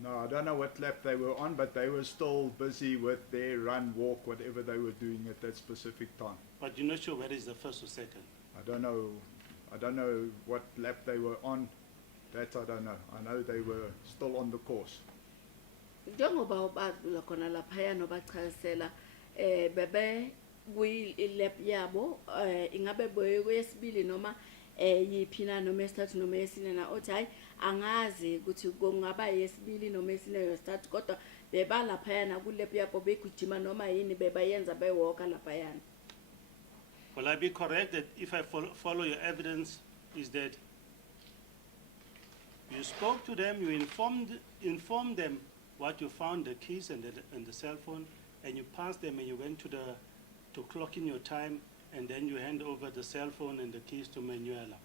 No, I don't know what lap they were on, but they were still busy with their run, walk, whatever they were doing at that specific time. But you're not sure whether it's the first or second? I don't know what lap they were on. That I don't know. I know they were still on the course. Njengoba ubadlula khona laphayana obachazisela bebe kwi-lap yabo ingabe kweyesibili noma yiphi na noma esithathu noma yesine na othi hayi angazi ukuthi kungaba yesibili noma yesine yesithathu kodwa beba laphayana ku-lap yabo begijima noma yini bebayenza bewalka laphayana. Will I be correct that if I follow your evidence is that you spoke to them, you informed them what you found, the keys and the cell phone, and you passed them and you went to clock in your time, and then you hand over the cell phone and the keys to Manuela.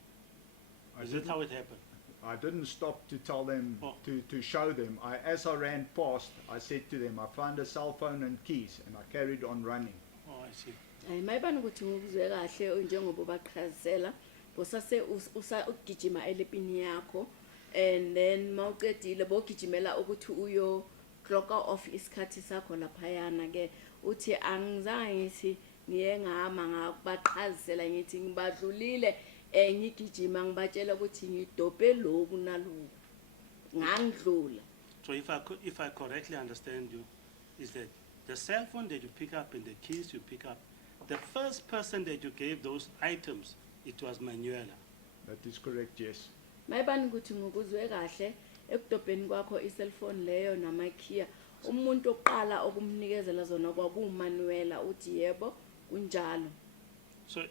Is that how it happened? I didn't stop to tell them, Oh. to show them. As I ran past, I said to them, I found a cell phone and keys, and I carried on running. Oh, I see. Mayibani ukuthi ngikuzwe kahle njengoba bachazisela bosase ugijima elepini yakho and then mawuqedile bogijimela ukuthi uyo clock off isikhathi sakho laphayana ke uthi angizange ngithi ngiye ngama ngabaqhazisela ngithi ngibadlulile ngigijima ngibatshela ukuthi ngidobe lokhu naloku ngangidlula. So if I correctly understand you, is that the cell phone that you pick up and the keys you pick up, the first person that you gave those items, it was Manuela. That is correct, yes. Mayibani ukuthi ngikuzwe kahle ekudobheni kwakho i-cellphone leyo namakhiya umuntu oqala okumnikezela zona kwakuManuela uthi yebo kunjalo. So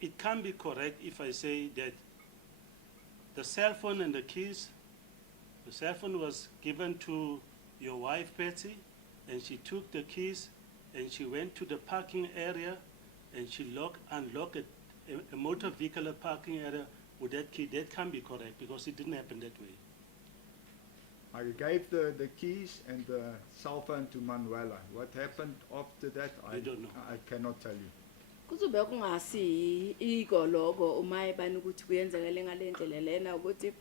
it can be correct if I say that the cell phone and the keys, the cell phone was given to your wife Betsy, and she took the keys and she went to the parking area and she unlocked a motor vehicle parking area with that key. That can be correct because it didn't happen that way. I gave the keys and the cell phone to Manuela. What happened after that, You don't know. I cannot tell you. Kuzube kungasi igoloko umayibani ukuthi kuyenzekele ngalendlela lena ukuthi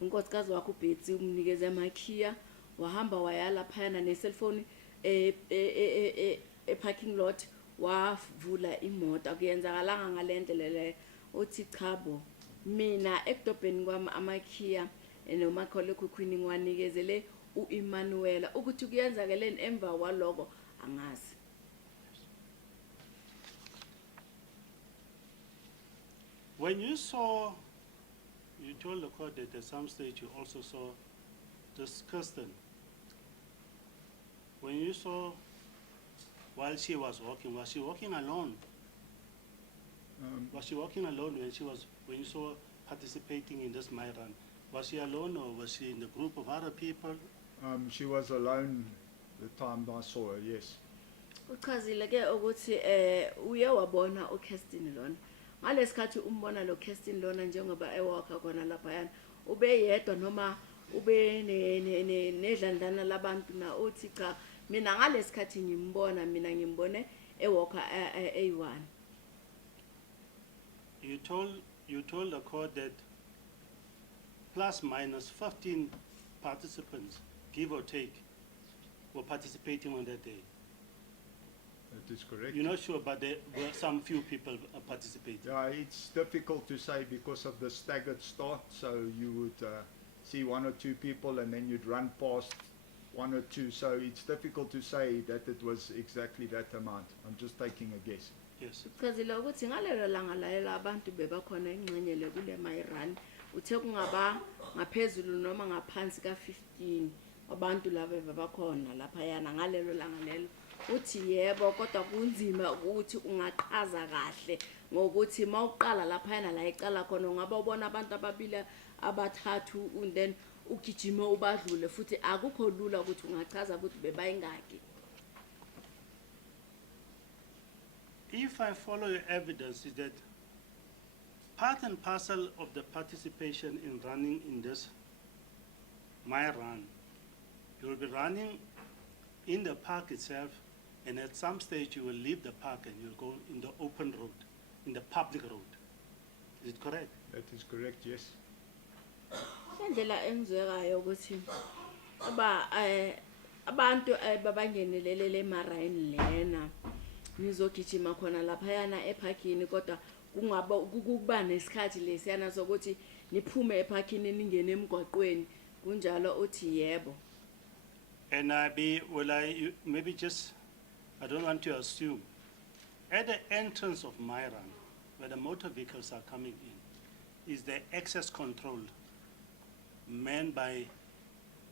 unkosikazi wakho uBetty umnikeze amakhiya wahamba wayala phayana ne-cellphone parking lot wavula imoto akuyenzakalanga ngalendlela le uthi chabo mina ekudobheni kwami amakhiya nomakhalekhukhwini ngiwanikezele uEmanuela ukuthi kuyenzakeleni emva kwaloko angazi. When you saw, you told the court that at some stage you also saw this Kirsten. When you saw, while she was walking alone? Was she walking alone when you saw participating in this My Run? Was she alone or was she in a group of other people? She was alone the time I saw her, yes. Uchazile ke ukuthi uye wabona uKirsten lona. Ngalesikhathi umbona lo Kirsten lona njengoba ewalka khona lapha yana. Ube yedwa noma ube nedlandlana labantu na uthi cha mina ngalesikhathi ngimbona mina ngimbone ewalka A1. You told the court that plus minus 15 participants, give or take, were participating on that day. That is correct. You're not sure, but there were some few people participating. Yeah, it's difficult to say because of the staggered start. So you would see one or two people and then you'd run past one or two. So it's difficult to say that it was exactly that amount. I'm just taking a guess. Yes. Because ukuthi ngalelo langa layelo abantu bebakhona ingxenyele kule My Run uthe kungaba ngaphezulu noma ngaphansi ka15 abantu laba bebakhona lapha yana ngalelo langa lelo uthi yebo kodwa kunzima ukuthi ungaqhaza kahle ngokuthi mawuqala lapha yana la iqala khona ungaba ubona abantu ababili abathathu and then ugijima ubadlule futhi akukho lula ukuthi ungachaza ukuthi bebayingaki. If I follow your evidence, is that part and parcel of the participation in running in this My Run, you'll be running in the park itself, and at some stage you will leave the park and you'll go in the open road, in the public road. Is it correct? That is correct, yes. Indlela engizwekayo ukuthi abantu babangenelele le marine lena ngizogijima khona lapha yana eparkini kodwa kungaba kukuba nesikhathi lesiyana sokuthi niphume eparkini ningene emgwaqweni kunjalo uthi yebo. And maybe just, I don't want to assume, at the entrance of My Run, where the motor vehicles are coming in, is there access control manned by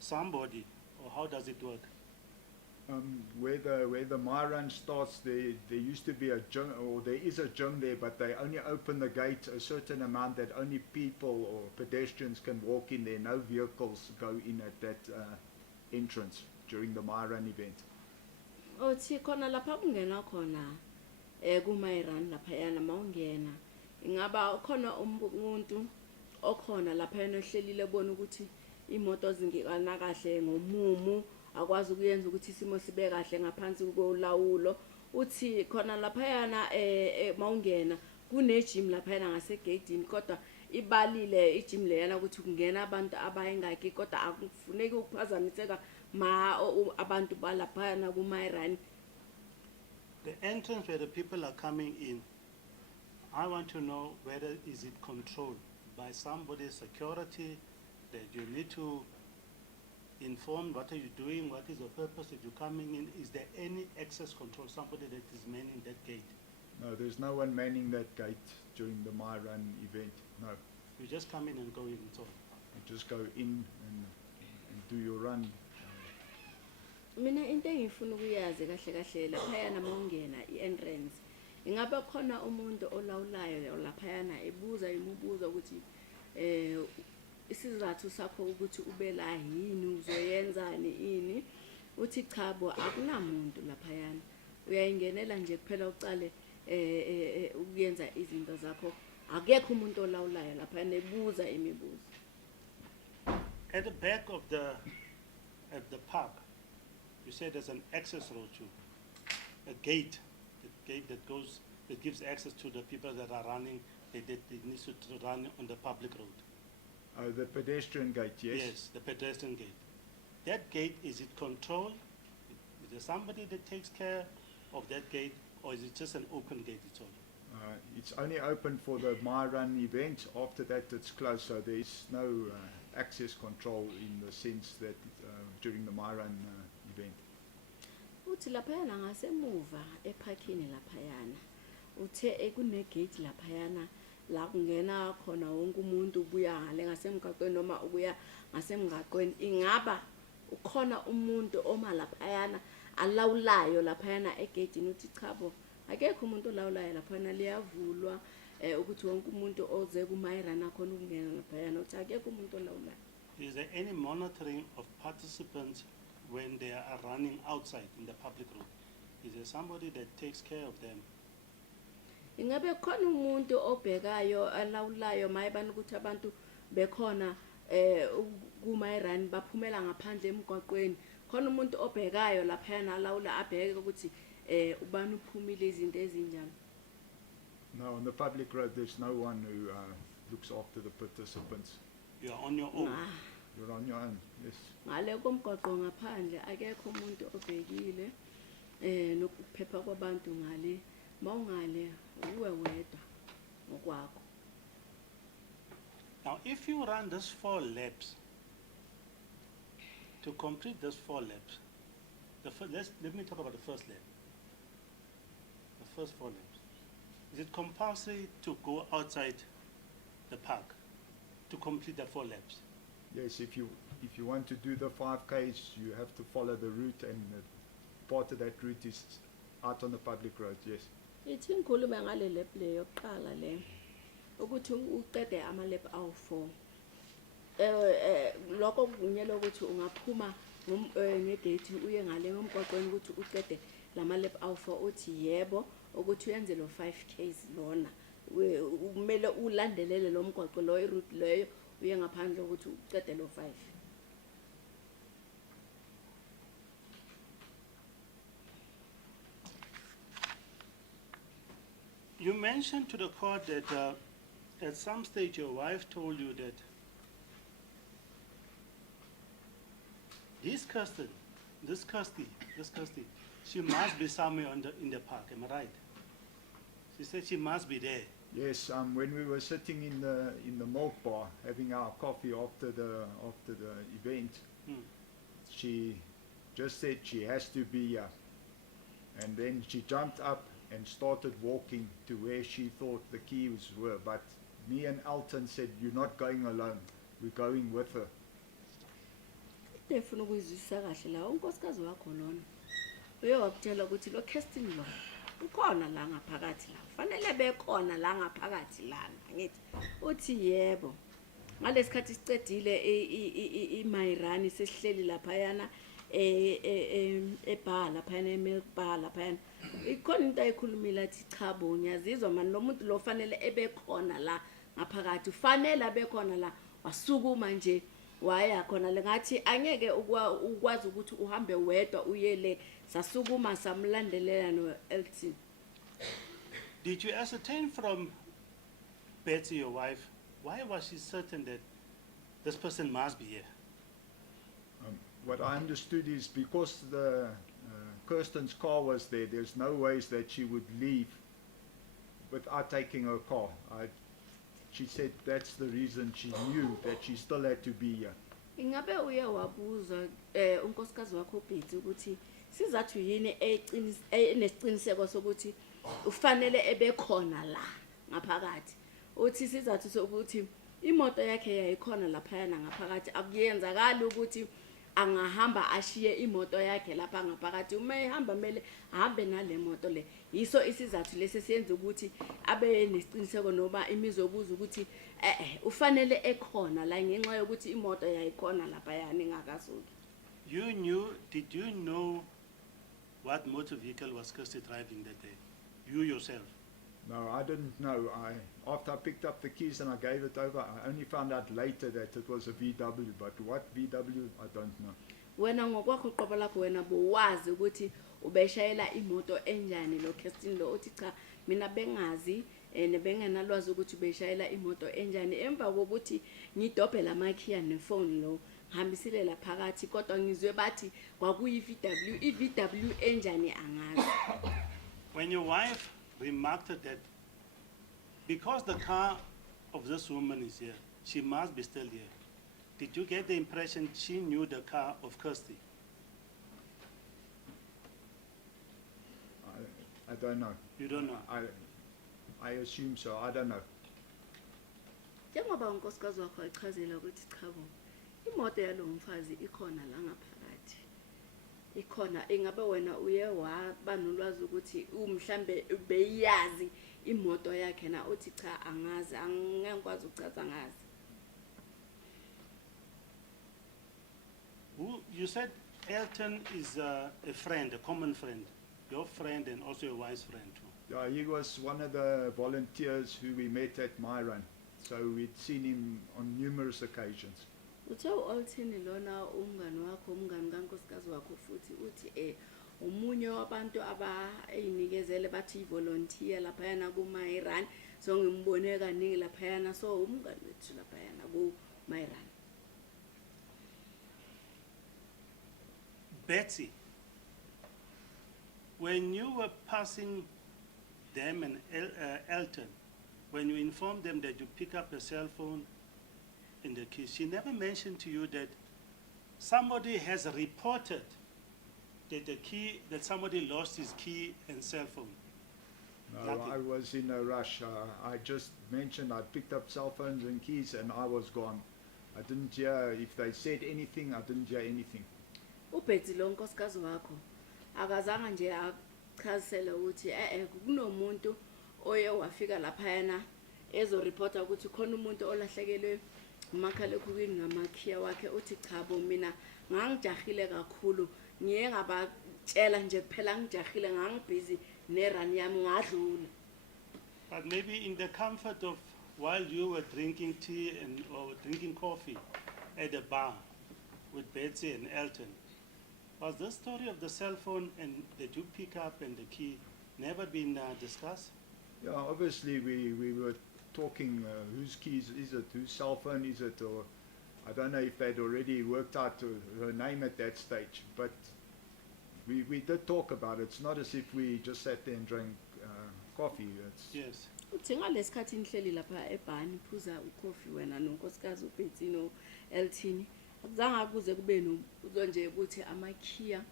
somebody, or how does it work? Where the My Run starts, there used to be a gym, or there is a gym there, but they only open the gate a certain amount that only people or pedestrians can walk in there. No vehicles go in at that entrance during the My Run event. Uthi khona lapha kungena khona ku My Run lapha yana mawungena ingaba khona umuntu okhona lapha yana ohlelile bona ukuthi imoto zingikana kahle ngomumu akwazi ukuyenza ukuthi isimo sibe kahle ngaphansi kolawulo uthi khona lapha yana mawungena kune gym lapha yana ngase gateini kodwa ibalile igym leyana ukuthi kungena abantu abayingaki kodwa akufuneki ukuphazamiseka abantu balapha yana ku My Run. The entrance where the people are coming in, I want to know whether is it controlled by somebody's security, that you need to inform what are you doing, what is the purpose that you're coming in. Is there any access control, somebody that is manning that gate? No, there's no one manning that gate during the My Run event, no. You just come in and go in, and so on. You just go in and do your run. Mina into engifuna ukuyazi kahle kahle lapha yana mawungena ientrance ingaba khona umuntu olawulayo lapha yana ebuza imibuzo ukuthi isizathu sakho ukuthi ube la yini uzoyenzani ini uthi cha bo akunamuntu lapha yana uyayingenela nje kuphela uqale ukuyenza izinto zakho akekho umuntu olawulayo lapha yana ebuza imibuzo. At the back of the park, you said there's an access road to a gate that gives access to the people that are running. They need to run on the public road. Oh, the pedestrian gate, yes. Yes, the pedestrian gate. That gate, is it controlled? Is there somebody that takes care of that gate, or is it just an open gate? It's all. It's only open for the My Run event. After that, it's closed. So there is no access control in the sense that during the My Run event. Uthi lapha yana ngasemuva eparkini lapha yana uthe kune gate lapha yana la kungena khona wonke umuntu ubuya ngale ngasemgaqweni noma ubuya ngasemgaqweni ingaba ukhona umuntu oma lapha yana alawulayo lapha yana egateini uthi cha bo akekho umuntu olawulayo lapha yana liyavulwa ukuthi wonke umuntu oze kumayirani akhona ukungena laphayana ukuthi akekho umuntu olawulayo. Is there any monitoring of participants when they are running outside in the public room? Is there somebody that takes care of them? Ingabe khona umuntu obhekayo alawulayo mayebani ukuthi abantu bekhona kumayirani baphumela ngaphandle emgwaqweni, khona umuntu obhekayo laphayana alawula abheke ukuthi ubani uphumile izinto ezinjani? No, on the public road, there's no one who looks after the participants. You are on your own. You're on your own, yes. Ngale komgwaqo ngaphandle akekho umuntu obhekile nokuphepha kwabantu ngale mawungale uwe wedwa ngokwakho. Now, if you run this 4 laps, to complete this 4 laps, let me talk about the first lap. The first 4 laps. Is it compulsory to go outside the park to complete the 4 laps? Yes, if you want to do the 5Ks, you have to follow the route, and part of that route is out on the public roads, yes. Ithi ngikhuluma ngale lap le yokuqala le ukuthi uqede ama lap awu 4. Lokho kuvunyelwa ukuthi ungaphuma ngedate uye ngale ngomgwaqweni ukuthi uqede lama lap awu 4 uthi yebo ukuthi uyenze lo 5Ks lona kumele ulandelele lo mgwaqo lo iroute leyo uye ngaphandle ukuthi uqede lo 5. You mentioned to the court that at some stage your wife told you that this Kirsty, she must be somewhere in the park, am I right? She said she must be there. Yes, when we were sitting in the milk bar having our coffee after the event, she just said she has to be here, and then she jumped up and started walking to where she thought the keys were. But me and Elton said, "You're not going alone. We're going with her." Defuna ukuzwisisa kahle la unkosikazi wakho lona uye wakutshela ukuthi lo Kirsten lo ukhona la ngaphakathi la fanele bekhona la ngaphakathi lana ngithi uthi yebo ngalesikhathi sicedile imayirani sesihleli lapha yana ebar lapha yana emilk bar lapha yana ikhona into ayikhulumile athi �薇ngiyazizwa manje lo muntu lo fanele ebekhona la ngaphakathi ufanele abekhona la wasukuma nje waya khona lengathi angeke ukwazi ukuthi uhambe wedwa uyele sasukuma samlandelela no LT. Did you ascertain from Betsy, your wife, why was she certain that this person must be here? What I understood is because the Kirsten's car was there, there's no ways that she would leave without taking her car. She said that's the reason she knew that she still had to be here. Ingabe uye wabuza unkosikazi wakho Betsy ukuthi sizathu yini enesiqiniseko sokuthi ufanele ebekhona la ngaphakathi uthi sizathu sokuthi imoto yakhe yayikhona lapha yana ngaphakathi akuyenzakala ukuthi angahamba ashiye imoto yakhe lapha ngaphakathi uma ehamba mele ahambe nale moto le yiso isizathu lesi siyenza ukuthi abe nesiqiniseko noba imizobuza ukuthi ufanele ekhona la ngenxa yokuthi imoto yayikhona lapha yana ingakasuki. Did you know what motor vehicle was Kirsty driving that day? You yourself? No, I didn't know. After I picked up the keys and I gave it over, I only found out later that it was a VW, but what VW, I don't know. Wena ngokwakho qobo lakho wena bowazi ukuthi ubeshayela imoto enjani lo Kirsten lo uthi cha mina bengazi nebengenalwazi ukuthi ubeshayela imoto enjani emva kokuthi ngidobhe lamakhiya nefone lo ngihambisile la phakathi kodwa ngizwe bathi kwakuyi VW enjani angazi. When your wife remarked that because the car of this woman is here, she must be still here, did you get the impression she knew the car of Kirsty? I don't know. You don't know? I assume so. I don't know. Njengoba unkosikazi wakho echazela ukuthi 𝐼𝐵 imoto yalo mfazi ikhona la ngaphakathi ikhona ingabe wena uye waba nolwazi ukuthi mhlambe beyazi imoto yakhe na uthi cha angazi angeke ngikwazi ukuchaza angazi. You said Elton is a friend, a common friend, your friend and also your wife's friend too. He was one of the volunteers who we met at my run, so we'd seen him on numerous occasions. Uthe u-Elton lona umngani wakho umngani kankosikazi wakho futhi uthi umunye wabantu abayinikezele bathi volunteer laphayana ku-Myran, so ngimbone kaningi laphayana, so umngani wethu laphayana ku-Myran. Betsy, when you were passing them and Elton, when you informed them that you pick up a cell phone in the key, she never mentioned to you that somebody has reported that somebody lost his key and cell phone. No, Nothing. I was in a rush. I just mentioned I picked up cell phones and keys and I was gone. I didn't hear if they said anything. I didn't hear anything. Ubhetsi lo nkosikazi wakho akazange nje achazisele ukuthi kunomuntu oye wafika laphayana ezoreporta ukuthi khona umuntu olahlekelwe umakhalekhukhwini ngamakhiya wakhe, uthi cha bo mina ngangijahile kakhulu ngiye ngabatshela nje kuphela ngijahile ngangibhizi nerun yami ngadlula. But maybe in the comfort of while you were drinking tea or drinking coffee at a bar with Betsy and Elton, was the story of the cell phone and that you pick up and the key never been discussed? Yeah, obviously we were talking whose keys is it, whose cell phone is it, or I don't know if they'd already worked out her name at that stage, but we did talk about it. It's not as if we just sat there and drank coffee. Yes. Uthi ngalesikhathi nihleli lapha ebhani phuza ucoffee wena nonkosikazi uBetsy no Elton, akuzange kuze kube nobuzo nje ukuthi amakhiya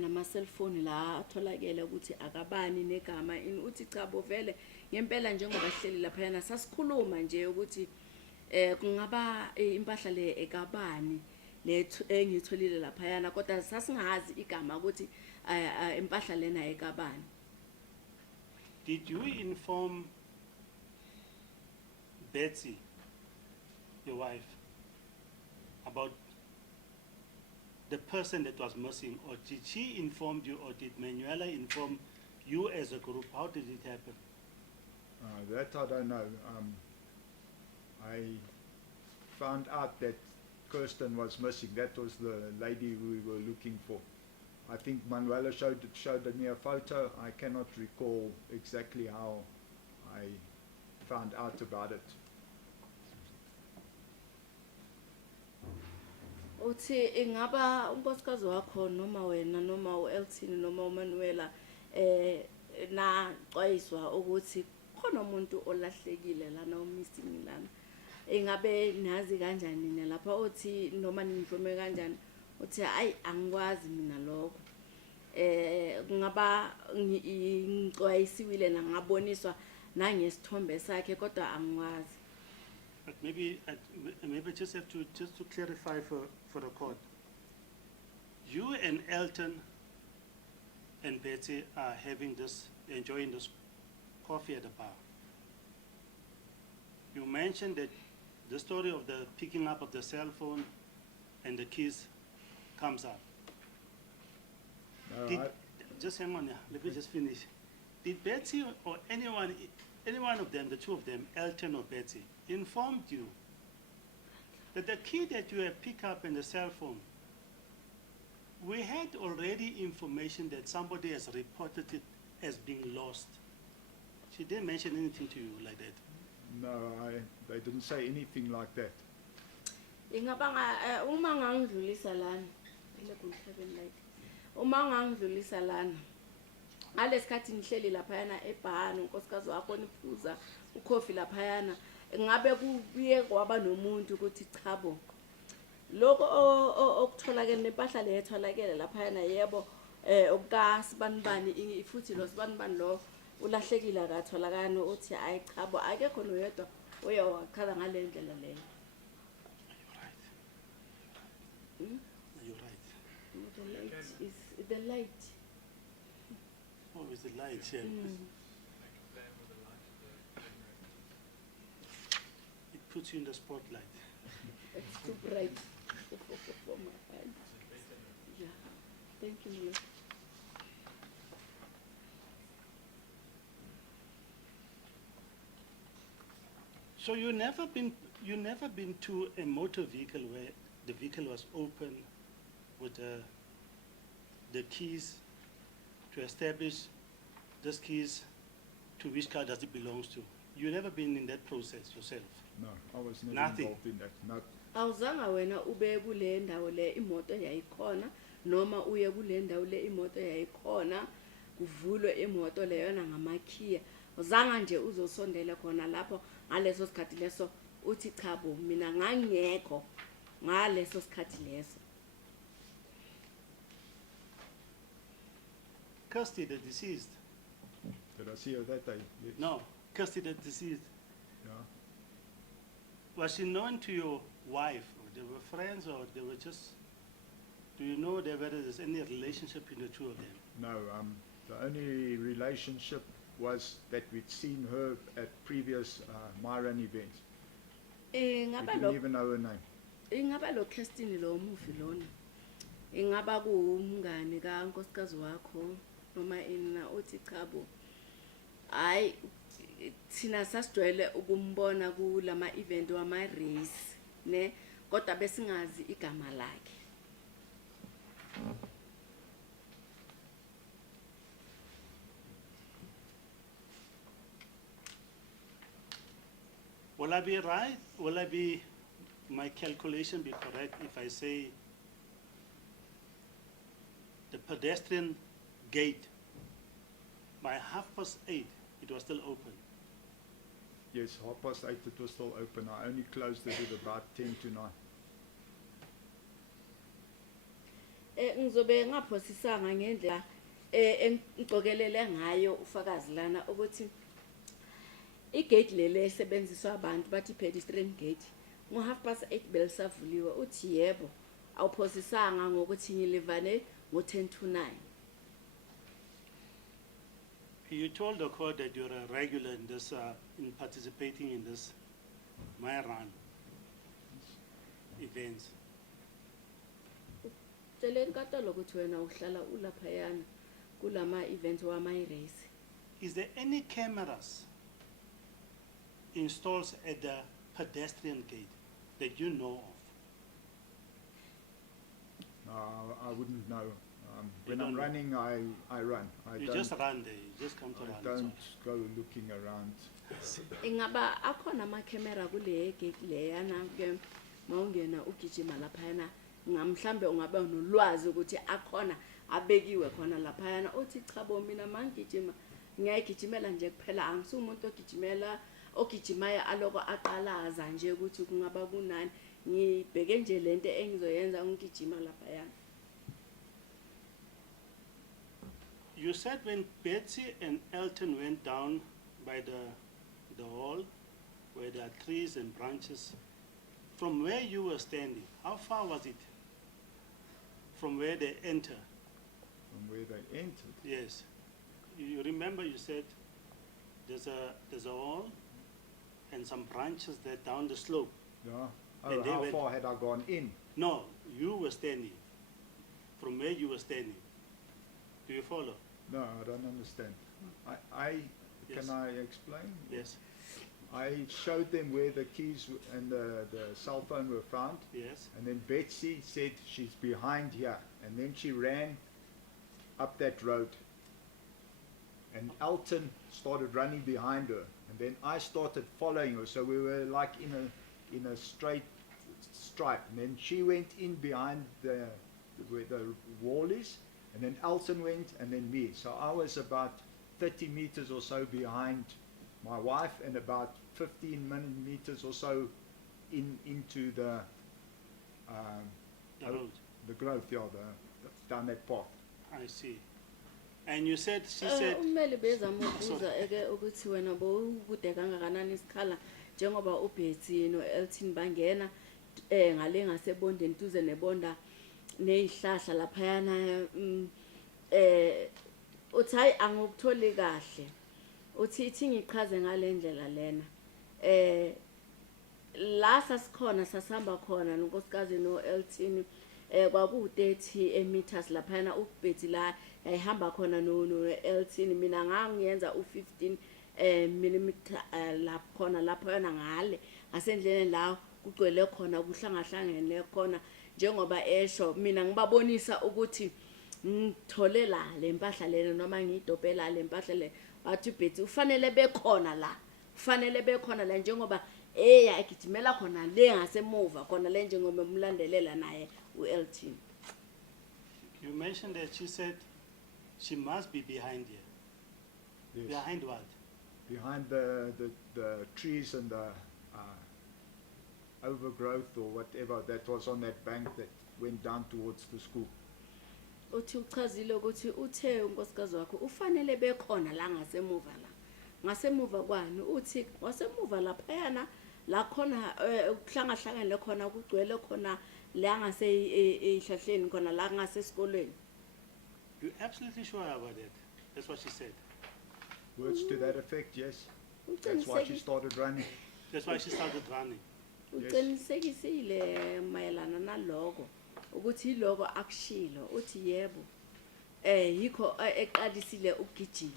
nama cellphone la atholakele ukuthi akabani negama ini, uthi cha bo vele ngempela njengoba sihleli lapha yana sasikhuluma nje ukuthi kungaba impahla le ekabani lethu engitholile lapha yana, kodwa sasingazi igama ukuthi impahla lena ekabani. Did you inform Betsy, your wife, about the person that was missing, or did she inform you, or did Manuela inform you as a group? How did it happen? That I don't know. I found out that Kirsten was missing. That was the lady we were looking for. I think Manuela showed me a photo. I cannot recall exactly how I found out about it. Uthi ingaba unkosikazi wakho noma wena noma uElton noma uManuela na xwayiswa ukuthi khona umuntu olahlekile lana missing lana, ingabe nazi kanjani nina lapha, uthi noma ninifome kanjani, uthi ayi angikwazi mina lokho, kungaba ngixwayisiwile na ngaboniswa nangesithombe sakhe kodwa angikwazi. But maybe just have to clarify for the court. You and Elton and Betsy are enjoying this coffee at the bar. You mentioned that the story of the picking up of the cell phone and the keys comes up. Just hang on here, let me just finish. Did Betsy or any one of them, the two of them, Elton or Betsy, informed you that the key that you have picked up and the cell phone, we had already information that somebody has reported it as being lost? She didn't mention anything to you like that? No, they didn't say anything like that. Ingaba uma ngangidlulisa lana uma ngangidlulisa lana ngalesikhathi nihleli laphayana ebhani unkosikazi wakho niphuza ucoffee laphayana, ngabe kubuye kwaba nomuntu ukuthi cha bo lokho okutholakele nempahla le etholakele laphayana yebo okasibanibani futhi lo sibanibani lo ulahlekile akatholakani, uthi ayi cha bo akekho noyedwa oye wakhala ngale ndlela leyo. You're right. The light. Oh, it's the light, yeah. puts you in the spotlight. It's too bright for my eyes. Yeah, thank you, my lord. So you never been to a motor vehicle where the vehicle was open with the keys to establish these keys to which car does it belongs to. You never been in that process yourself. No, I was never Nothing. involved in that. Not, Awuzange wena ube kule ndawo le imoto yayikhona noma uye kule ndawo le imoto yayikhona kuvulwe imoto leyona ngamakhiya uzange nje uzosondela khona lapho ngaleso sikhathi leso uthi cha bo mina ngangekho ngaleso sikhathi leso. Kirsty, the deceased. did I see her that day? Yes. No, Kirsty, the deceased. Yeah. Was she known to your wife? Or they were friends, or they were just? Do you know whether there's any relationship between the two of them? No, the only relationship was that we'd seen her at previous Myron events. We didn't even know her name. Ingaba lo Kirsten lo mufi lona ingaba kuumngane kankosikazi wakho noma ina uthi cha bo hayi thina sasijwayele ukumbona kulama event wama race ne kodwa besingazi igama lakhe. Will I be right? Will I be, my calculation be correct if I say the pedestrian gate by 8:30 it was still open? Yes, 8:30 it was still open. I only closed it at about 10 to 9. Ngizobe ngaphosisanga ngendlela engixokelele ngayo ufakazi lana ukuthi igate lele esebenziswa abantu bathi pedestrian gate ngo 8:30 belisavuliwe uthi yebo awuphosisanga ngokuthi ngilivane ngo 10 to 9. You told the court that you're a regular in this, in participating in this Myron events. Tshele nkatolo ukuthi wena uhlala ulaphayana kulama events wa my race. Is there any cameras installed at the pedestrian gate that you know of? I wouldn't know. When don't I'm know. running, I run. You just run there, you just come to I run. don't go looking around. Ingaba akhona ama camera kule gate leyana ke mawungena ugijima laphayana ngamhlambe ungabe unolwazi ukuthi akhona abekiwe khona laphayana uthi cha bo mina mangijima ngiyagijimela nje kuphela angisumuntu ogijimaya aloko aqalaza nje ukuthi kungaba kunani ngibheke nje lento engizoyenza ngigijima laphayana. You said when Betsy and Elton went down by the hall where there are trees and branches, from where you were standing, how far was it from where they enter? From where they entered. Yes. You remember you said there's a hall and some branches that down the slope. Yeah. And Oh, they how went- far had I gone in? No, you were standing. From where you were standing. Do you follow? No, I don't understand. I Yes. Can I explain? Yes. I showed them where the keys and the cell phone were found. Yes. And then Betsy said she's behind here. And then she ran up that road. And Elton started running behind her. And then I started following her. So we were like in a straight stripe. And then she went in behind where the wall is. And then Elton went and then me. So I was about 30 meters or so behind my wife and about 15 meters or so into the road. The growth, yeah, down that path. I see. And you said, she said, Umele bezama ukubuza eke ukuthi wena bowukude kangakanani isikhala njengoba uBetsy no Elton bangena ngale ngasebondeni duze nebonda nezihlahla laphayana uthi hayi angikutholi kahle uthi ithi ngichaze ngale ndlela lena la sasikhona sasihamba khona nonkosikazi no-Elton kwaku-30 meters laphana uBetty la yayihamba khona no-Elton mina ngangiyenza u-15 millimeter laphona laphana ngale ngasendleleni la kugcwele khona kuhlangahlangene khona njengoba esho mina ngibabonisa ukuthi ngithole la lempahla lena noma ngidopela lempahla le wathi uBetty ufanele bekhona la njengoba agijimela khona le ngasemuva khona le njengoba umlandelela naye uElton. You mentioned that she said she must be behind here. Yes. Behind what? Behind the trees and the overgrowth or whatever that was on that bank that went down towards the school. Uthi uchazile ukuthi uthe unkosikazi wakho ufanele bekhona la ngasemuva kwani uthi ngasemuva laphayana la khona ukuhlangahlangene khona kugcwele khona la ngase ehlahleni khona la ngasesikolweni. You're absolutely sure about that? That's what she said. Words to that effect, yes. That's why she started running. That's why she started running. Uqinisekisile mayelana naloko ukuthi iloko akushilo uthi yebo yikho eqalisile ukugijima.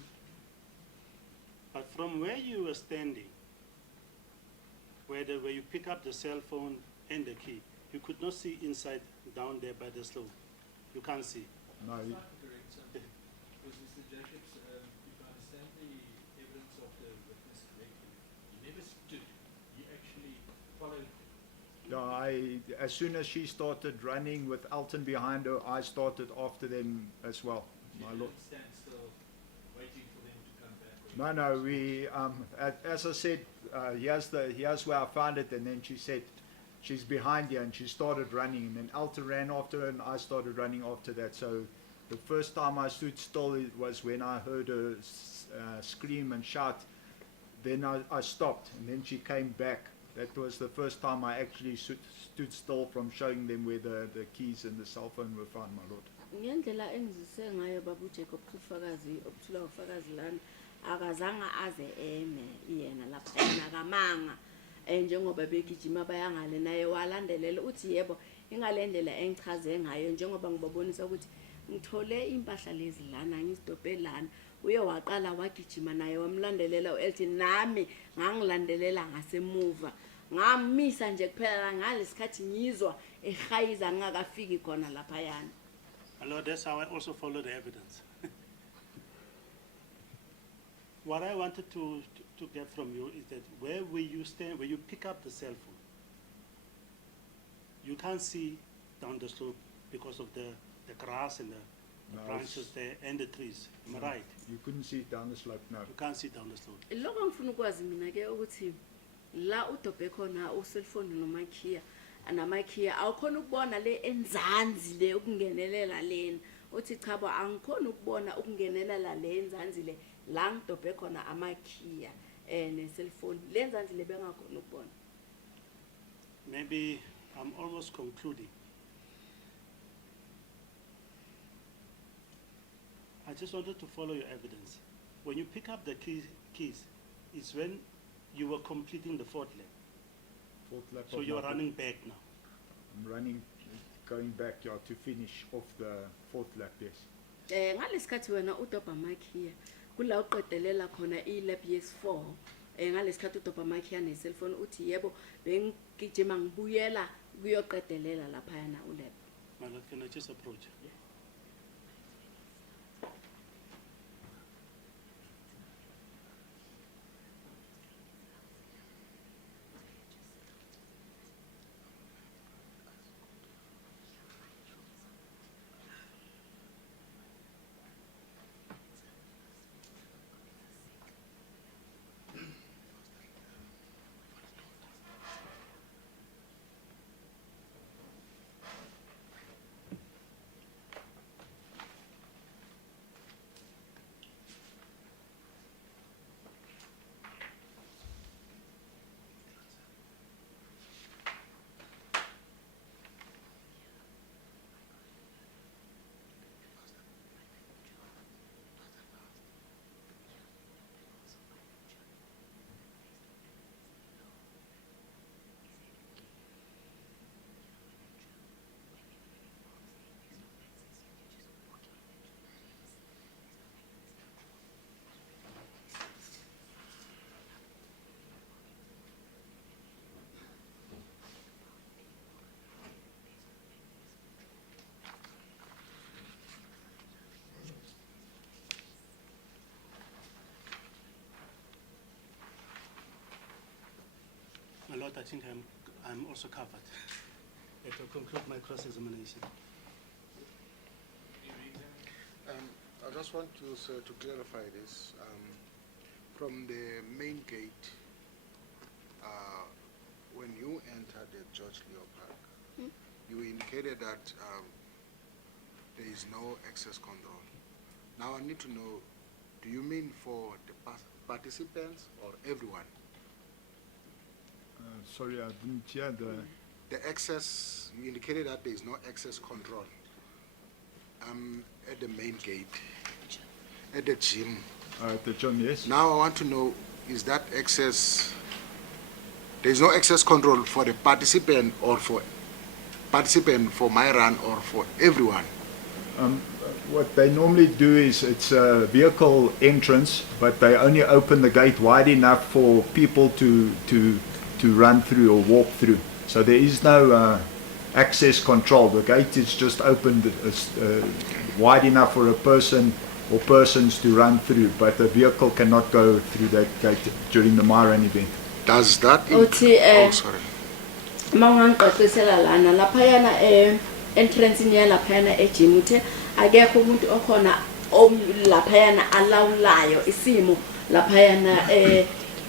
But from where you were standing, where you pick up the cell phone and the key, you could not see inside down there by the slope. You can't see. No, That's not correct, sir. Because Mr. Jacobs, if I understand the evidence of the witness correctly, he never stood. He actually followed. no, as soon as she started running with Elton behind her, I started after them as well. He My didn't lord. stand still, waiting for them to come back. No, we, as I said, here's where I found it, and then she said, she's behind you, and she started running, and then Elton ran after her, and I started running after that. So the first time I stood still it was when I heard her scream and shout. Then I stopped, and then she came back. That was the first time I actually stood still from showing them where the keys and the cell phone were found, my lord. Ngendlela engizise ngayo babu Jacob ufakazi obuthula ufakazi lana akazange aze eme yena lapha akamanga njengoba begijima bayangale naye walandelela uthi yebo ingalendlela engichaze ngayo njengoba ngibabonisa ukuthi ngithole impahla lezi lana ngizidophe lana uye waqala wagijima naye wamlandelela uElton nami ngangilandelela ngasemuva ngamisa nje kuphela ngalesikhathi ngizwa ehayiza ngakafiki khona lapha yana. My lord, that's how I also follow the evidence. What I wanted to get from you is that where you stand, where you pick up the cell phone, you can't see down the slope because of the grass and the No, branches there and the trees. Am I right? You couldn't see it down the slope, no. You can't see down the slope. Lokho ngifuna ukwazi mina ke ukuthi la udobhe khona ucellphone nomakhiya anamakhiya awukhona ukubona le enzansi le ukungenelela leni uthi cha ba angikhona ukubona ukungenelela le enzansi le la ngidobhe khona amakhiya ne cellphone le enzansi le bengakhona ukubona. Maybe I'm almost concluding. I just wanted to follow your evidence. When you pick up the keys, it's when you were completing the fourth lap. Fourth lap So of you're my- running back now. I'm running, going back to finish off the fourth lap, yes. Ngalesikhathi wena udobha amakhiya kula uqedelela khona ilap yes4 ngalesikhathi udobha amakhiya ne cellphone uthi yebo bengigijima ngibuyela kuyoqedelela lapha yana ulap. My lord, can I just approach? I think I'm also covered. It will conclude my cross-examination. I just want you, sir, to clarify this. From the main gate, when you entered the George Leo Park, you indicated that there is no access control. Now I need to know, do you mean for the participants or everyone? Sorry, I didn't hear The access, you indicated that there is no access control at the main gate, at the gym. at the gym, yes. Now I want to know, is that access, there is no access control for the participant or for my run or for everyone? What they normally do is it's a vehicle entrance, but they only open the gate wide enough for people to run through or walk through. So there is no access control. The gate is just opened wide enough for a person or persons to run through, but the vehicle cannot go through that gate during the Myran event. Does that Oh, sorry. Mawangixoxisela lana laphayana entrance ya laphayana egym uthe akekho umuntu okhona laphayana alawulayo isimo laphayana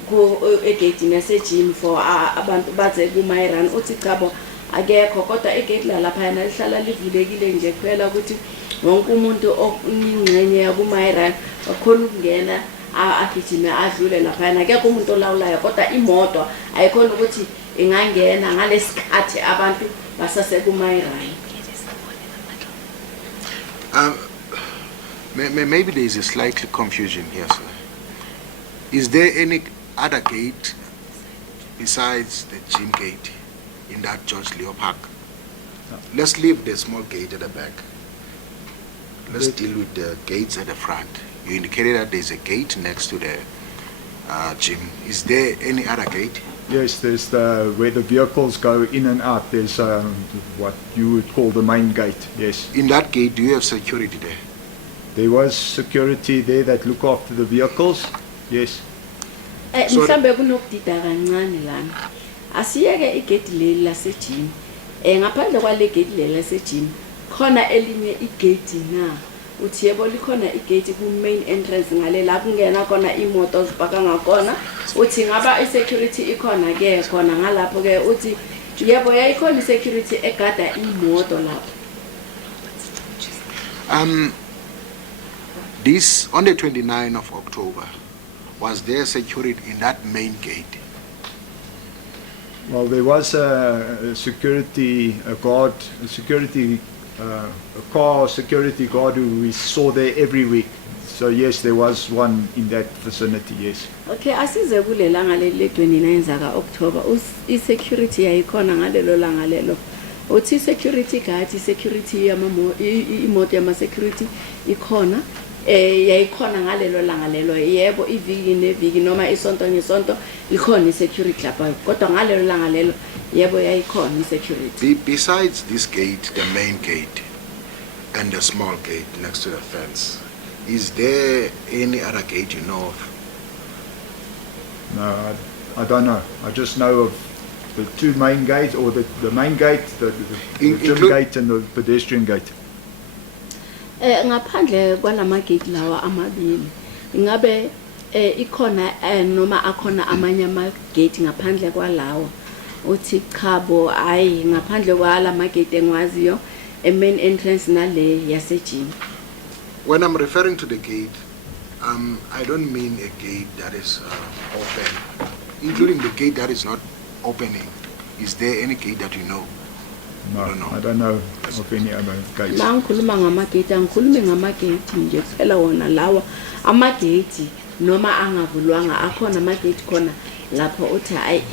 ku egate yasegym for abantu baze ku Myran uthi chabo akekho kodwa egate laphayana lihlala livulekile nje kuphela ukuthi wonke umuntu oningcenye ya ku Myran akhona ukungena agijime adlule laphayana akekho umuntu olawulayo kodwa imoto ayikhona ukuthi ingangena ngalesikhathi abantu basase ku Myran. Maybe there is a slightly confusion here, sir. Is there any other gate besides the gym gate in that George Leo Park? No. Let's leave the small gate at the back. Let's deal with the gates at the front. You indicated that there's a gate next to the gym. Is there any other gate? Yes, there's where the vehicles go in and out. There's what you would call the main gate, yes. In that gate, do you have security there? There was security there that look after the vehicles, yes. Mhlambe kunokudida kancane lana. Asiyeke igate leli lasegym. Ngaphandle kwale gate leli lasegym khona elinye igate na. Uthi yebo likhona igate ku main entrance ngale la kungena khona imoto zipaka ngakona. Uthi ngaba isecurity ikhona ke khona ngalapho ke uthi yebo yayikhona security egada imoto lapho. This on the 29th of October, was there security in that main gate? Well, there was a security guard, a car security guard who we saw there every week. So yes, there was one in that vicinity, yes. Okay, asize kule langa le 29 zaka October. I-security yayikhona ngalelo langa lelo. Uthi security guard, security imoto yama security ikhona. Yayikhona ngalelo langa lelo. Yebo iviki neviki noma isonto ngesonto ikhona security lapha. Kodwa ngalelo langa lelo yebo yayikhona security. Besides this gate, the main gate and the small gate next to the fence, is there any other gate you know of? No, I don't know. I just know of the two main gates, or the main gate, the gym gate and the pedestrian gate. Ngaphandle kwalama gate lawa amabili ngabe ikhona noma akhona amanye ama gate ngaphandle kwalawa uthi chabo hayi ngaphandle kwalama gate engwaziyo main entrance nale yasegym. When I'm referring to the gate, I don't mean a gate that is open, including the gate that is not opening. Is there any gate that you know? No, I don't know. I don't know of any other gates. La ngikhuluma ngama-gate angikhulumi ngama-gate nje kuphela wona lawa ama-gate noma angavulwanga akhona ama-gate khona lapho uthi hayi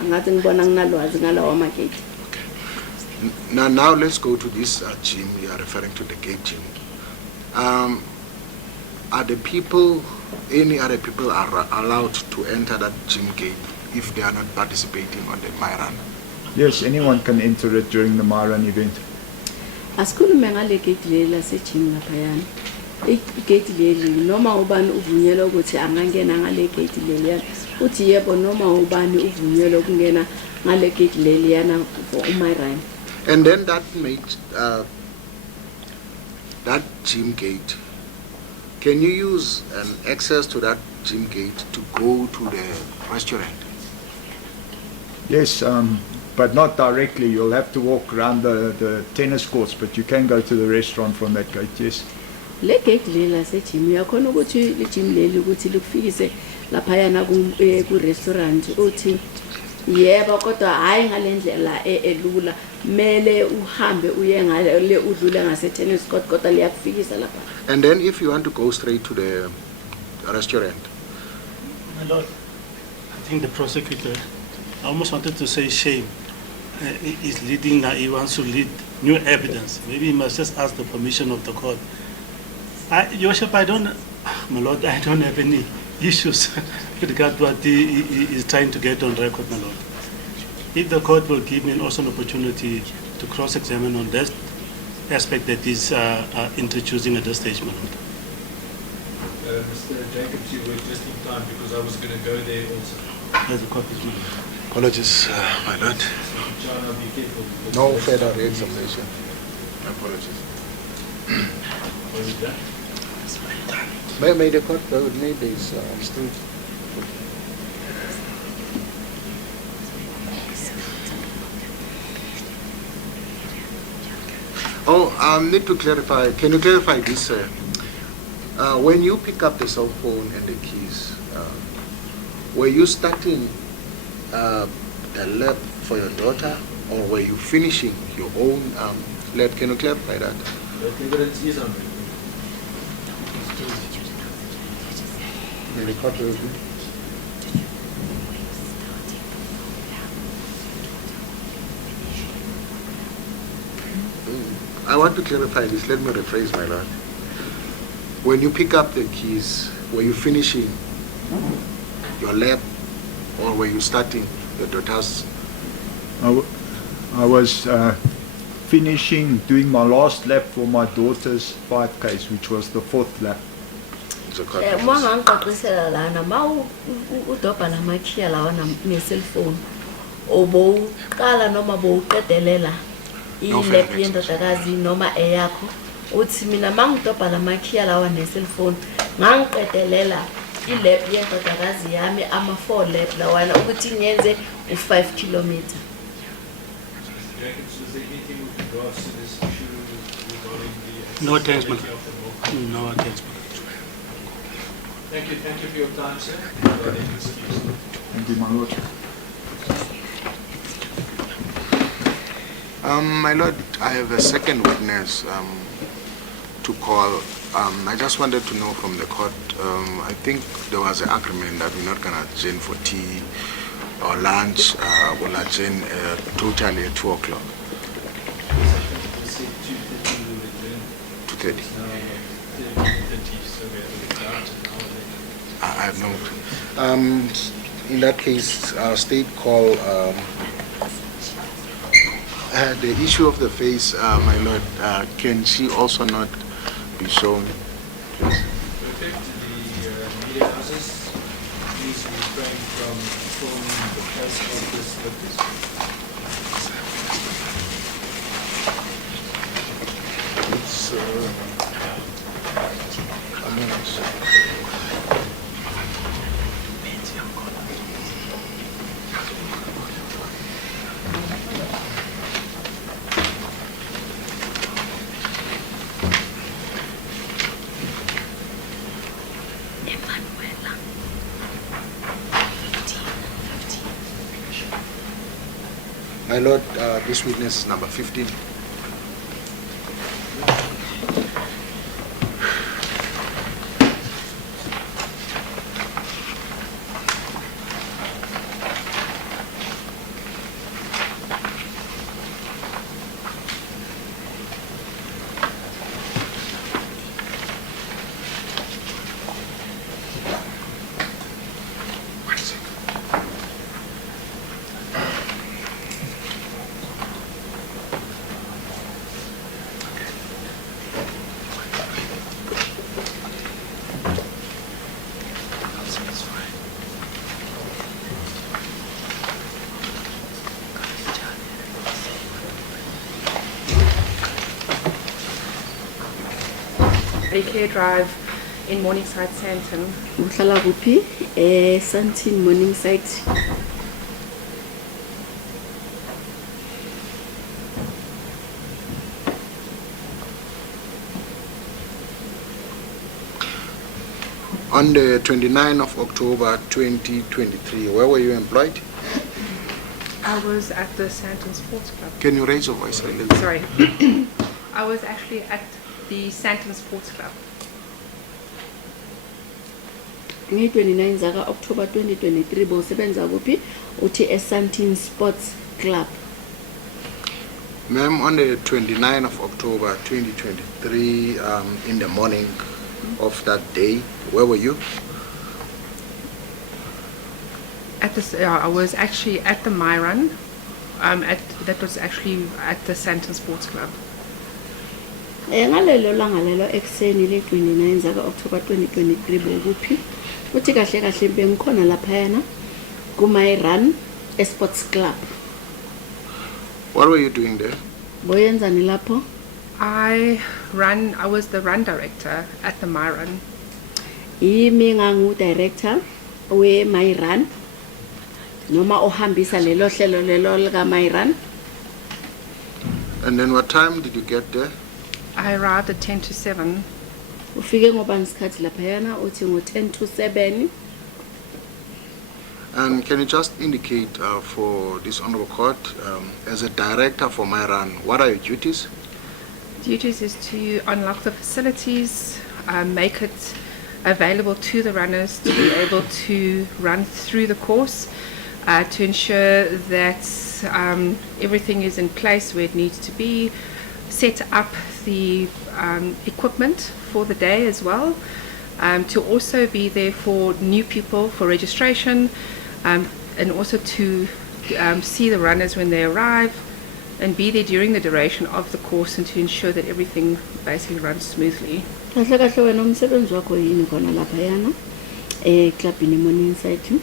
angathi ngibona nginalwazi ngalawa ama-gate. Now let's go to this gym. You are referring to the gate gym. Are the people, any other people are allowed to enter that gym gate if they are not participating on the Myran? Yes, anyone can enter it during the Myran event. Asikhulume ngale gate leli lasegym laphayana. igate leli noma ubani uvunyelwa ukuthi angangena ngale gate leliyana uthi yebo noma ubani uvunyelwa ukungena ngale gate leliyana for uMyRime. And then that made that gym gate. Can you use access to that gym gate to go to the restaurant? Yes, but not directly. You'll have to walk around the tennis courts, but you can go to the restaurant from that gate, yes. Le gate lela se gym yakhona ukuthi le gym leli ukuthi likufikise laphayana ku restaurant uthi yebo kodwa hayi ngalendlela elula mele uhambe uye ngale udlule ngase tennis court kodwa liyakufikisa lapha. And then if you want to go straight to the restaurant? My Lord, I think the prosecutor, I almost wanted to say shame, is leading, he wants to lead new evidence. Maybe he must just ask the permission of the court. Your Worship, my Lord, I don't have any issues with regard to what he is trying to get on record, my Lord. If the court will give me also an opportunity to cross-examine on that aspect that is introducing at this stage, my Lord. Mr. Jacobs, you were just in time because I was going to go there also. There's a copy, my Lord. Apologies, my lord. John, be careful. No further examination. Apologies. Was it done? May the court bear with me, please. Still. Oh, I need to clarify. Can you clarify this, sir? When you pick up the cell phone and the keys, were you starting the lab for your daughter, or were you finishing your own lab? Can you clarify that? The evidence is on me. May the court bear with me? I want to clarify this. Let me rephrase, my lord. When you pick up the keys, were you finishing your lab, or were you starting your daughter's? I was finishing doing my last lap for my daughter's 5 case, which was the 4th lap. It's a court Uma process. ngangixoxisela lana ma udobha namakhiya lawa ne-cellphone ubowuqala noma bowuqedelela No ilab further yendodakazi noma eyakho uthi mina mangidobha lamakhiya lawa ne-cellphone ngangiqedelela ilab yendodakazi yami ama-4 lab lawana ukuthi ngenze u-5 kilometer. Jacobs, is there anything with regards to this issue regarding the No thanks, man. accessibility of the law? No, thanks, my Lord. Thank you for your time, sir. You are then excused. Thank you, my lord. My lord, I have a second witness to call. I just wanted to know from the court, I think there was an agreement that we're not going to adjourn for tea or lunch. We'll adjourn totally at 2 o'clock. We said 2:30 we will adjourn. 2:30. It's now 10:30, so we have to start an hour later. I have no. In that case, state call. The issue of the face, my lord, can she also not be shown, please? Perfect. The media houses, please refrain from filming the press of this witness. It's, I mean, it's, my lord, this witness is number 15. Care Drive in Morningside, Sandton. Uhlala kuphi? Sandton, Morningside. On the 29th of October 2023, where were you employed? I was at the Sandton Sports Club. Can you raise your voice a little? Sorry. I was actually at the Sandton Sports Club. Nge-29 zaka October 2023 bosebenza kuphi? Uthi Sandton Sports Club. Ma'am, on the 29th of October 2023, in the morning of that day, where were you? At this, I was actually at the Myron. That was actually at the Sandton Sports Club. Ngalelo langa lelo ekseni le 29 zaka October 2023 bokuphi? Uthi kahle kahle bengikhona lapha yana kuMyron Sports Club. What were you doing there? Boyenzani lapho? I was the run director at the Myron. Yimi ngangu director we Myron. Noma ohambisa lelo hlelo lelo lika Myron. And then what time did you get there? I arrived at 10 to 7. Ufike ngoba ngisikhathi lapha yana uthi ngo 10 to 7. And can you just indicate for this honorable court, as a director for Myron, what are your duties? Duties is to unlock the facilities, make it available to the runners to be able to run through the course, to ensure that everything is in place where it needs to be, set up the equipment for the day as well, to also be there for new people for registration, and also to see the runners when they arrive and be there during the duration of the course and to ensure that everything basically runs smoothly. Kahle kahle wena umsebenzi wakho yini khona lapha yana club in Morningside?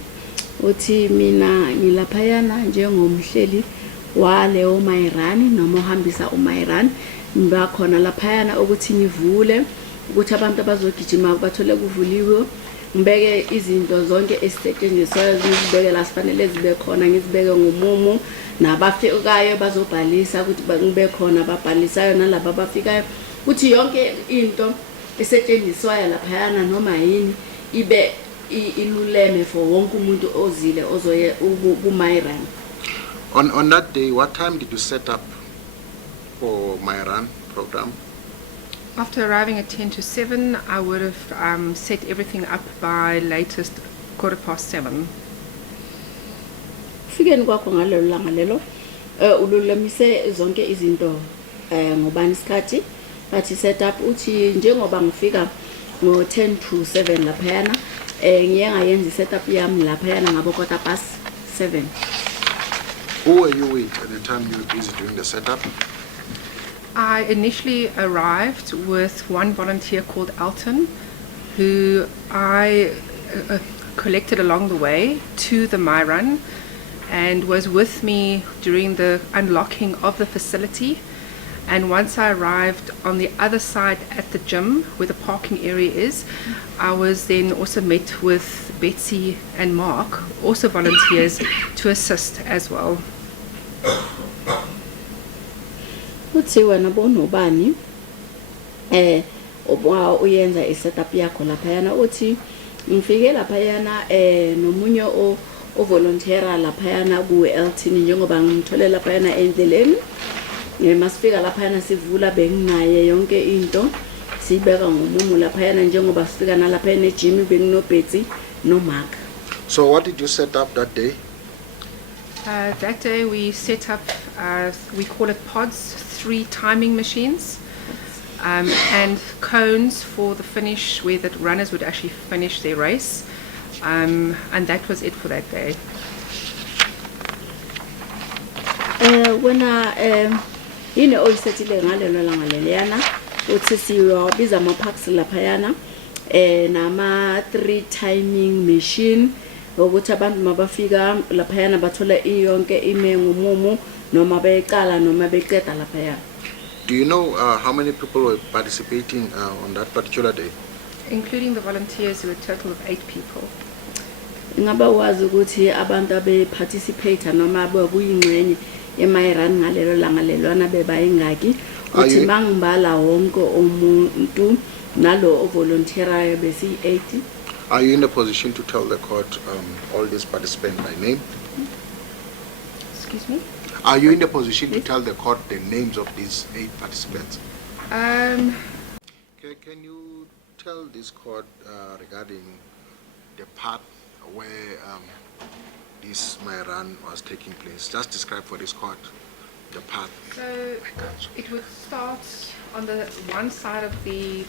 Uthi mina ngilapha yana njengomhleli wale uMyron noma ohambisa uMyron, ngiba khona lapha yana ukuthi ngivule ukuthi abantu abazogijima bathole kuvuliwe, ngibeke izinto zonke esisetshenziswayo ngizibeke la sifanele zibe khona, ngizibeke ngomumo nabafikayo bazobhalisa ukuthi ngibe khona babhalisayo nalabo abafikayo ukuthi yonke into esetshenziswayo lapha yana noma yini ibe iluleme for wonke umuntu ozile ozoye kuMyron. On that day, what time did you set up for Myron program? After arriving at 10 to 7, I would have set everything up by latest 7:15. Fikeni kwakho ngalelo langa lelo ululamise zonke izinto ngobani isikhathi bathi set up uthi njengoba ngifika ngo 10 to 7 lapha yana ngiye ngayenza set up yami lapha yana ngabo 7:15. Who were you with at the time you were busy doing the setup? I initially arrived with one volunteer called 𝐬𝐻𝐴LTON, who I collected along the way to the Myron and was with me during the unlocking of the facility. And once I arrived on the other side at the gym where the parking area is, I was then also met with Betsy and Mark, also volunteers, to assist as well. Uthi wena bonobani uyenza isetup yakho lapha yana uthi ngifike lapha yana nomunye ovolunteera lapha yana ku-𝐿Tini njengoba ngimthole lapha yana endleleni. Masifika lapha yana sivula benginaye yonke into sibeka ngomumo lapha yana njengoba sifika nalapha yana ejim benginobhetsi no Mark. So what did you set up that day? That day we set up, we call it pods, 3 timing machines, and cones for the finish where the runners would actually finish their race, and that was it for that day. When yini oyisethile ngalelo langa leliyana uthi siyobiza ama-parks lapha yana nama 3 timing machine ukuthi abantu mabafika lapha yana bathola iyonke ime ngomumo noma beqala noma beqeda lapha yana. Do you know how many people were participating on that particular day? Including the volunteers, there were a total of 8 people. Ingaba wazi ukuthi abantu abe-participate noma bekuyingxenye ye-Myran ngalelo langa lelwana bebayingaki uthi mangibala wonke umuntu nalo ovolunteerayo besiyi-80. Are you in a position to tell the court all these participants by name? Excuse me? Are you in a position to tell the court the names of these 8 participants? Can you tell this court regarding the path where this Myran was taking place? Just describe for this court the path. So it would start on the one side of the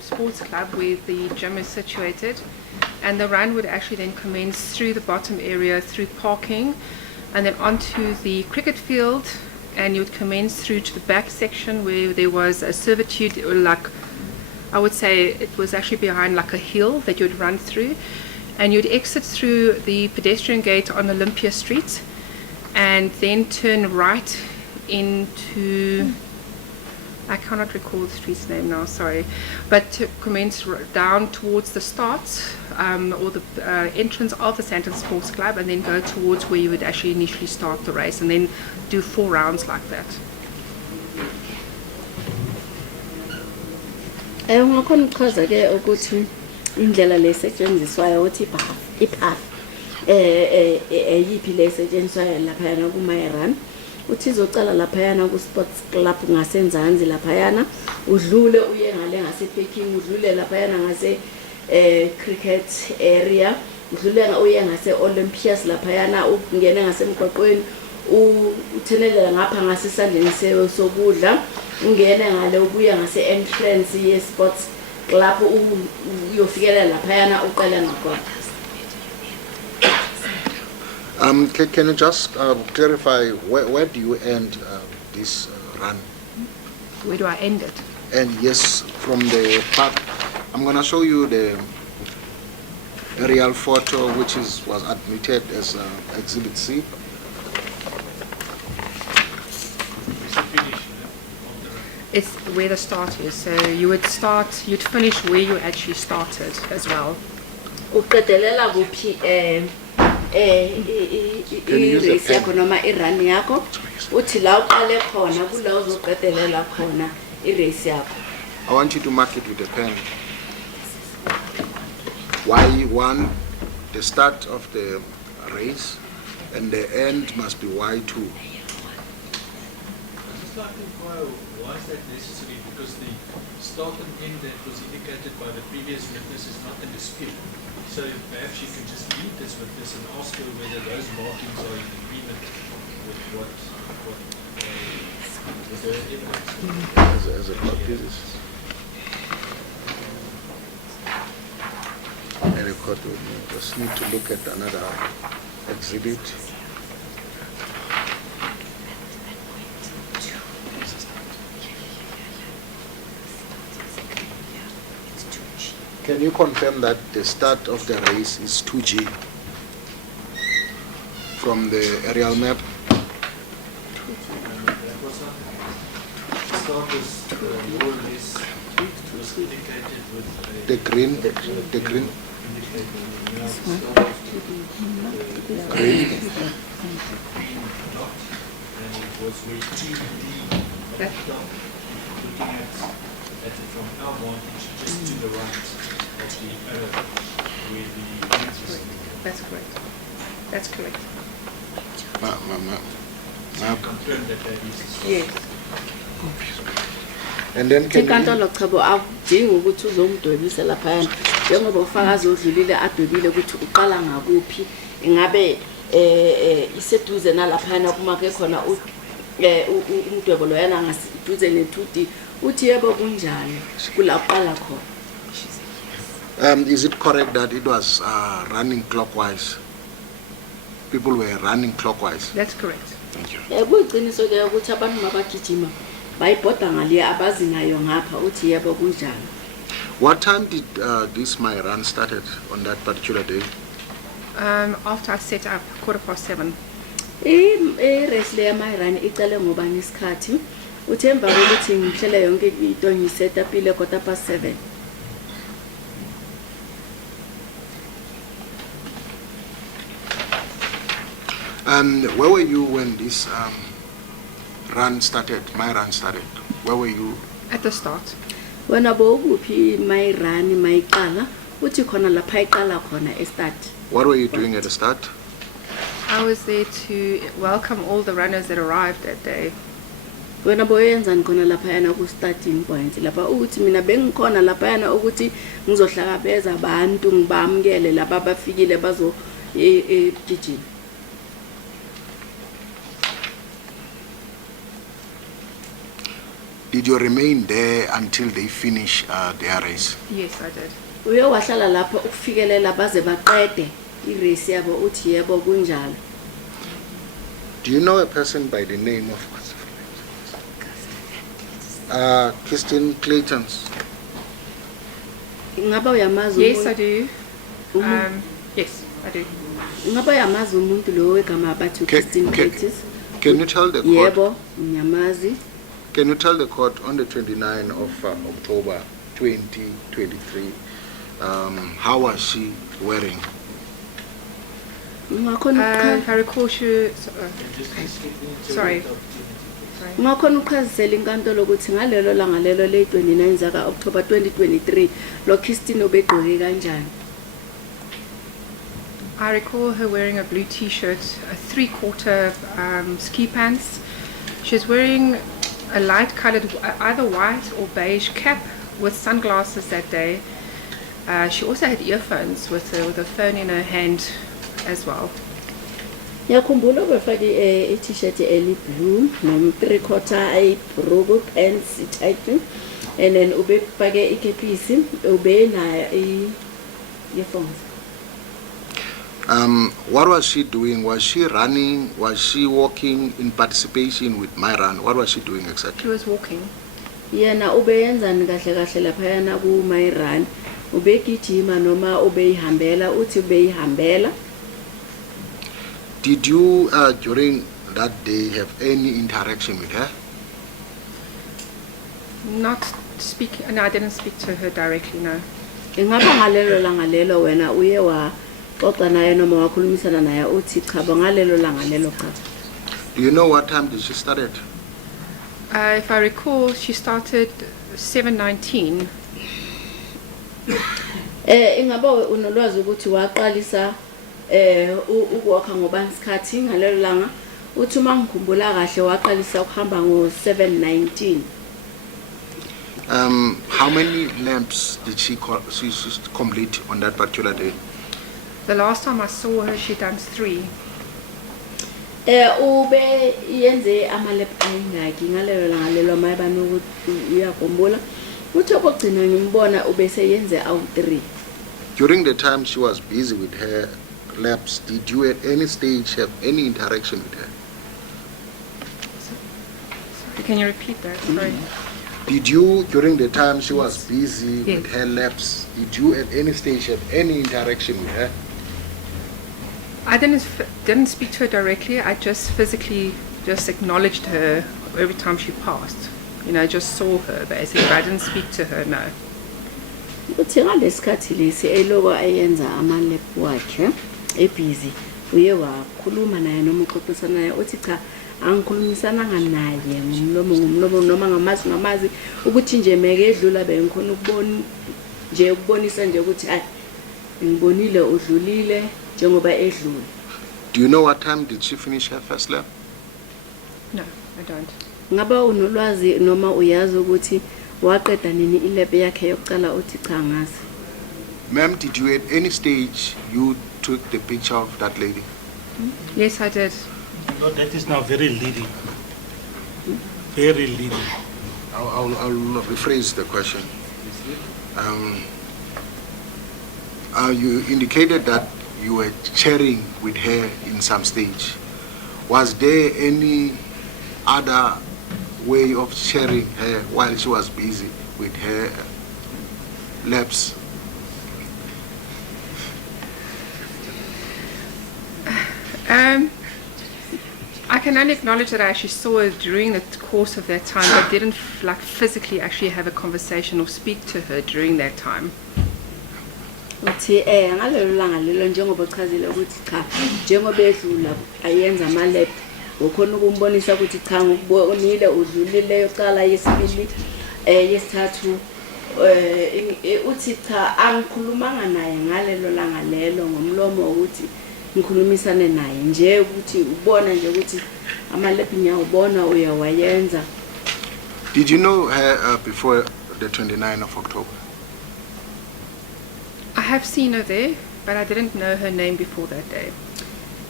sports club where the gym is situated, and the run would actually then commence through the bottom area, through parking, and then onto the cricket field, and you would commence through to the back section where there was a servitude, or like, I would say it was actually behind like a hill that you would run through, and you'd exit through the pedestrian gate on Olympia Street, and then turn right into, I cannot recall the street's name now, sorry, but to commence down towards the start or the entrance of the Sandton Sports Club, and then go towards where you would actually initially start the race, and then do 4 rounds like that. Ungakhona ukuchaza ke ukuthi indlela lesetshenziswayo ukuthi ipath eyiphi lesetshenziswayo laphayana ku-Myran uthi izocala laphayana ku-sports club ngasenzansi laphayana udlule uye ngale ngase-parking udlule laphayana ngase cricket area udlule uye ngase-Olympias laphayana ungene ngasemgwaqweni uthenelela ngapha ngasesandleni sokudla ungene ngale ubuya ngase-entrance ye-sports club uyofikelela laphayana uqala ngakho. Can you just clarify where do you end this run? Where do I end it? And yes, from the park, I'm going to show you the aerial photo which was admitted as Exhibit C. It's where the start is, so you would start, you'd finish where you actually started as well. Uqedelela kuphi i-race yakho noma i-run yakho uthi la uqale khona kula uzoqedelela khona i-race yakho. I want you to mark it with a pen. Y1, the start of the race, and the end must be Y2. I'd just like to inquire, why is that necessary? Because the start and end that was indicated by the previous witness is not in dispute. So perhaps you can just leave this witness and ask her whether those markings are in agreement with what with the evidence. As a copy, and a court would just need to look at another exhibit. Can you confirm that the start of the race is 2G from the aerial map? That was not, the start was more or less was indicated with The green. indicated, Green. now the start was Green. not, and it was where 2D That- top, looking at it from our vantage, just to the right of the arrow, where the That's correct. That's correct. confirm that that is. Yes. And then can you, Inkantolo chabo awudingi ukuthi uzomdwebisa laphayana njengoba ufakazi odlulile adwebile ukuthi uqala ngakuphi ingabe iseduze nalaphayana kuma ke khona umdwebo loyana ngasiduze ne2D uthi yebo kunjani kula uqala khona. is it correct that it was running clockwise? People were running clockwise. That's correct. Thank you. Kuyiqiniso ke ukuthi abantu mabagijima bayibhoda ngaliya abazi ngayo ngapha uthi yebo kunjani. What time did this my run started on that particular day? After I set up 7:15. I-race le yama-run icale ngoba ngesikhathi uthi emva kokuthi ngihlele yonke into ngisetapile 7:15. Where were you when this run started, my run started? Where were you? At the start. Wena bowuphi mayirani mayiqala uthi khona lapha iqala khona estart. What were you doing at the start? I was there to welcome all the runners that arrived that day. Wena boyenzani khona lapha yana ku starting point lapha uthi mina bengikhona lapha yana ukuthi ngizohlangabeza abantu ngibamukele laba bafikile bazo egijini. Did you remain there until they finish their race? Yes, I did. Uye wahlala lapha ukufikelela baze baqede irace yabo uthi yebo kunjalo. Do you know a person by the name of Kirsten Kluyts? Ngaba uyamazi Yes, I do. Yes, I do. ngaba uyamazi umuntu lo wegama abathi Kirsten Kluyts? Can you tell the court? Yebo, ngiyamazi. Can you tell the court on the 29th of October 2023, how was she wearing? If I recall, sorry. Ngakhona uchazisela inkantolo ukuthi ngalelo langa lelo le 29 zaka October 2023 lo Kirsten ubegqoke kanjani? I recall her wearing a blue t-shirt, a 3/4 ski pants. She was wearing a light-colored, either white or beige cap with sunglasses that day. She also had earphones with a phone in her hand as well. Ngiyakhumbula befake i-t-shirt eli blue nom 3/4 ay brogo pants tight and then ubefake ikepisi ube na earphones. What was she doing? Was she running? Was she walking in participation with my run? What was she doing exactly? She was walking. Yena ubeyenzani kahle kahle lapha yana ku my run? Ubegijima noma ubeyihambela uthi ubeyihambela? Did you during that day have any interaction with her? Not speaking. No, I didn't speak to her directly. No. Ingaba ngalelo langa lelo wena uye wa xoxa naye noma wakhulumisana naye uthi cha ngalelo langa lelo cha? Do you know what time did she start it? If I recall, she started 7:19. Ingaba unolwazi ukuthi waqalisa ukuwakha ngoba isikhathi ngalelo langa uthi uma ngikhumbula kahle waqalisa ukuhamba ngo 7:19. How many laps did she complete on that particular day? The last time I saw her, she done 3. Ube yenze amalap ayingaki ngalelo langa lelo mayibani ukuthi uyakhumbula uthi okugcina ngimbona ube seyenze awu 3. During the time she was busy with her laps, did you at any stage have any interaction with her? Sorry, can you repeat that? Sorry. Did you, during the time she was busy Yes. with her laps, did you at any stage have any interaction with her? I didn't speak to her directly. I just physically just acknowledged her every time she passed. You know, just saw her basically. But I didn't speak to her. No. Uthi ngalesikhathi lesi eloba ayenza amalap wakhe ebusy uye wakhuluma naye noma uxoxisana naye uthi cha angikhulumisananga naye ngomlomo noma ngamazi ukuthi nje meke edlula bengikhona ukubonisa nje ukuthi hayi ngibonile udlulile njengoba edlula. Do you know what time did she finish her first lap? No, I don't. Ngaba unolwazi noma uyazi ukuthi waqeda nini ilap yakhe yokuqala uthi cha ngazi? Ma'am, did you at any stage you took the picture of that lady? Yes, I did. No, that is now very leading. Very leading. I'll rephrase the question. You indicated that you were chatting with her in some stage. Was there any other way of sharing her while she was busy with her laps? can only acknowledge that I actually saw her during the course of that time, but didn't like physically actually have a conversation or speak to her during that time. uthi ngalelo langa lelo njengoba chazile ukuthi cha njengoba edlula ayenza ama lab ukhona ukumbonisa ukuthi cha ngokubonile udlulile yoqala yesibili yesithathu uthi cha angikhulumanga naye ngalelo langa lelo ngomlomo ukuthi ngikhulumisane naye nje ukuthi ubona nje ukuthi ama lab nyawubona uyawayenza. Did you know her before the 29th of October? I have seen her there, but I didn't know her name before that day.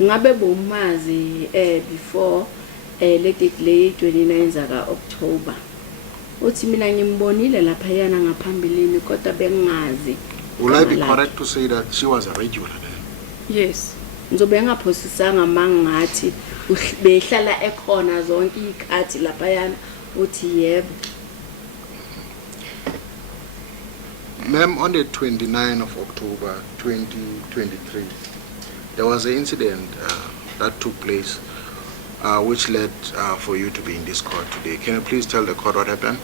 Ngabe bomazi before le 29 zaka October. Uthi mina ngimbonile lapha yana ngaphambilini kodwa bengazi. Will I be correct to say that she was a regular then? Yes. Ngizobe ngaphosisanga mangathi behlala ekhona zonke ikhathi lapha yana uthi yebo. Ma'am, on the 29th of October 2023, there was an incident that took place which led for you to be in this court today. Can you please tell the court what happened?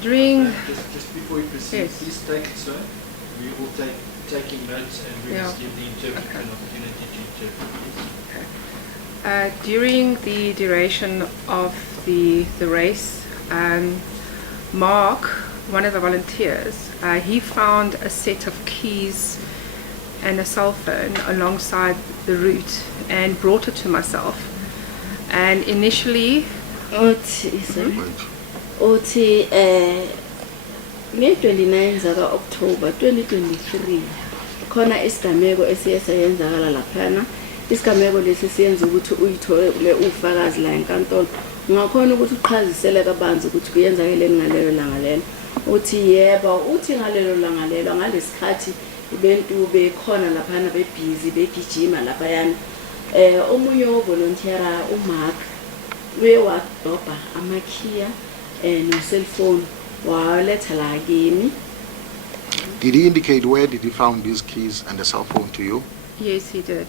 During Just before you proceed, Yes. please take it, sir. We will taking notes and we Yeah. will give the interpreter an opportunity to interpret. during the duration of the race, Mark, one of the volunteers, he found a set of keys and a cell phone alongside the route and brought it to myself. And initially, uthi nge-29 zaka October 2023 khona isigameko esiyenzakala laphana. Isigameko lesi siyenza ukuthi uyithole ufakazi la enkantolo ungakhona ukuthi uqhazisele kabanzi ukuthi kuyenzakele ngalelo langa lelo. Uthi yebo, uthi ngalelo langa lelo ngalesikhathi abantu bekhona laphana bebhizi begijima lapha yana. Omunye wovolunteera uMark wewadobha amakhiya no cellphone waletha la kimi. Did he indicate where did he found these keys and the cell phone to you? yes, he did.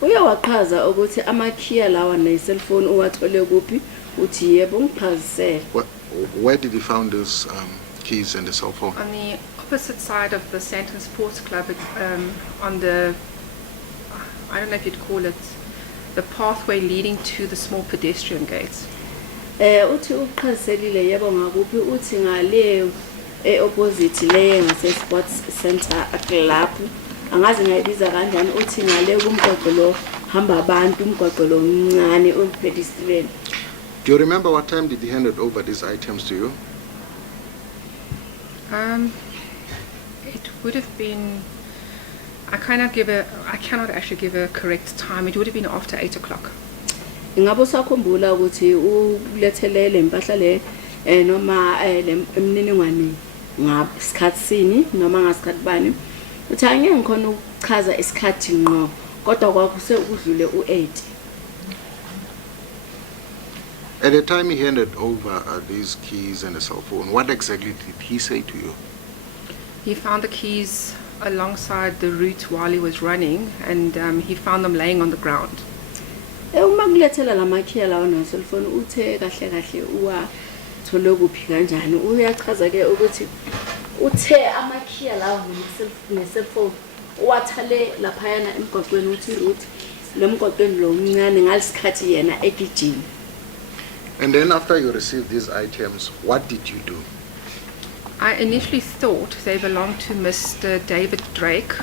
Uyawaqhaza ukuthi amakhiya lawa ne cellphone uwathole kuphi uthi yebo ngiqhazisele. Where did he found those keys and the cell phone? On the opposite side of the Sandton Sports Club, on the, I don't know if you'd call it, the pathway leading to the small pedestrian gates. Uthi uqhaziselile yebo ngakuphi uthi ngale opposite le ngase sports center akulapho angazi ngayibiza kanjani uthi ngale kumgwaqo lo hamba abantu umgwaqo lo mncane pedestrian. Do you remember what time did he hand over these items to you? It would have been, I cannot actually give a correct time. It would have been after 8 o'clock. Ngabe usakhumbula ukuthi ulethelele impahla le noma emniningwane ngasikhathi sini noma ngasikhathi bani uthi angeke ngikhona ukuchaza isikhathi ngqo kodwa kwakuse ukudlule u8. At the time he handed over these keys and the cell phone, what exactly did he say to you? He found the keys alongside the route while he was running, and he found them laying on the ground. Uma kulethela lamakhiya lawo no cellphone uthe kahle kahle uwathole kuphi kanjani uyachaza ke ukuthi uthe amakhiya lawo ne cellphone uwathale lapha yana emgwaqweni uthi route lemgwaqweni lo mncane ngalesikhathi yena egijima. And then after you received these items, what did you do? I initially thought they belonged to Mr. David Drake.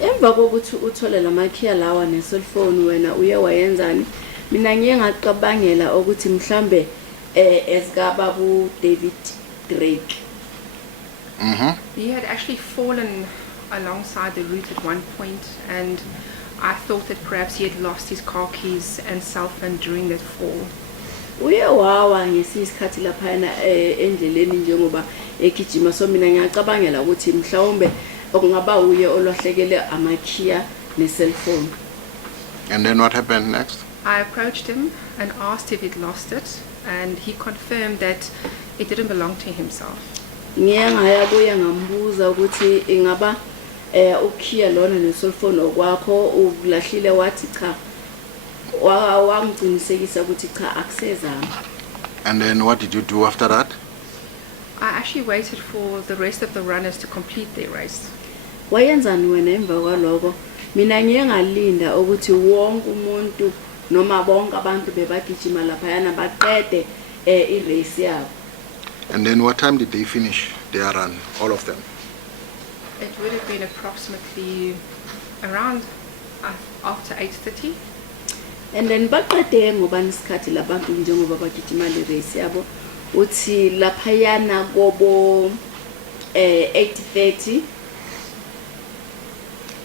Emva kokuthi uthole lamakhiya lawa ne cellphone wena uye wayenzani mina ngiye ngaqabangela ukuthi mhlambe esigaba bu David Drake. He had actually fallen alongside the route at one point, and I thought that perhaps he had lost his car keys and cell phone during that fall. Uye wawa ngesikhathi lapha endleleni njengoba egijima so mina ngiyacabangela ukuthi mhlawumbe okungaba uye olahlekele amakhiya ne cellphone. And then what happened next? I approached him and asked if he'd lost it, and he confirmed that it didn't belong to himself. Ngiye ngaya kuye ngambuza ukuthi ingaba ukhiya lona ne cellphone okwakho ulahlile wathi cha wangicinisekisa ukuthi cha akusezami. And then what did you do after that? I actually waited for the rest of the runners to complete their race. Wayenzani wena emva kwaloko? Mina ngiye ngalinda ukuthi wonke umuntu noma bonke abantu bebagijima laphayana baqede i-race yabo. And then what time did they finish their run, all of them? It would have been approximately around after 8:30. And then baqede ngobani isikhathi labantu njengoba bagijima le-race yabo uthi laphayana kobo 8:30.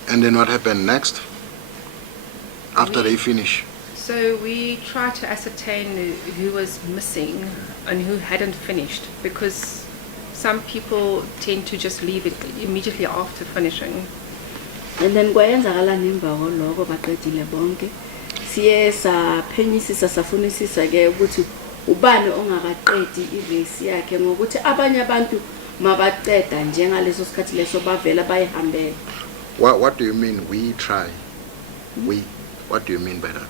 And then what happened next? After they finish? So we tried to ascertain who was missing and who hadn't finished, because some people tend to just leave it immediately after finishing. And then kwayenzakala ngemva kwaloko baqedile bonke siye saphenyisisa safunisisa ke ukuthi ubani ongakaqedi i-race yakhe ngokuthi abanye abantu mabaqeda njengaleso sikhathi leso bavela bayihambela. What do you mean we try? We? What do you mean by that?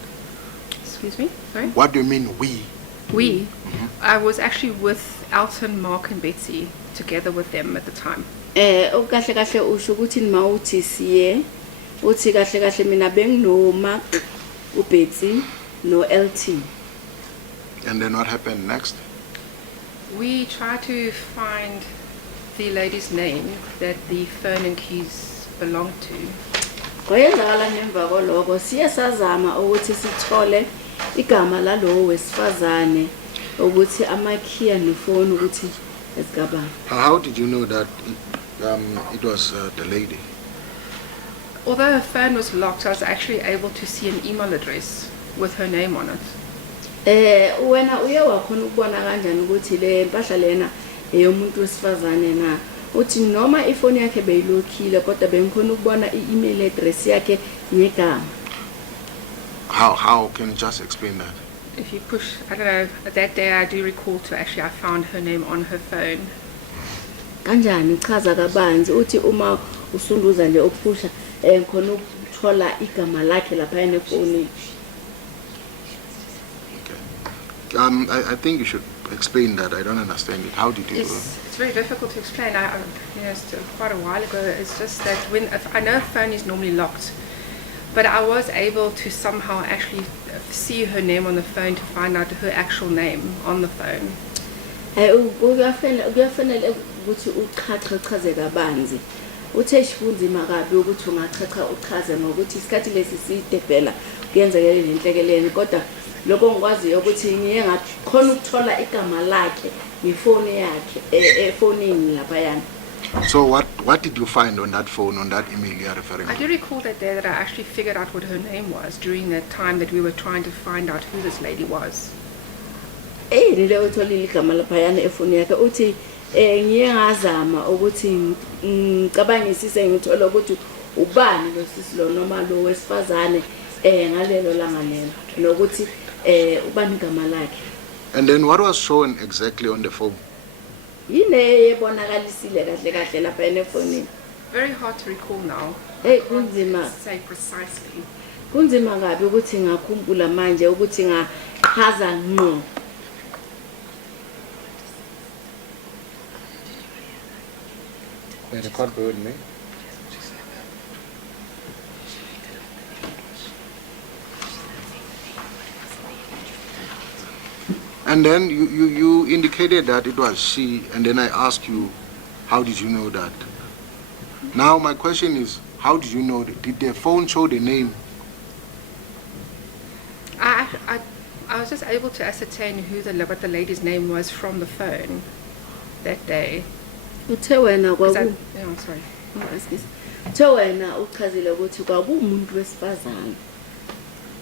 Excuse me? Sorry? What do you mean we? We? I was actually with Elton, Mark and Betsy, together with them at the time. Okahle kahle usho ukuthi mawuthi siye uthi kahle kahle mina bengino Mark, uBetsy no LT. And then what happened next? We tried to find the lady's name that the phone and keys belonged to. Kwayenzakala ngemva kwaloko siye sazama ukuthi sithole igama lalowo wesifazane ukuthi amakhiya nefoni ukuthi esigaba. How did you know that it was the lady? Although her phone was locked, I was actually able to see an email address with her name on it. Wena uye wakhona ukubona kanjani ukuthi le mpahla lena eyomuntu wesifazane na? Uthi noma ifoni yakhe beyilokhile kodwa bengikhona ukubona i-email address yakhe ngegama. How can you just explain that? If you push, I don't know, that day I do recall to actually I found her name on her phone. Kanjani chaza kabanzi uthi uma usunduza nje uphusha ngikhona ukuthola igama lakhe lapha efonini. Okay. I think you should explain that. I don't understand it. How did you do it? It's very difficult to explain. It's quite a while ago. It's just that I know a phone is normally locked, but I was able to somehow actually see her name on the phone to find out her actual name on the phone. Kuyafanele ukuthi uchaze kabanzi. Uthe sifunzima kabi ukuthi ungachacha uchaze ngokuthi isikhathi lesi side phela kuyenzekile lenhlekelele kodwa lokho ngikwaziyo ukuthi ngiye ngakhona ukuthola igama lakhe ngifoni yakhe efonini lapha yana. So what did you find on that phone, on that email you are referring to? I do recall that day that I actually figured out what her name was during that time that we were trying to find out who this lady was. Nile utholile igama lapha yana efoni yakhe uthi ngiye ngazama ukuthi ngicabangisise ngithola ukuthi ubani lo sisi lo noma lo wesifazane ngalelo langa lelo nokuthi ubani igama lakhe. And then what was shown exactly on the phone? Yine yebonakalisile kahle kahle lapha efonini. Very hard to recall now. Kunzima say precisely. Kunzima kabi ukuthi ngakhumbula manje ukuthi ngachaza ngqo. Record with me. And then you indicated that it was she, and then I asked you, how did you know that? Now my question is, how did you know that? Did the phone show the name? I was just able to ascertain what the lady's name was from the phone that day. Uthe wena kwaku sorry. Uthe wena uchazile ukuthi kwakumuntu wesifazane.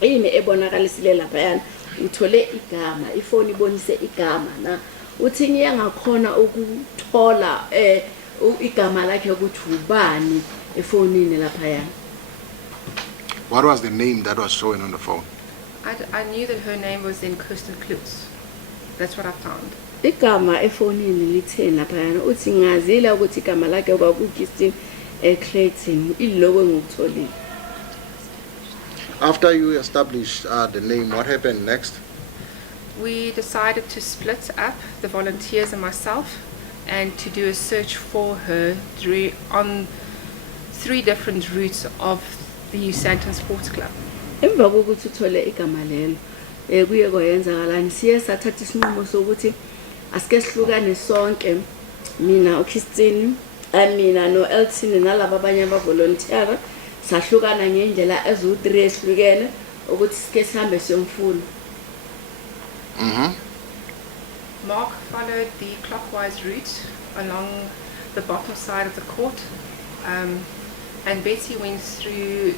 Yini ebonakalisile lapha yana uthole igama, ifoni ibonise igama na. Uthi ngiye ngakhona ukuthola igama lakhe ukuthi ubani efonini lapha yana. What was the name that was showing on the phone? I knew that her name was then Kirsten Kluyts. That's what I found. Igama efonini litheni lapha yana uthi ngazile ukuthi igama lakhe kwaku Kirsten Kluyts iloko ngikutholile. After you established the name, what happened next? We decided to split up, the volunteers and myself, and to do a search for her on 3 different routes of the Sandton Sports Club. Emva kokuthi uthole igama lelo kuye kwayenzakalani siye sathatha isinqumo sokuthi asike sihlukane sonke mina uKirsten mina noElton nalabo abanye abavolunteer sahlukana ngendlela ezu3 ehlukene ukuthi sike sihambe siyomfuna. Mark followed the clockwise route along the bottom side of the court, and Betty went through,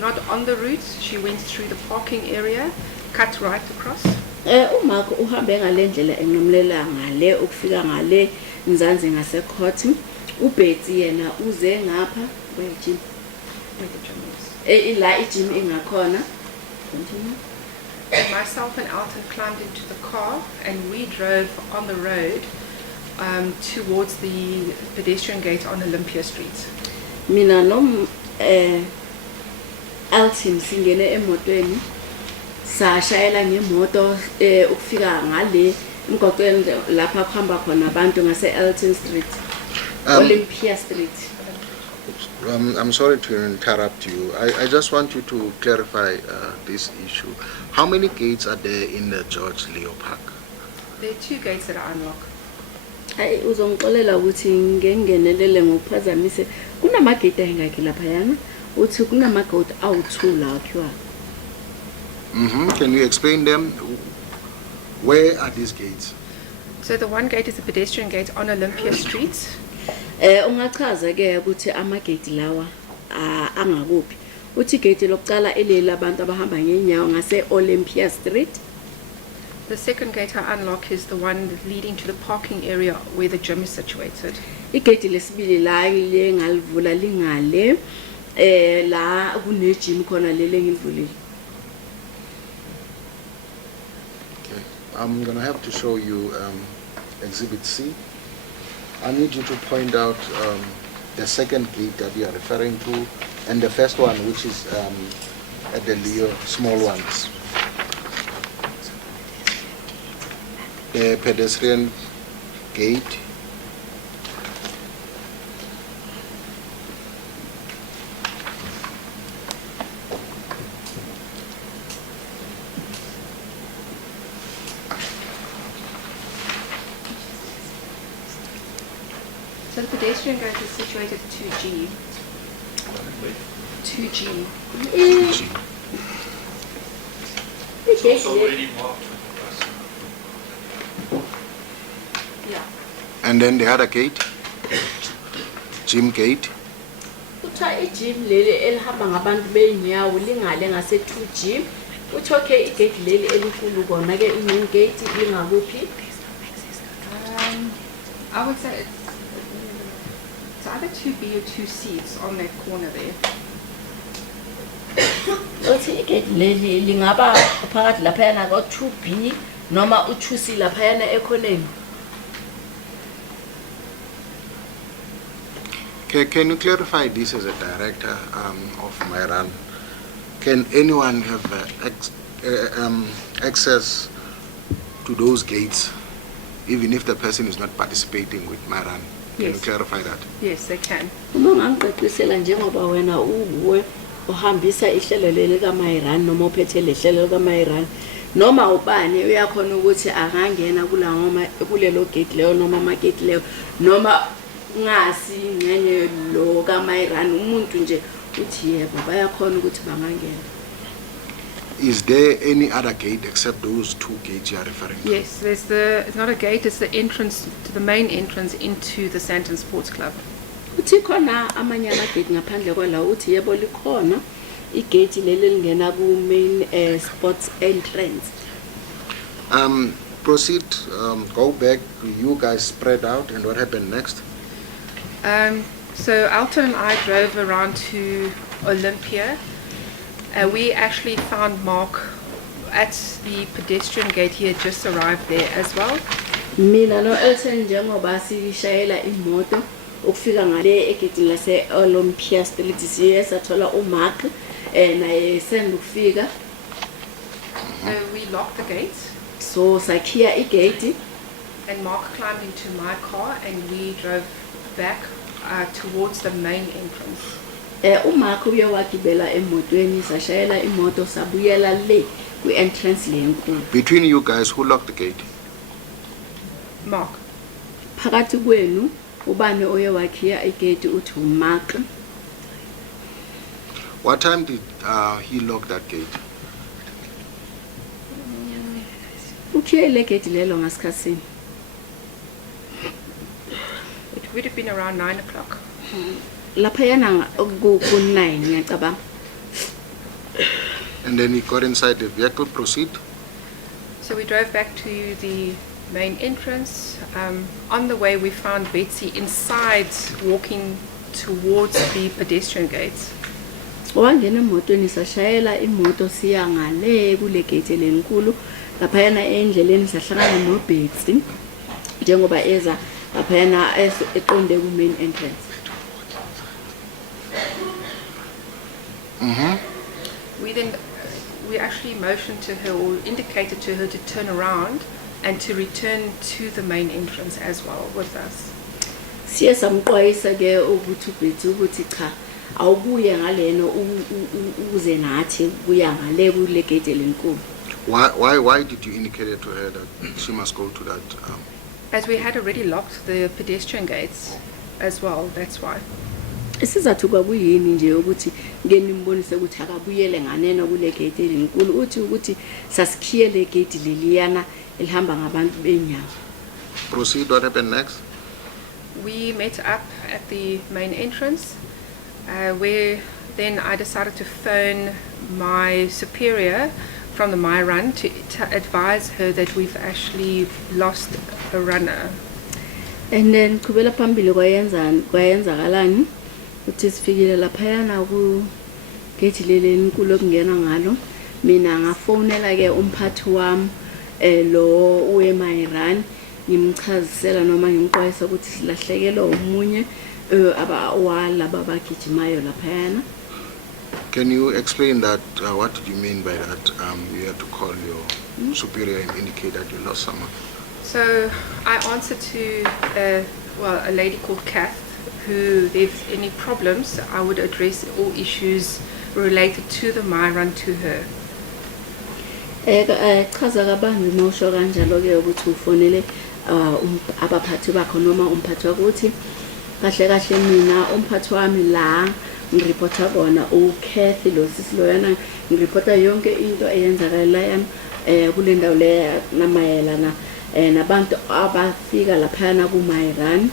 not on the route, she went through the parking area, cut right across. uMark uhambe ngale ndlela enqumlela ngale ukufika ngale Nzansi ngase court. uBetty yena uze ngapha wejim la ijim ingakhona. Continue. Myself and Alton climbed into the car and we drove on the road towards the pedestrian gate on Olympia Street. Mina no Alton singene emotweni sashayela ngemoto ukufika ngale emgwaqweni lapha kuhamba khona abantu ngase Alton Street, Olympia Street. I'm sorry to interrupt you. I just want you to clarify this issue. How many gates are there in the George Leo Park? There are 2 gates that are unlocked. Hayi uzongixolela ukuthi ngengenelele ngokuphazamise kunamagate ayingaki lapha yana uthi kunamagate awu2 la akhiwa. Can you explain them? Where are these gates? So the one gate is the pedestrian gate on Olympia Street. Ungachaza ke ukuthi amagate lawa angakuphi. Uthi gate lokuqala eleli abantu abahamba ngenyawo ngase Olympia Street. The second gate I unlock is the one leading to the parking area where the gym is situated. Igate lesibili la le ngalivula lingale la kune gym khona lele ngivulile. Okay. I'm going to have to show you Exhibit C. I need you to point out the second gate that you are referring to and the first one, which is at the Leo, small ones. The pedestrian gate. So the pedestrian gate is situated 2G. 2G. It's already marked. Yeah. And then the other gate, gym gate. Utha igym leli elihamba ngabantu benyawo lingale ngase 2G. Uthi okay igate leli elikhulu kona ke main gate lingakuphi? I would say it's either 2B or 2C. It's on that corner there. Uthi igate leli lingaba phakathi lapha yana ko 2B noma u2C lapha yana ekhoneni. Can you clarify this as a director of my run? Can anyone have access to those gates, even if the person is not participating with my run? Can you clarify that? Yes, they can. Uma ngangiqeqisela njengoba wena uwe uhambisa ihlelo leli kaMayiran noma uphethe lehlelo kaMayiran noma ubani uyakhona ukuthi akangena kulelo gate leyo noma ama gate leyo noma ngasi ngenye lo kaMayiran umuntu nje uthi yebo bayakhona ukuthi bangangena. Is there any other gate except those 2 gates you are referring to? Yes, it's not a gate, it's the entrance, to the main entrance into the Sandton Sports Club. Uthi khona amanye amagate ngaphandle kwala uthi yebo likhona igate leli lingena ku main sports entrance. Proceed, go back, you guys spread out, and what happened next? So Alton and I drove around to Olympia. We actually found Mark at the pedestrian gate. He had just arrived there as well. Mina no Elton njengoba sishayela imoto ukufika ngale egate lase Olympia Street siye sathola uMark naye sengukufika So we locked the gate, so sakhiya igate and Mark climbed into my car, and we drove back towards the main entrance. uMark uye wagibela emotweni sashayela imoto sabuyela le kwi-entrance le enkulu. Between you guys, who locked the gate? Mark. Phakathi kwenu ubani oye wakhiya igate uthi uMark. What time did he lock that gate? Ukhiye le gate lelo ngasikhatsini. It would have been around 9 o'clock. Laphayana ku-9 ngiyacabanga. And then he got inside the vehicle, proceed? So we drove back to the main entrance. On the way, we found Betsy inside, walking towards the pedestrian gates. Wangena emotweni sashayela imoto siya ngale kule gate lenkulu. Laphayana endleleni sahlangana noBetsy njengoba eza laphayana eqonde ku main entrance. We actually motioned to her, or indicated to her, to turn around and to return to the main entrance as well with us. Siye samqwayisa ke ukuthi uBetsy ukuthi cha awubuye ngaleno uze nathi kuya ngale kule gate lenkulu. Why did you indicate to her that she must go to that? As we had already locked the pedestrian gates as well, that's why. Isizathu kwakuyini nje ukuthi ngeni nimbonise ukuthi akabuyele nganeno kule gate lenkulu uthi ukuthi sasikhiye le gate leliyana elihamba ngabantu benyawo. Proceed, what happened next? We met up at the main entrance, where then I decided to phone my superior from the My Run to advise her that we've actually lost a runner. And then kubela phambili kwayenzakalani uthi sifikile laphayana ku gate leli enkulu okungena ngalo mina ngafonela ke umphathi wami lo uwe My Run ngimchazisela noma ngimqwayisa ukuthi silahlekelwe umunye abawalaba bagijimayo laphayana. Can you explain that? What did you mean by that? You had to call your superior and indicate that you lost someone. So I answered to a lady called Kath, who, if any problems, I would address all issues related to the My Run to her. Chaza kabanzi mawusho kanjalo ke ukuthi ufonele abaphathi bakho noma umphathi wakho uthi kahle kahle mina umphathi wami la ngiripota kona uKathy lo sisi loyana ngiripota yonke into eyenzakalayo kule ndawo le namayelana nabantu abafika laphana ku My Run.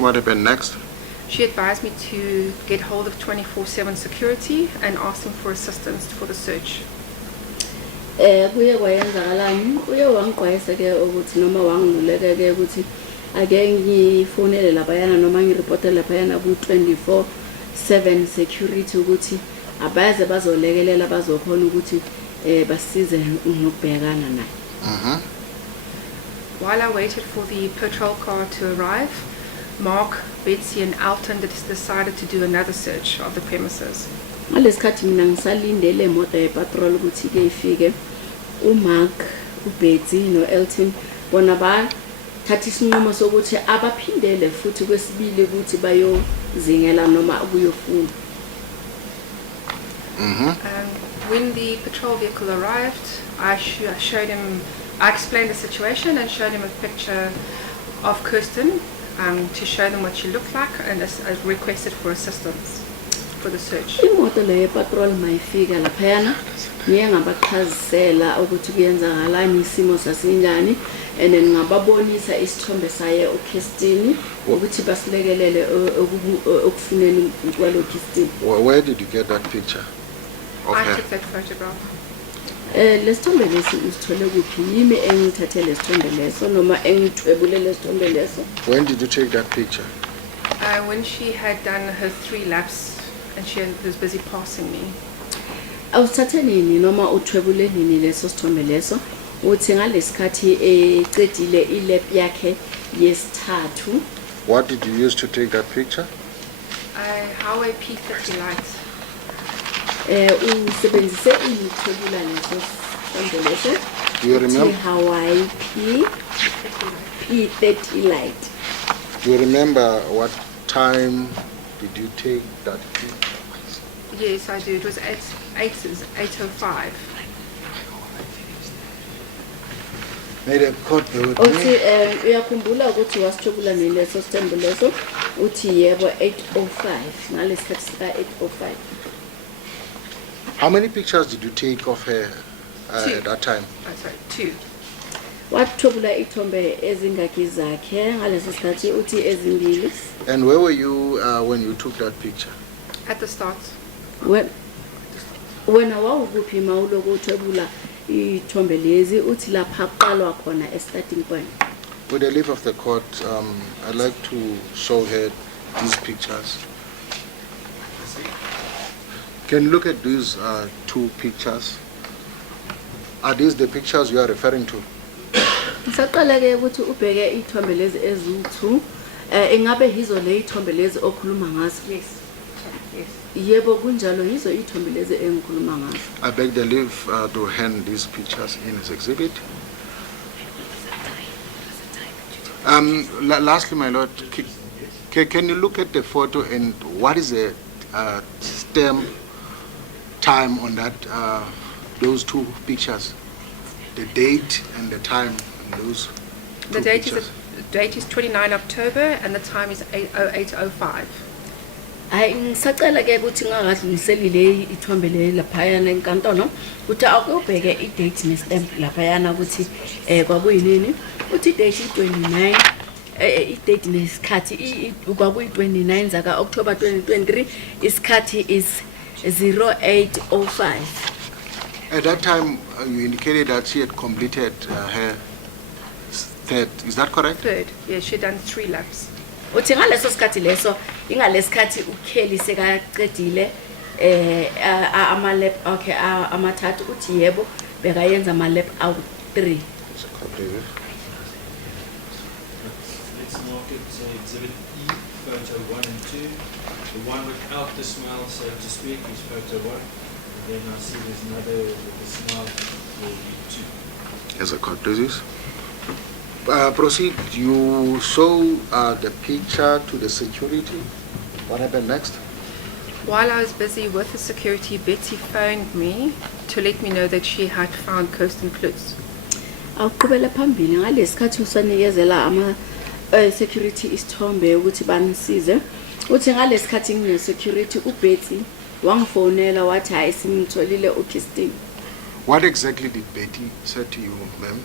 What happened next? She advised me to get hold of 24/7 security and ask them for assistance for the search. Kuye kwayenzakalani uye wangiqwayisa ke ukuthi noma wangiluleka ke ukuthi ake ngifonele laphayana noma ngiripota laphayana ku 24/7 security ukuthi abaze bazolekelela bazokhona ukuthi basize ngokubhekana naye. While I waited for the patrol car to arrive, Mark, Betsy and Elton decided to do another search of the premises. Ngalesikhathi mina ngisalindele imoto yepatrol ukuthi ke ifike uMark, uBetsy noElton bona bathatha isinqumo sokuthi abaphindele futhi kwesibili ukuthi bayozingela noma kuyofuna. When the patrol vehicle arrived, I explained the situation and showed him a picture of Kirsten to show them what she looked like, and I requested for assistance for the search. Imoto le patrol mayifika laphayana ngiye ngabachazisela ukuthi kuyenzakalani isimo sasinjani and ngababonisa isithombe saye uKirsten ukuthi basilekelele okufuneni kwalo Kirsten. Where did you get that picture of I her? took that photograph. Lesithombe lesi usithole kuphi yimi engithathe lesithombe leso noma engithwebule lesithombe leso? When did you take that picture? When she had done her 3 laps and she was busy passing me. Awusithathe nini noma uthwebule nini leso sithombe leso uthi ngalesikhathi ecedile ilap yakhe yesithathu? What did you use to take that picture? Highway P50 lights. usebenzise ithebula leso sithombe leso. Do you remember? Hawaii P30 light. Do you remember what time did you take that picture? Yes, I do. It was 8:05. Made a court vote. Uthi uyakhumbula ukuthi wasithobula neleso sithombe leso uthi yebo 8:05 ngalesikhathi sika 8:05. How many pictures did you take of her at that time? Sorry, 2. Wathobula ithombe ezingaki zakhe ngaleso sikhathi uthi ezimbili. And where were you when you took that picture? At the start. Wena wawukuphi mawuloko uthobula ithombe lezi uthi lapha qalwa khona starting point. With the leave of the court, I'd like to show her these pictures. Can you look at these 2 pictures? Are these the pictures you are referring to? Ngisaqala ke ukuthi ubheke ithombe lezi ezu2 engabe hizo le ithombe lezi okhuluma ngazo. Yes. Yes. Yebo kunjalo hizo ithombe lezi engikhuluma ngazo. I beg the leave to hand these pictures in as exhibit. Lastly, my lord, can you look at the photo and what is the stamp time on that those 2 pictures? The date and the time on those The 2 pictures. date is 29 October and the time is 8:05. Hayi ngisacela ke ukuthi ngakadluliselile ithombe le laphayana enkantolo ukuthi akubheke i-date ne-stamp laphayana ukuthi kwakuyinini uthi i-date 29 i-date nesikhathi kwakuyi-29 zaka October 2023 isikhathi is 08:05. At that time, you indicated that she had completed her third. Is that correct? Third. Yes, she done 3 laps. Uthi ngaleso sikhathi leso ingalesikhathi uKelly sekaqedile ama-lap okay amathathu uthi yebo bekayenza ama-lap awu 3. Let's mark it, so exhibit E, photo 1 and 2. The one without the smile, so to speak, is photo 1. And then I see there's another with the smile, will be 2. As a court does. Proceed. You show the picture to the security. What happened next? While I was busy with the security, Betty phoned me to let me know that she had found Kirsten Kluyts. Awuqhubela phambili ngalesikhathi usanikezela ama security isithombe ukuthi banisize uthi ngalesikhathi ngine security uBetty wangifonela wathi hayi simtholile uKirsten. What exactly did Betty say to you, ma'am?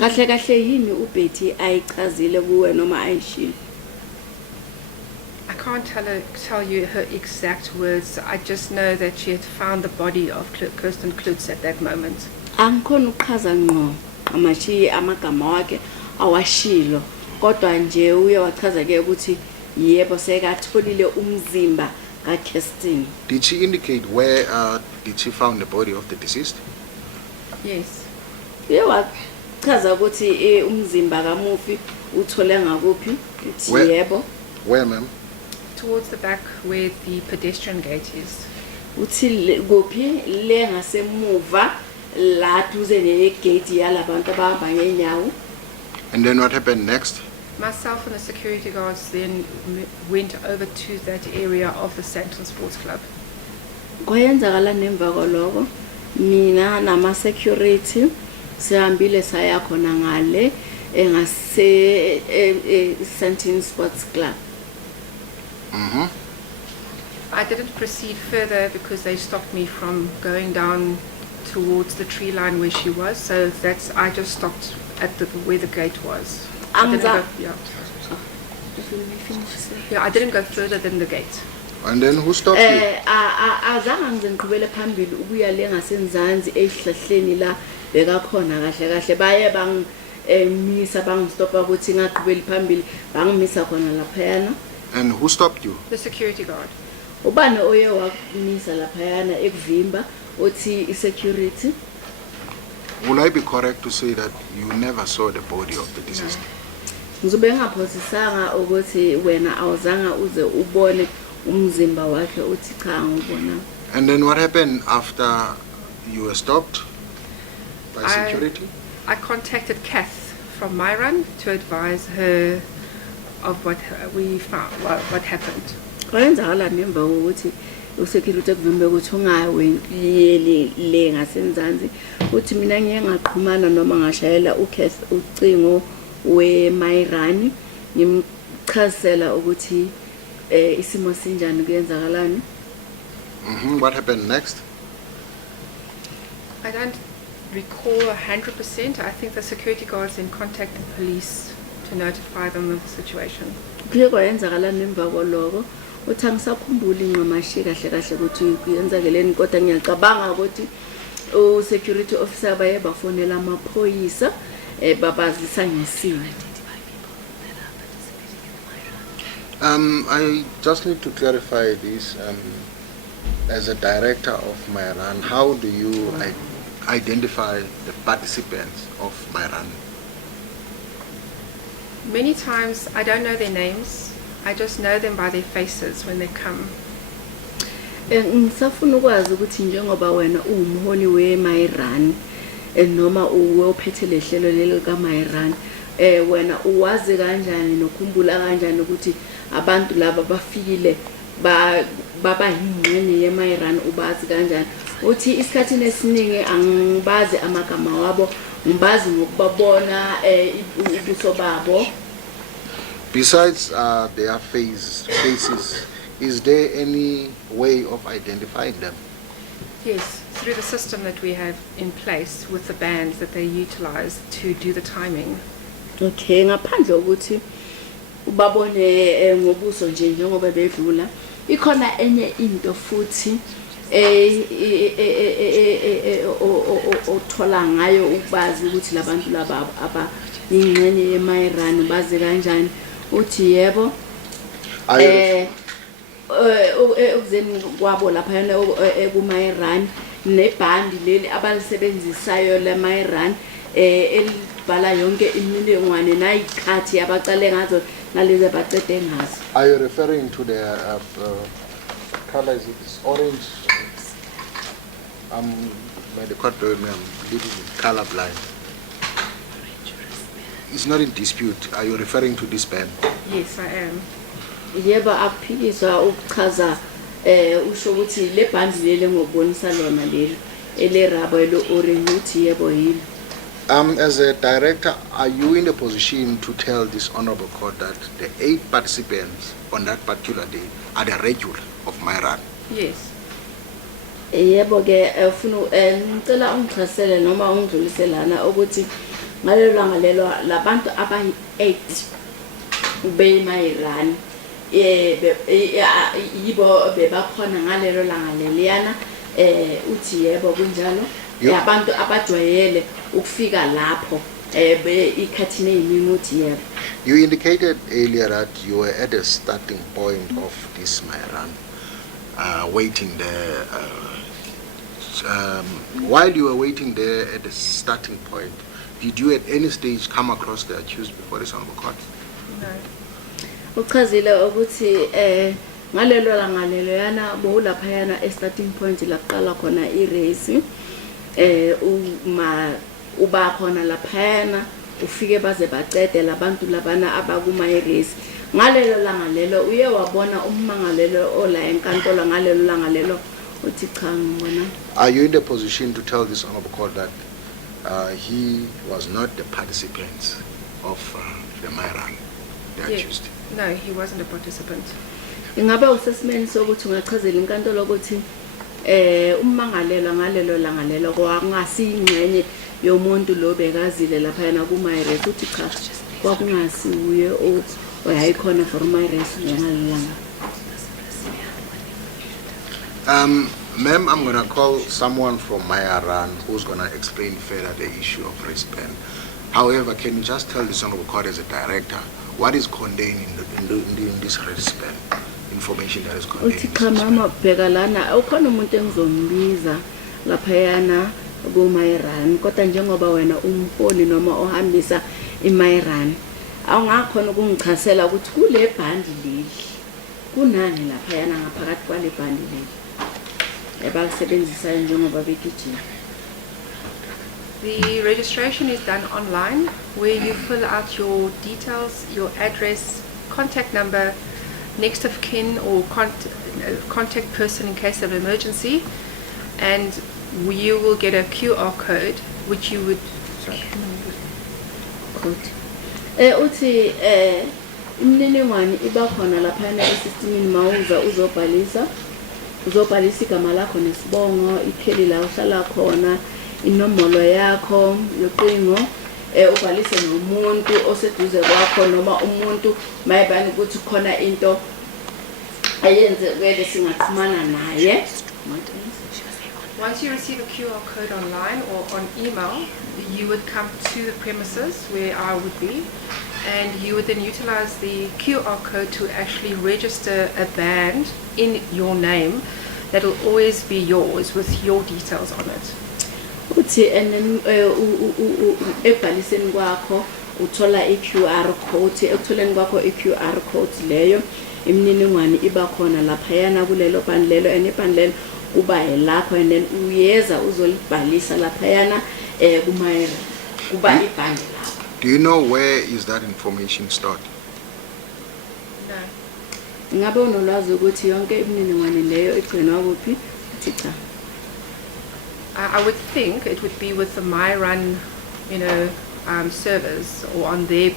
Kahle kahle yini uBetty ayichazile kuwe noma ayishilo? I can't tell you her exact words. I just know that she had found the body of Kirsten Kluyts at that moment. Angikhona ukuchaza ngqo amashi amagama wakhe awashilo kodwa nje uye wachaza ke ukuthi yebo sekatholile umzimba kaKirsten. Did she indicate where did she found the body of the deceased? Yes. Uye wachaza ukuthi umzimba kamufi uthole ngakuphi uthi yebo. Where, ma'am? Towards the back where the pedestrian gate is. Uthi kuphi le ngasemuva la duze negate yalabantu abahamba ngenyawo. And then what happened next? Myself and the security guards then went over to that area of the Sandton Sports Club. Kwayenzakala nemva koloko mina nama security sihambile saya khona ngale engase Sandton Sports Club. I didn't proceed further because they stopped me from going down towards the tree line where she was, so that's I just stopped at where the gate was. I didn't go further than the gate. And then who stopped you? Azange ngize ngiqhubele phambili ukuya le ngasenzansi ehlahleni la bekakhona kahle kahle baye misa bangistopa ukuthi ngaqhubeli phambili bangimisa khona laphayana. And who stopped you? The security guard. Ubani oye wamisa laphayana ekuvimba uthi security. Will I be correct to say that you never saw the body of the deceased? Ngizobe ngaphosisanga ukuthi wena awuzanga uze ubone umzimba wakhe uthi cha ngibona. And then what happened after you were stopped by I- security? I contacted Kath from my run to advise her of what we found, what happened. Kwenzakala ngemva kokuthi usecurity kuvimbe ukuthi ungayeli le ngasemzansi uthi mina ngiye ngaqhumana noma ngashayela ucingo weMairani ngimchazela ukuthi isimo sinjani kuyenzakalani. What happened next? I don't recall 100%. I think the security guards then contacted the police to notify them of the situation. Kuye kwayenzakalani emva kwaloko uthi angisakhumbuli incamashi kahle kahle ukuthi kuyenzakeleni kodwa ngiyacabanga ukuthi security officer baye bafonela amaphoyisa babazisa ngesimo. I just need to clarify this. As a director of my run, how do you identify the participants of my run? Many times I don't know their names. I just know them by their faces when they come. Ngisafuna ukwazi ukuthi njengoba wena uwumholi weMairani noma uwophethe lehlelo lelo kaMairani wena uwazi kanjani nokhumbula kanjani ukuthi abantu laba bafikile baba yingxenye yeMairani ubazi kanjani uthi isikhathini esiningi angibazi amagama wabo ngibazi ngokubabona ubuso babo. Besides their faces, is there any way of identifying them? Yes, through the system that we have in place with the bands that they utilize to do the timing. Okay, ngaphandle ukuthi ubabone ngobuso nje njengoba bedlula ikhona enye into futhi othola ngayo ukubazi ukuthi labantu laba ingxenye yeMairani baze kanjani uthi yebo ukuzeni kwabo lapha yana ekuMairani nebhandi leli abalisebenzisayo leMairani elibhala yonke imininingwane nayikhathi abaqale ngazo nalezi baqede ngazo. Are you referring to the color? Is it orange? By the court, I'm living colorblind. It's not in dispute. Are you referring to this band? Yes, I am. Yebo akuphikiswa ukuchaza usho ukuthi le bandi leli ngobonisa lona leli elerabo elo orange uthi yebo yini. As a director, are you in a position to tell this honorable court that the 8 participants on that particular day are the regular of my run? Yes. Yebo ke ufuna ngicela ungichasele noma ungidluliselana ukuthi ngalelo langa lelo labantu abayi8 beMairani yibo bebakhona ngalelo langa leliyana uthi yebo kunjalo yabantu abajwayele ukufika lapho ikhathini eyiningi uthi yebo. You indicated earlier that you were at the starting point of this Mairan, waiting there. While you were waiting there at the starting point, did you at any stage come across the accused before this honorable court? No. Uchazile ukuthi ngalelo langa lelo yana bowulapha yana starting point la kuqala khona irace uba khona laphana ufike baze bacede labantu labana abakuma irace ngalelo langa lelo uye wabona ummangalelo ola enkantolo ngalelo langa lelo uthi cha ngibona. Are you in the position to tell this honorable court that he was not the participants of the Mairan, the accused? No, he wasn't a participant. Ingabe usesimeni sokuthi ungachazela inkantolo ukuthi ummangalelo ngalelo langa lelo kwakungasiingxenye yomuntu lo bekazile lapha yana kuMaires uthi cha kwakungasiuye oyayikhona for Maires ngalelo langa. Ma'am, I'm going to call someone from Mairan who's going to explain further the issue of wristband. However, can you just tell this honorable court as a director what is contained in this wristband? Information that is contained in this wristband. Mama bhekalana ukhona umuntu engizombiza lapha yana kuMairan kodwa njengoba wena umholi noma ohambisa iMairan awungakhona ukungichasela ukuthi kule bhandi leli kunani laphayana ngaphakathi kwale bhandi leli ebalisebenzisayo njengoba begijima? The registration is done online, where you fill out your details, your address, contact number, next of kin or contact person in case of emergency, and you will get a QR code which you would. Sorry. Uthi imininingwane iba khona laphana esystemini mawuza uzobhalisa igama lakho nesibongo, ikheli la uhlala khona, inombolo yakho yocingo, ubhalise nomuntu oseduze kwakho noma umuntu mayibani ukuthi khona into ayenze vele singaxhumana naye. Once you receive a QR code online or on email, you would come to the premises where I would be, and you would then utilize the QR code to actually register a band in your name that will always be yours with your details on it. Uthi ebhaliseni kwakho uthola i-QR code, ekutholeni kwakho i-QR code leyo imininingwane iba khona laphayana kulelo bhandi lelo, and ibhandi lelo kuba yelakho, and then uyeza uzolibhalisa laphayana kumayera kuba ibhandi lakho. Do you know where is that information stored? No. Ngabe unolwazi ukuthi yonke imininingwane leyo igcinwa kuphi? Uthi cha. I would think it would be with the MyRun, servers, or on their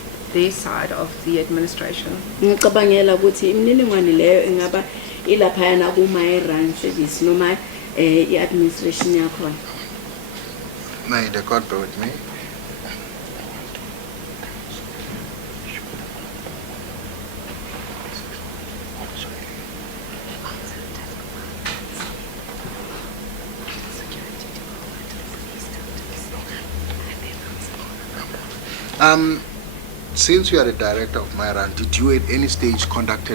side of the administration. Ngicabangela ukuthi imininingwane leyo ingaba ilaphayana ku-MyRun service noma i-administration yakhona. May the court bear with me. Since you are the director of MyRun, did you at any stage conduct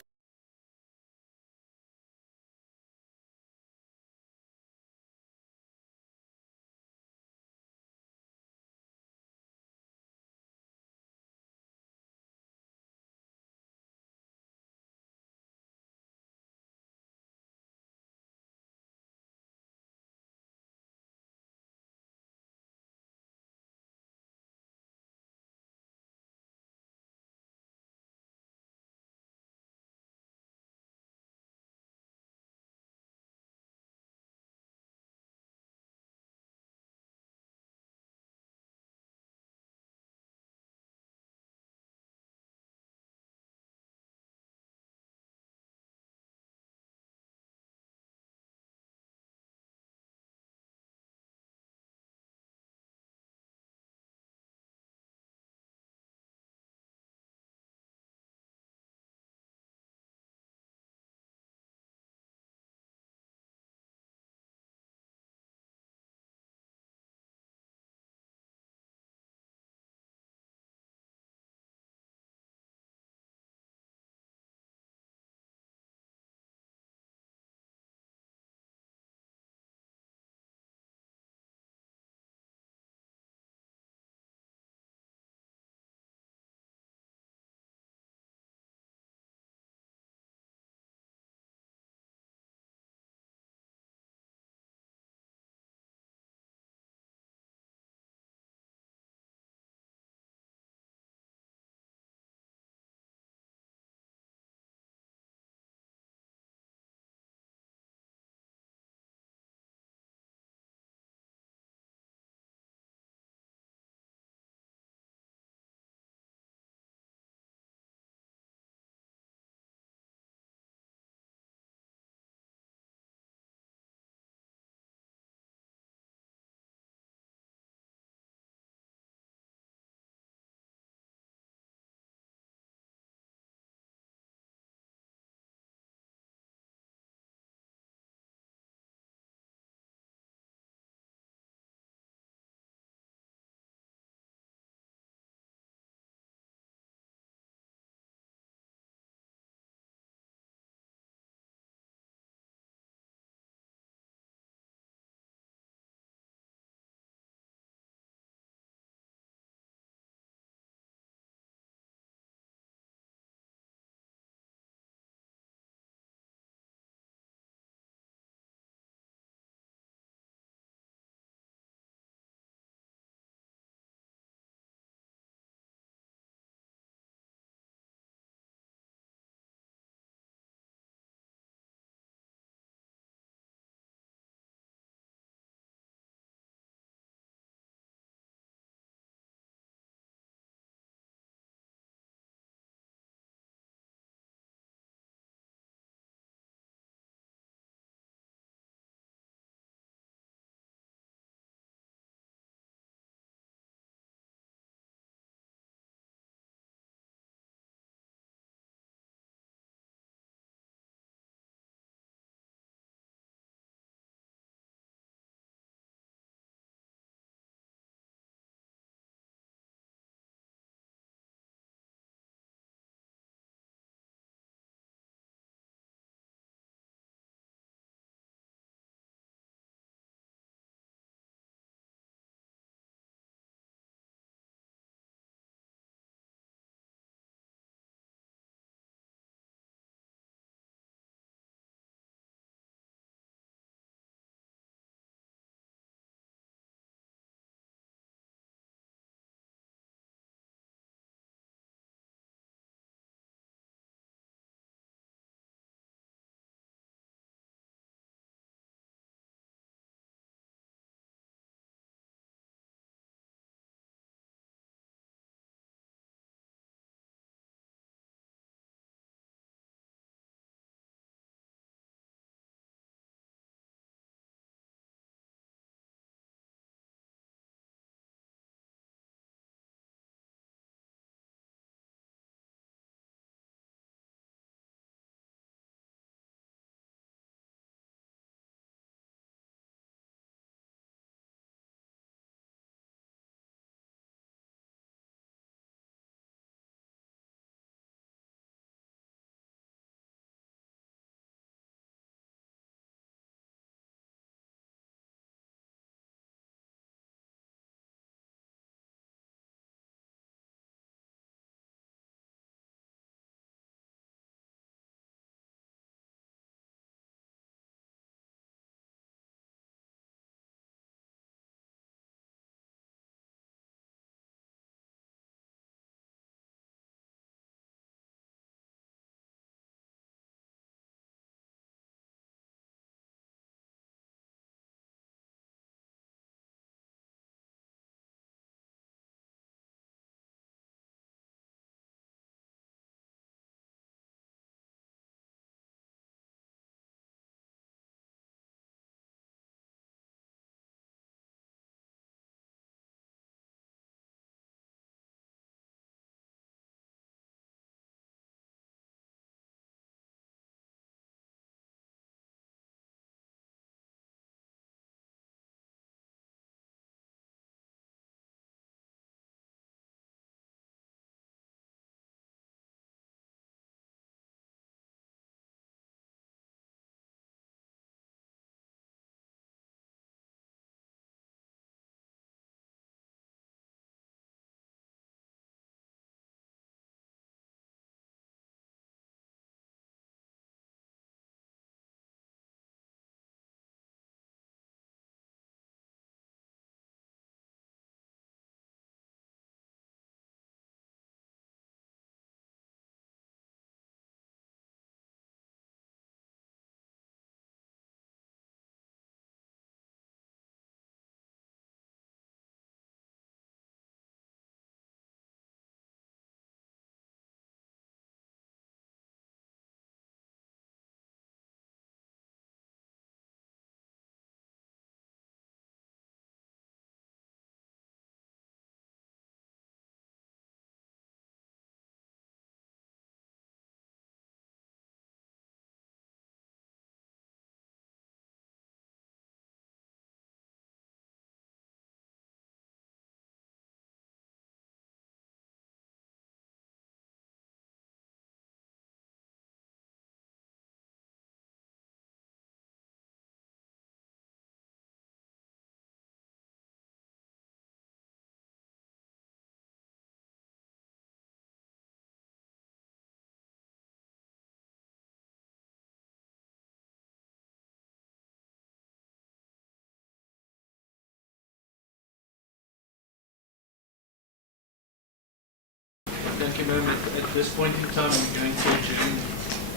Thank you, ma'am. At this point in time, I'm going to adjourn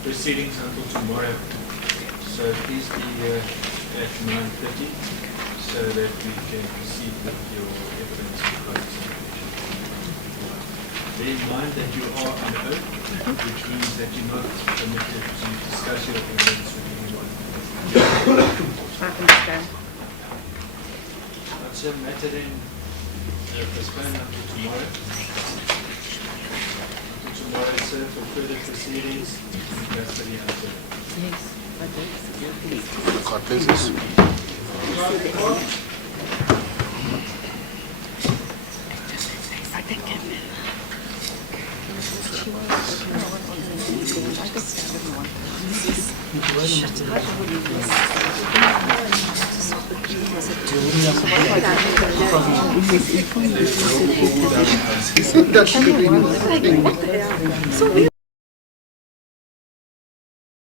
proceedings until tomorrow. So please be at 9:30 so that we can proceed with your evidence. Bear in mind that you are on oath, which means that you're not permitted to discuss your evidence with anyone. I understand. That's a matter then postponed until tomorrow. Until tomorrow, sir, for further proceedings in custody until. Yes. Court places. So we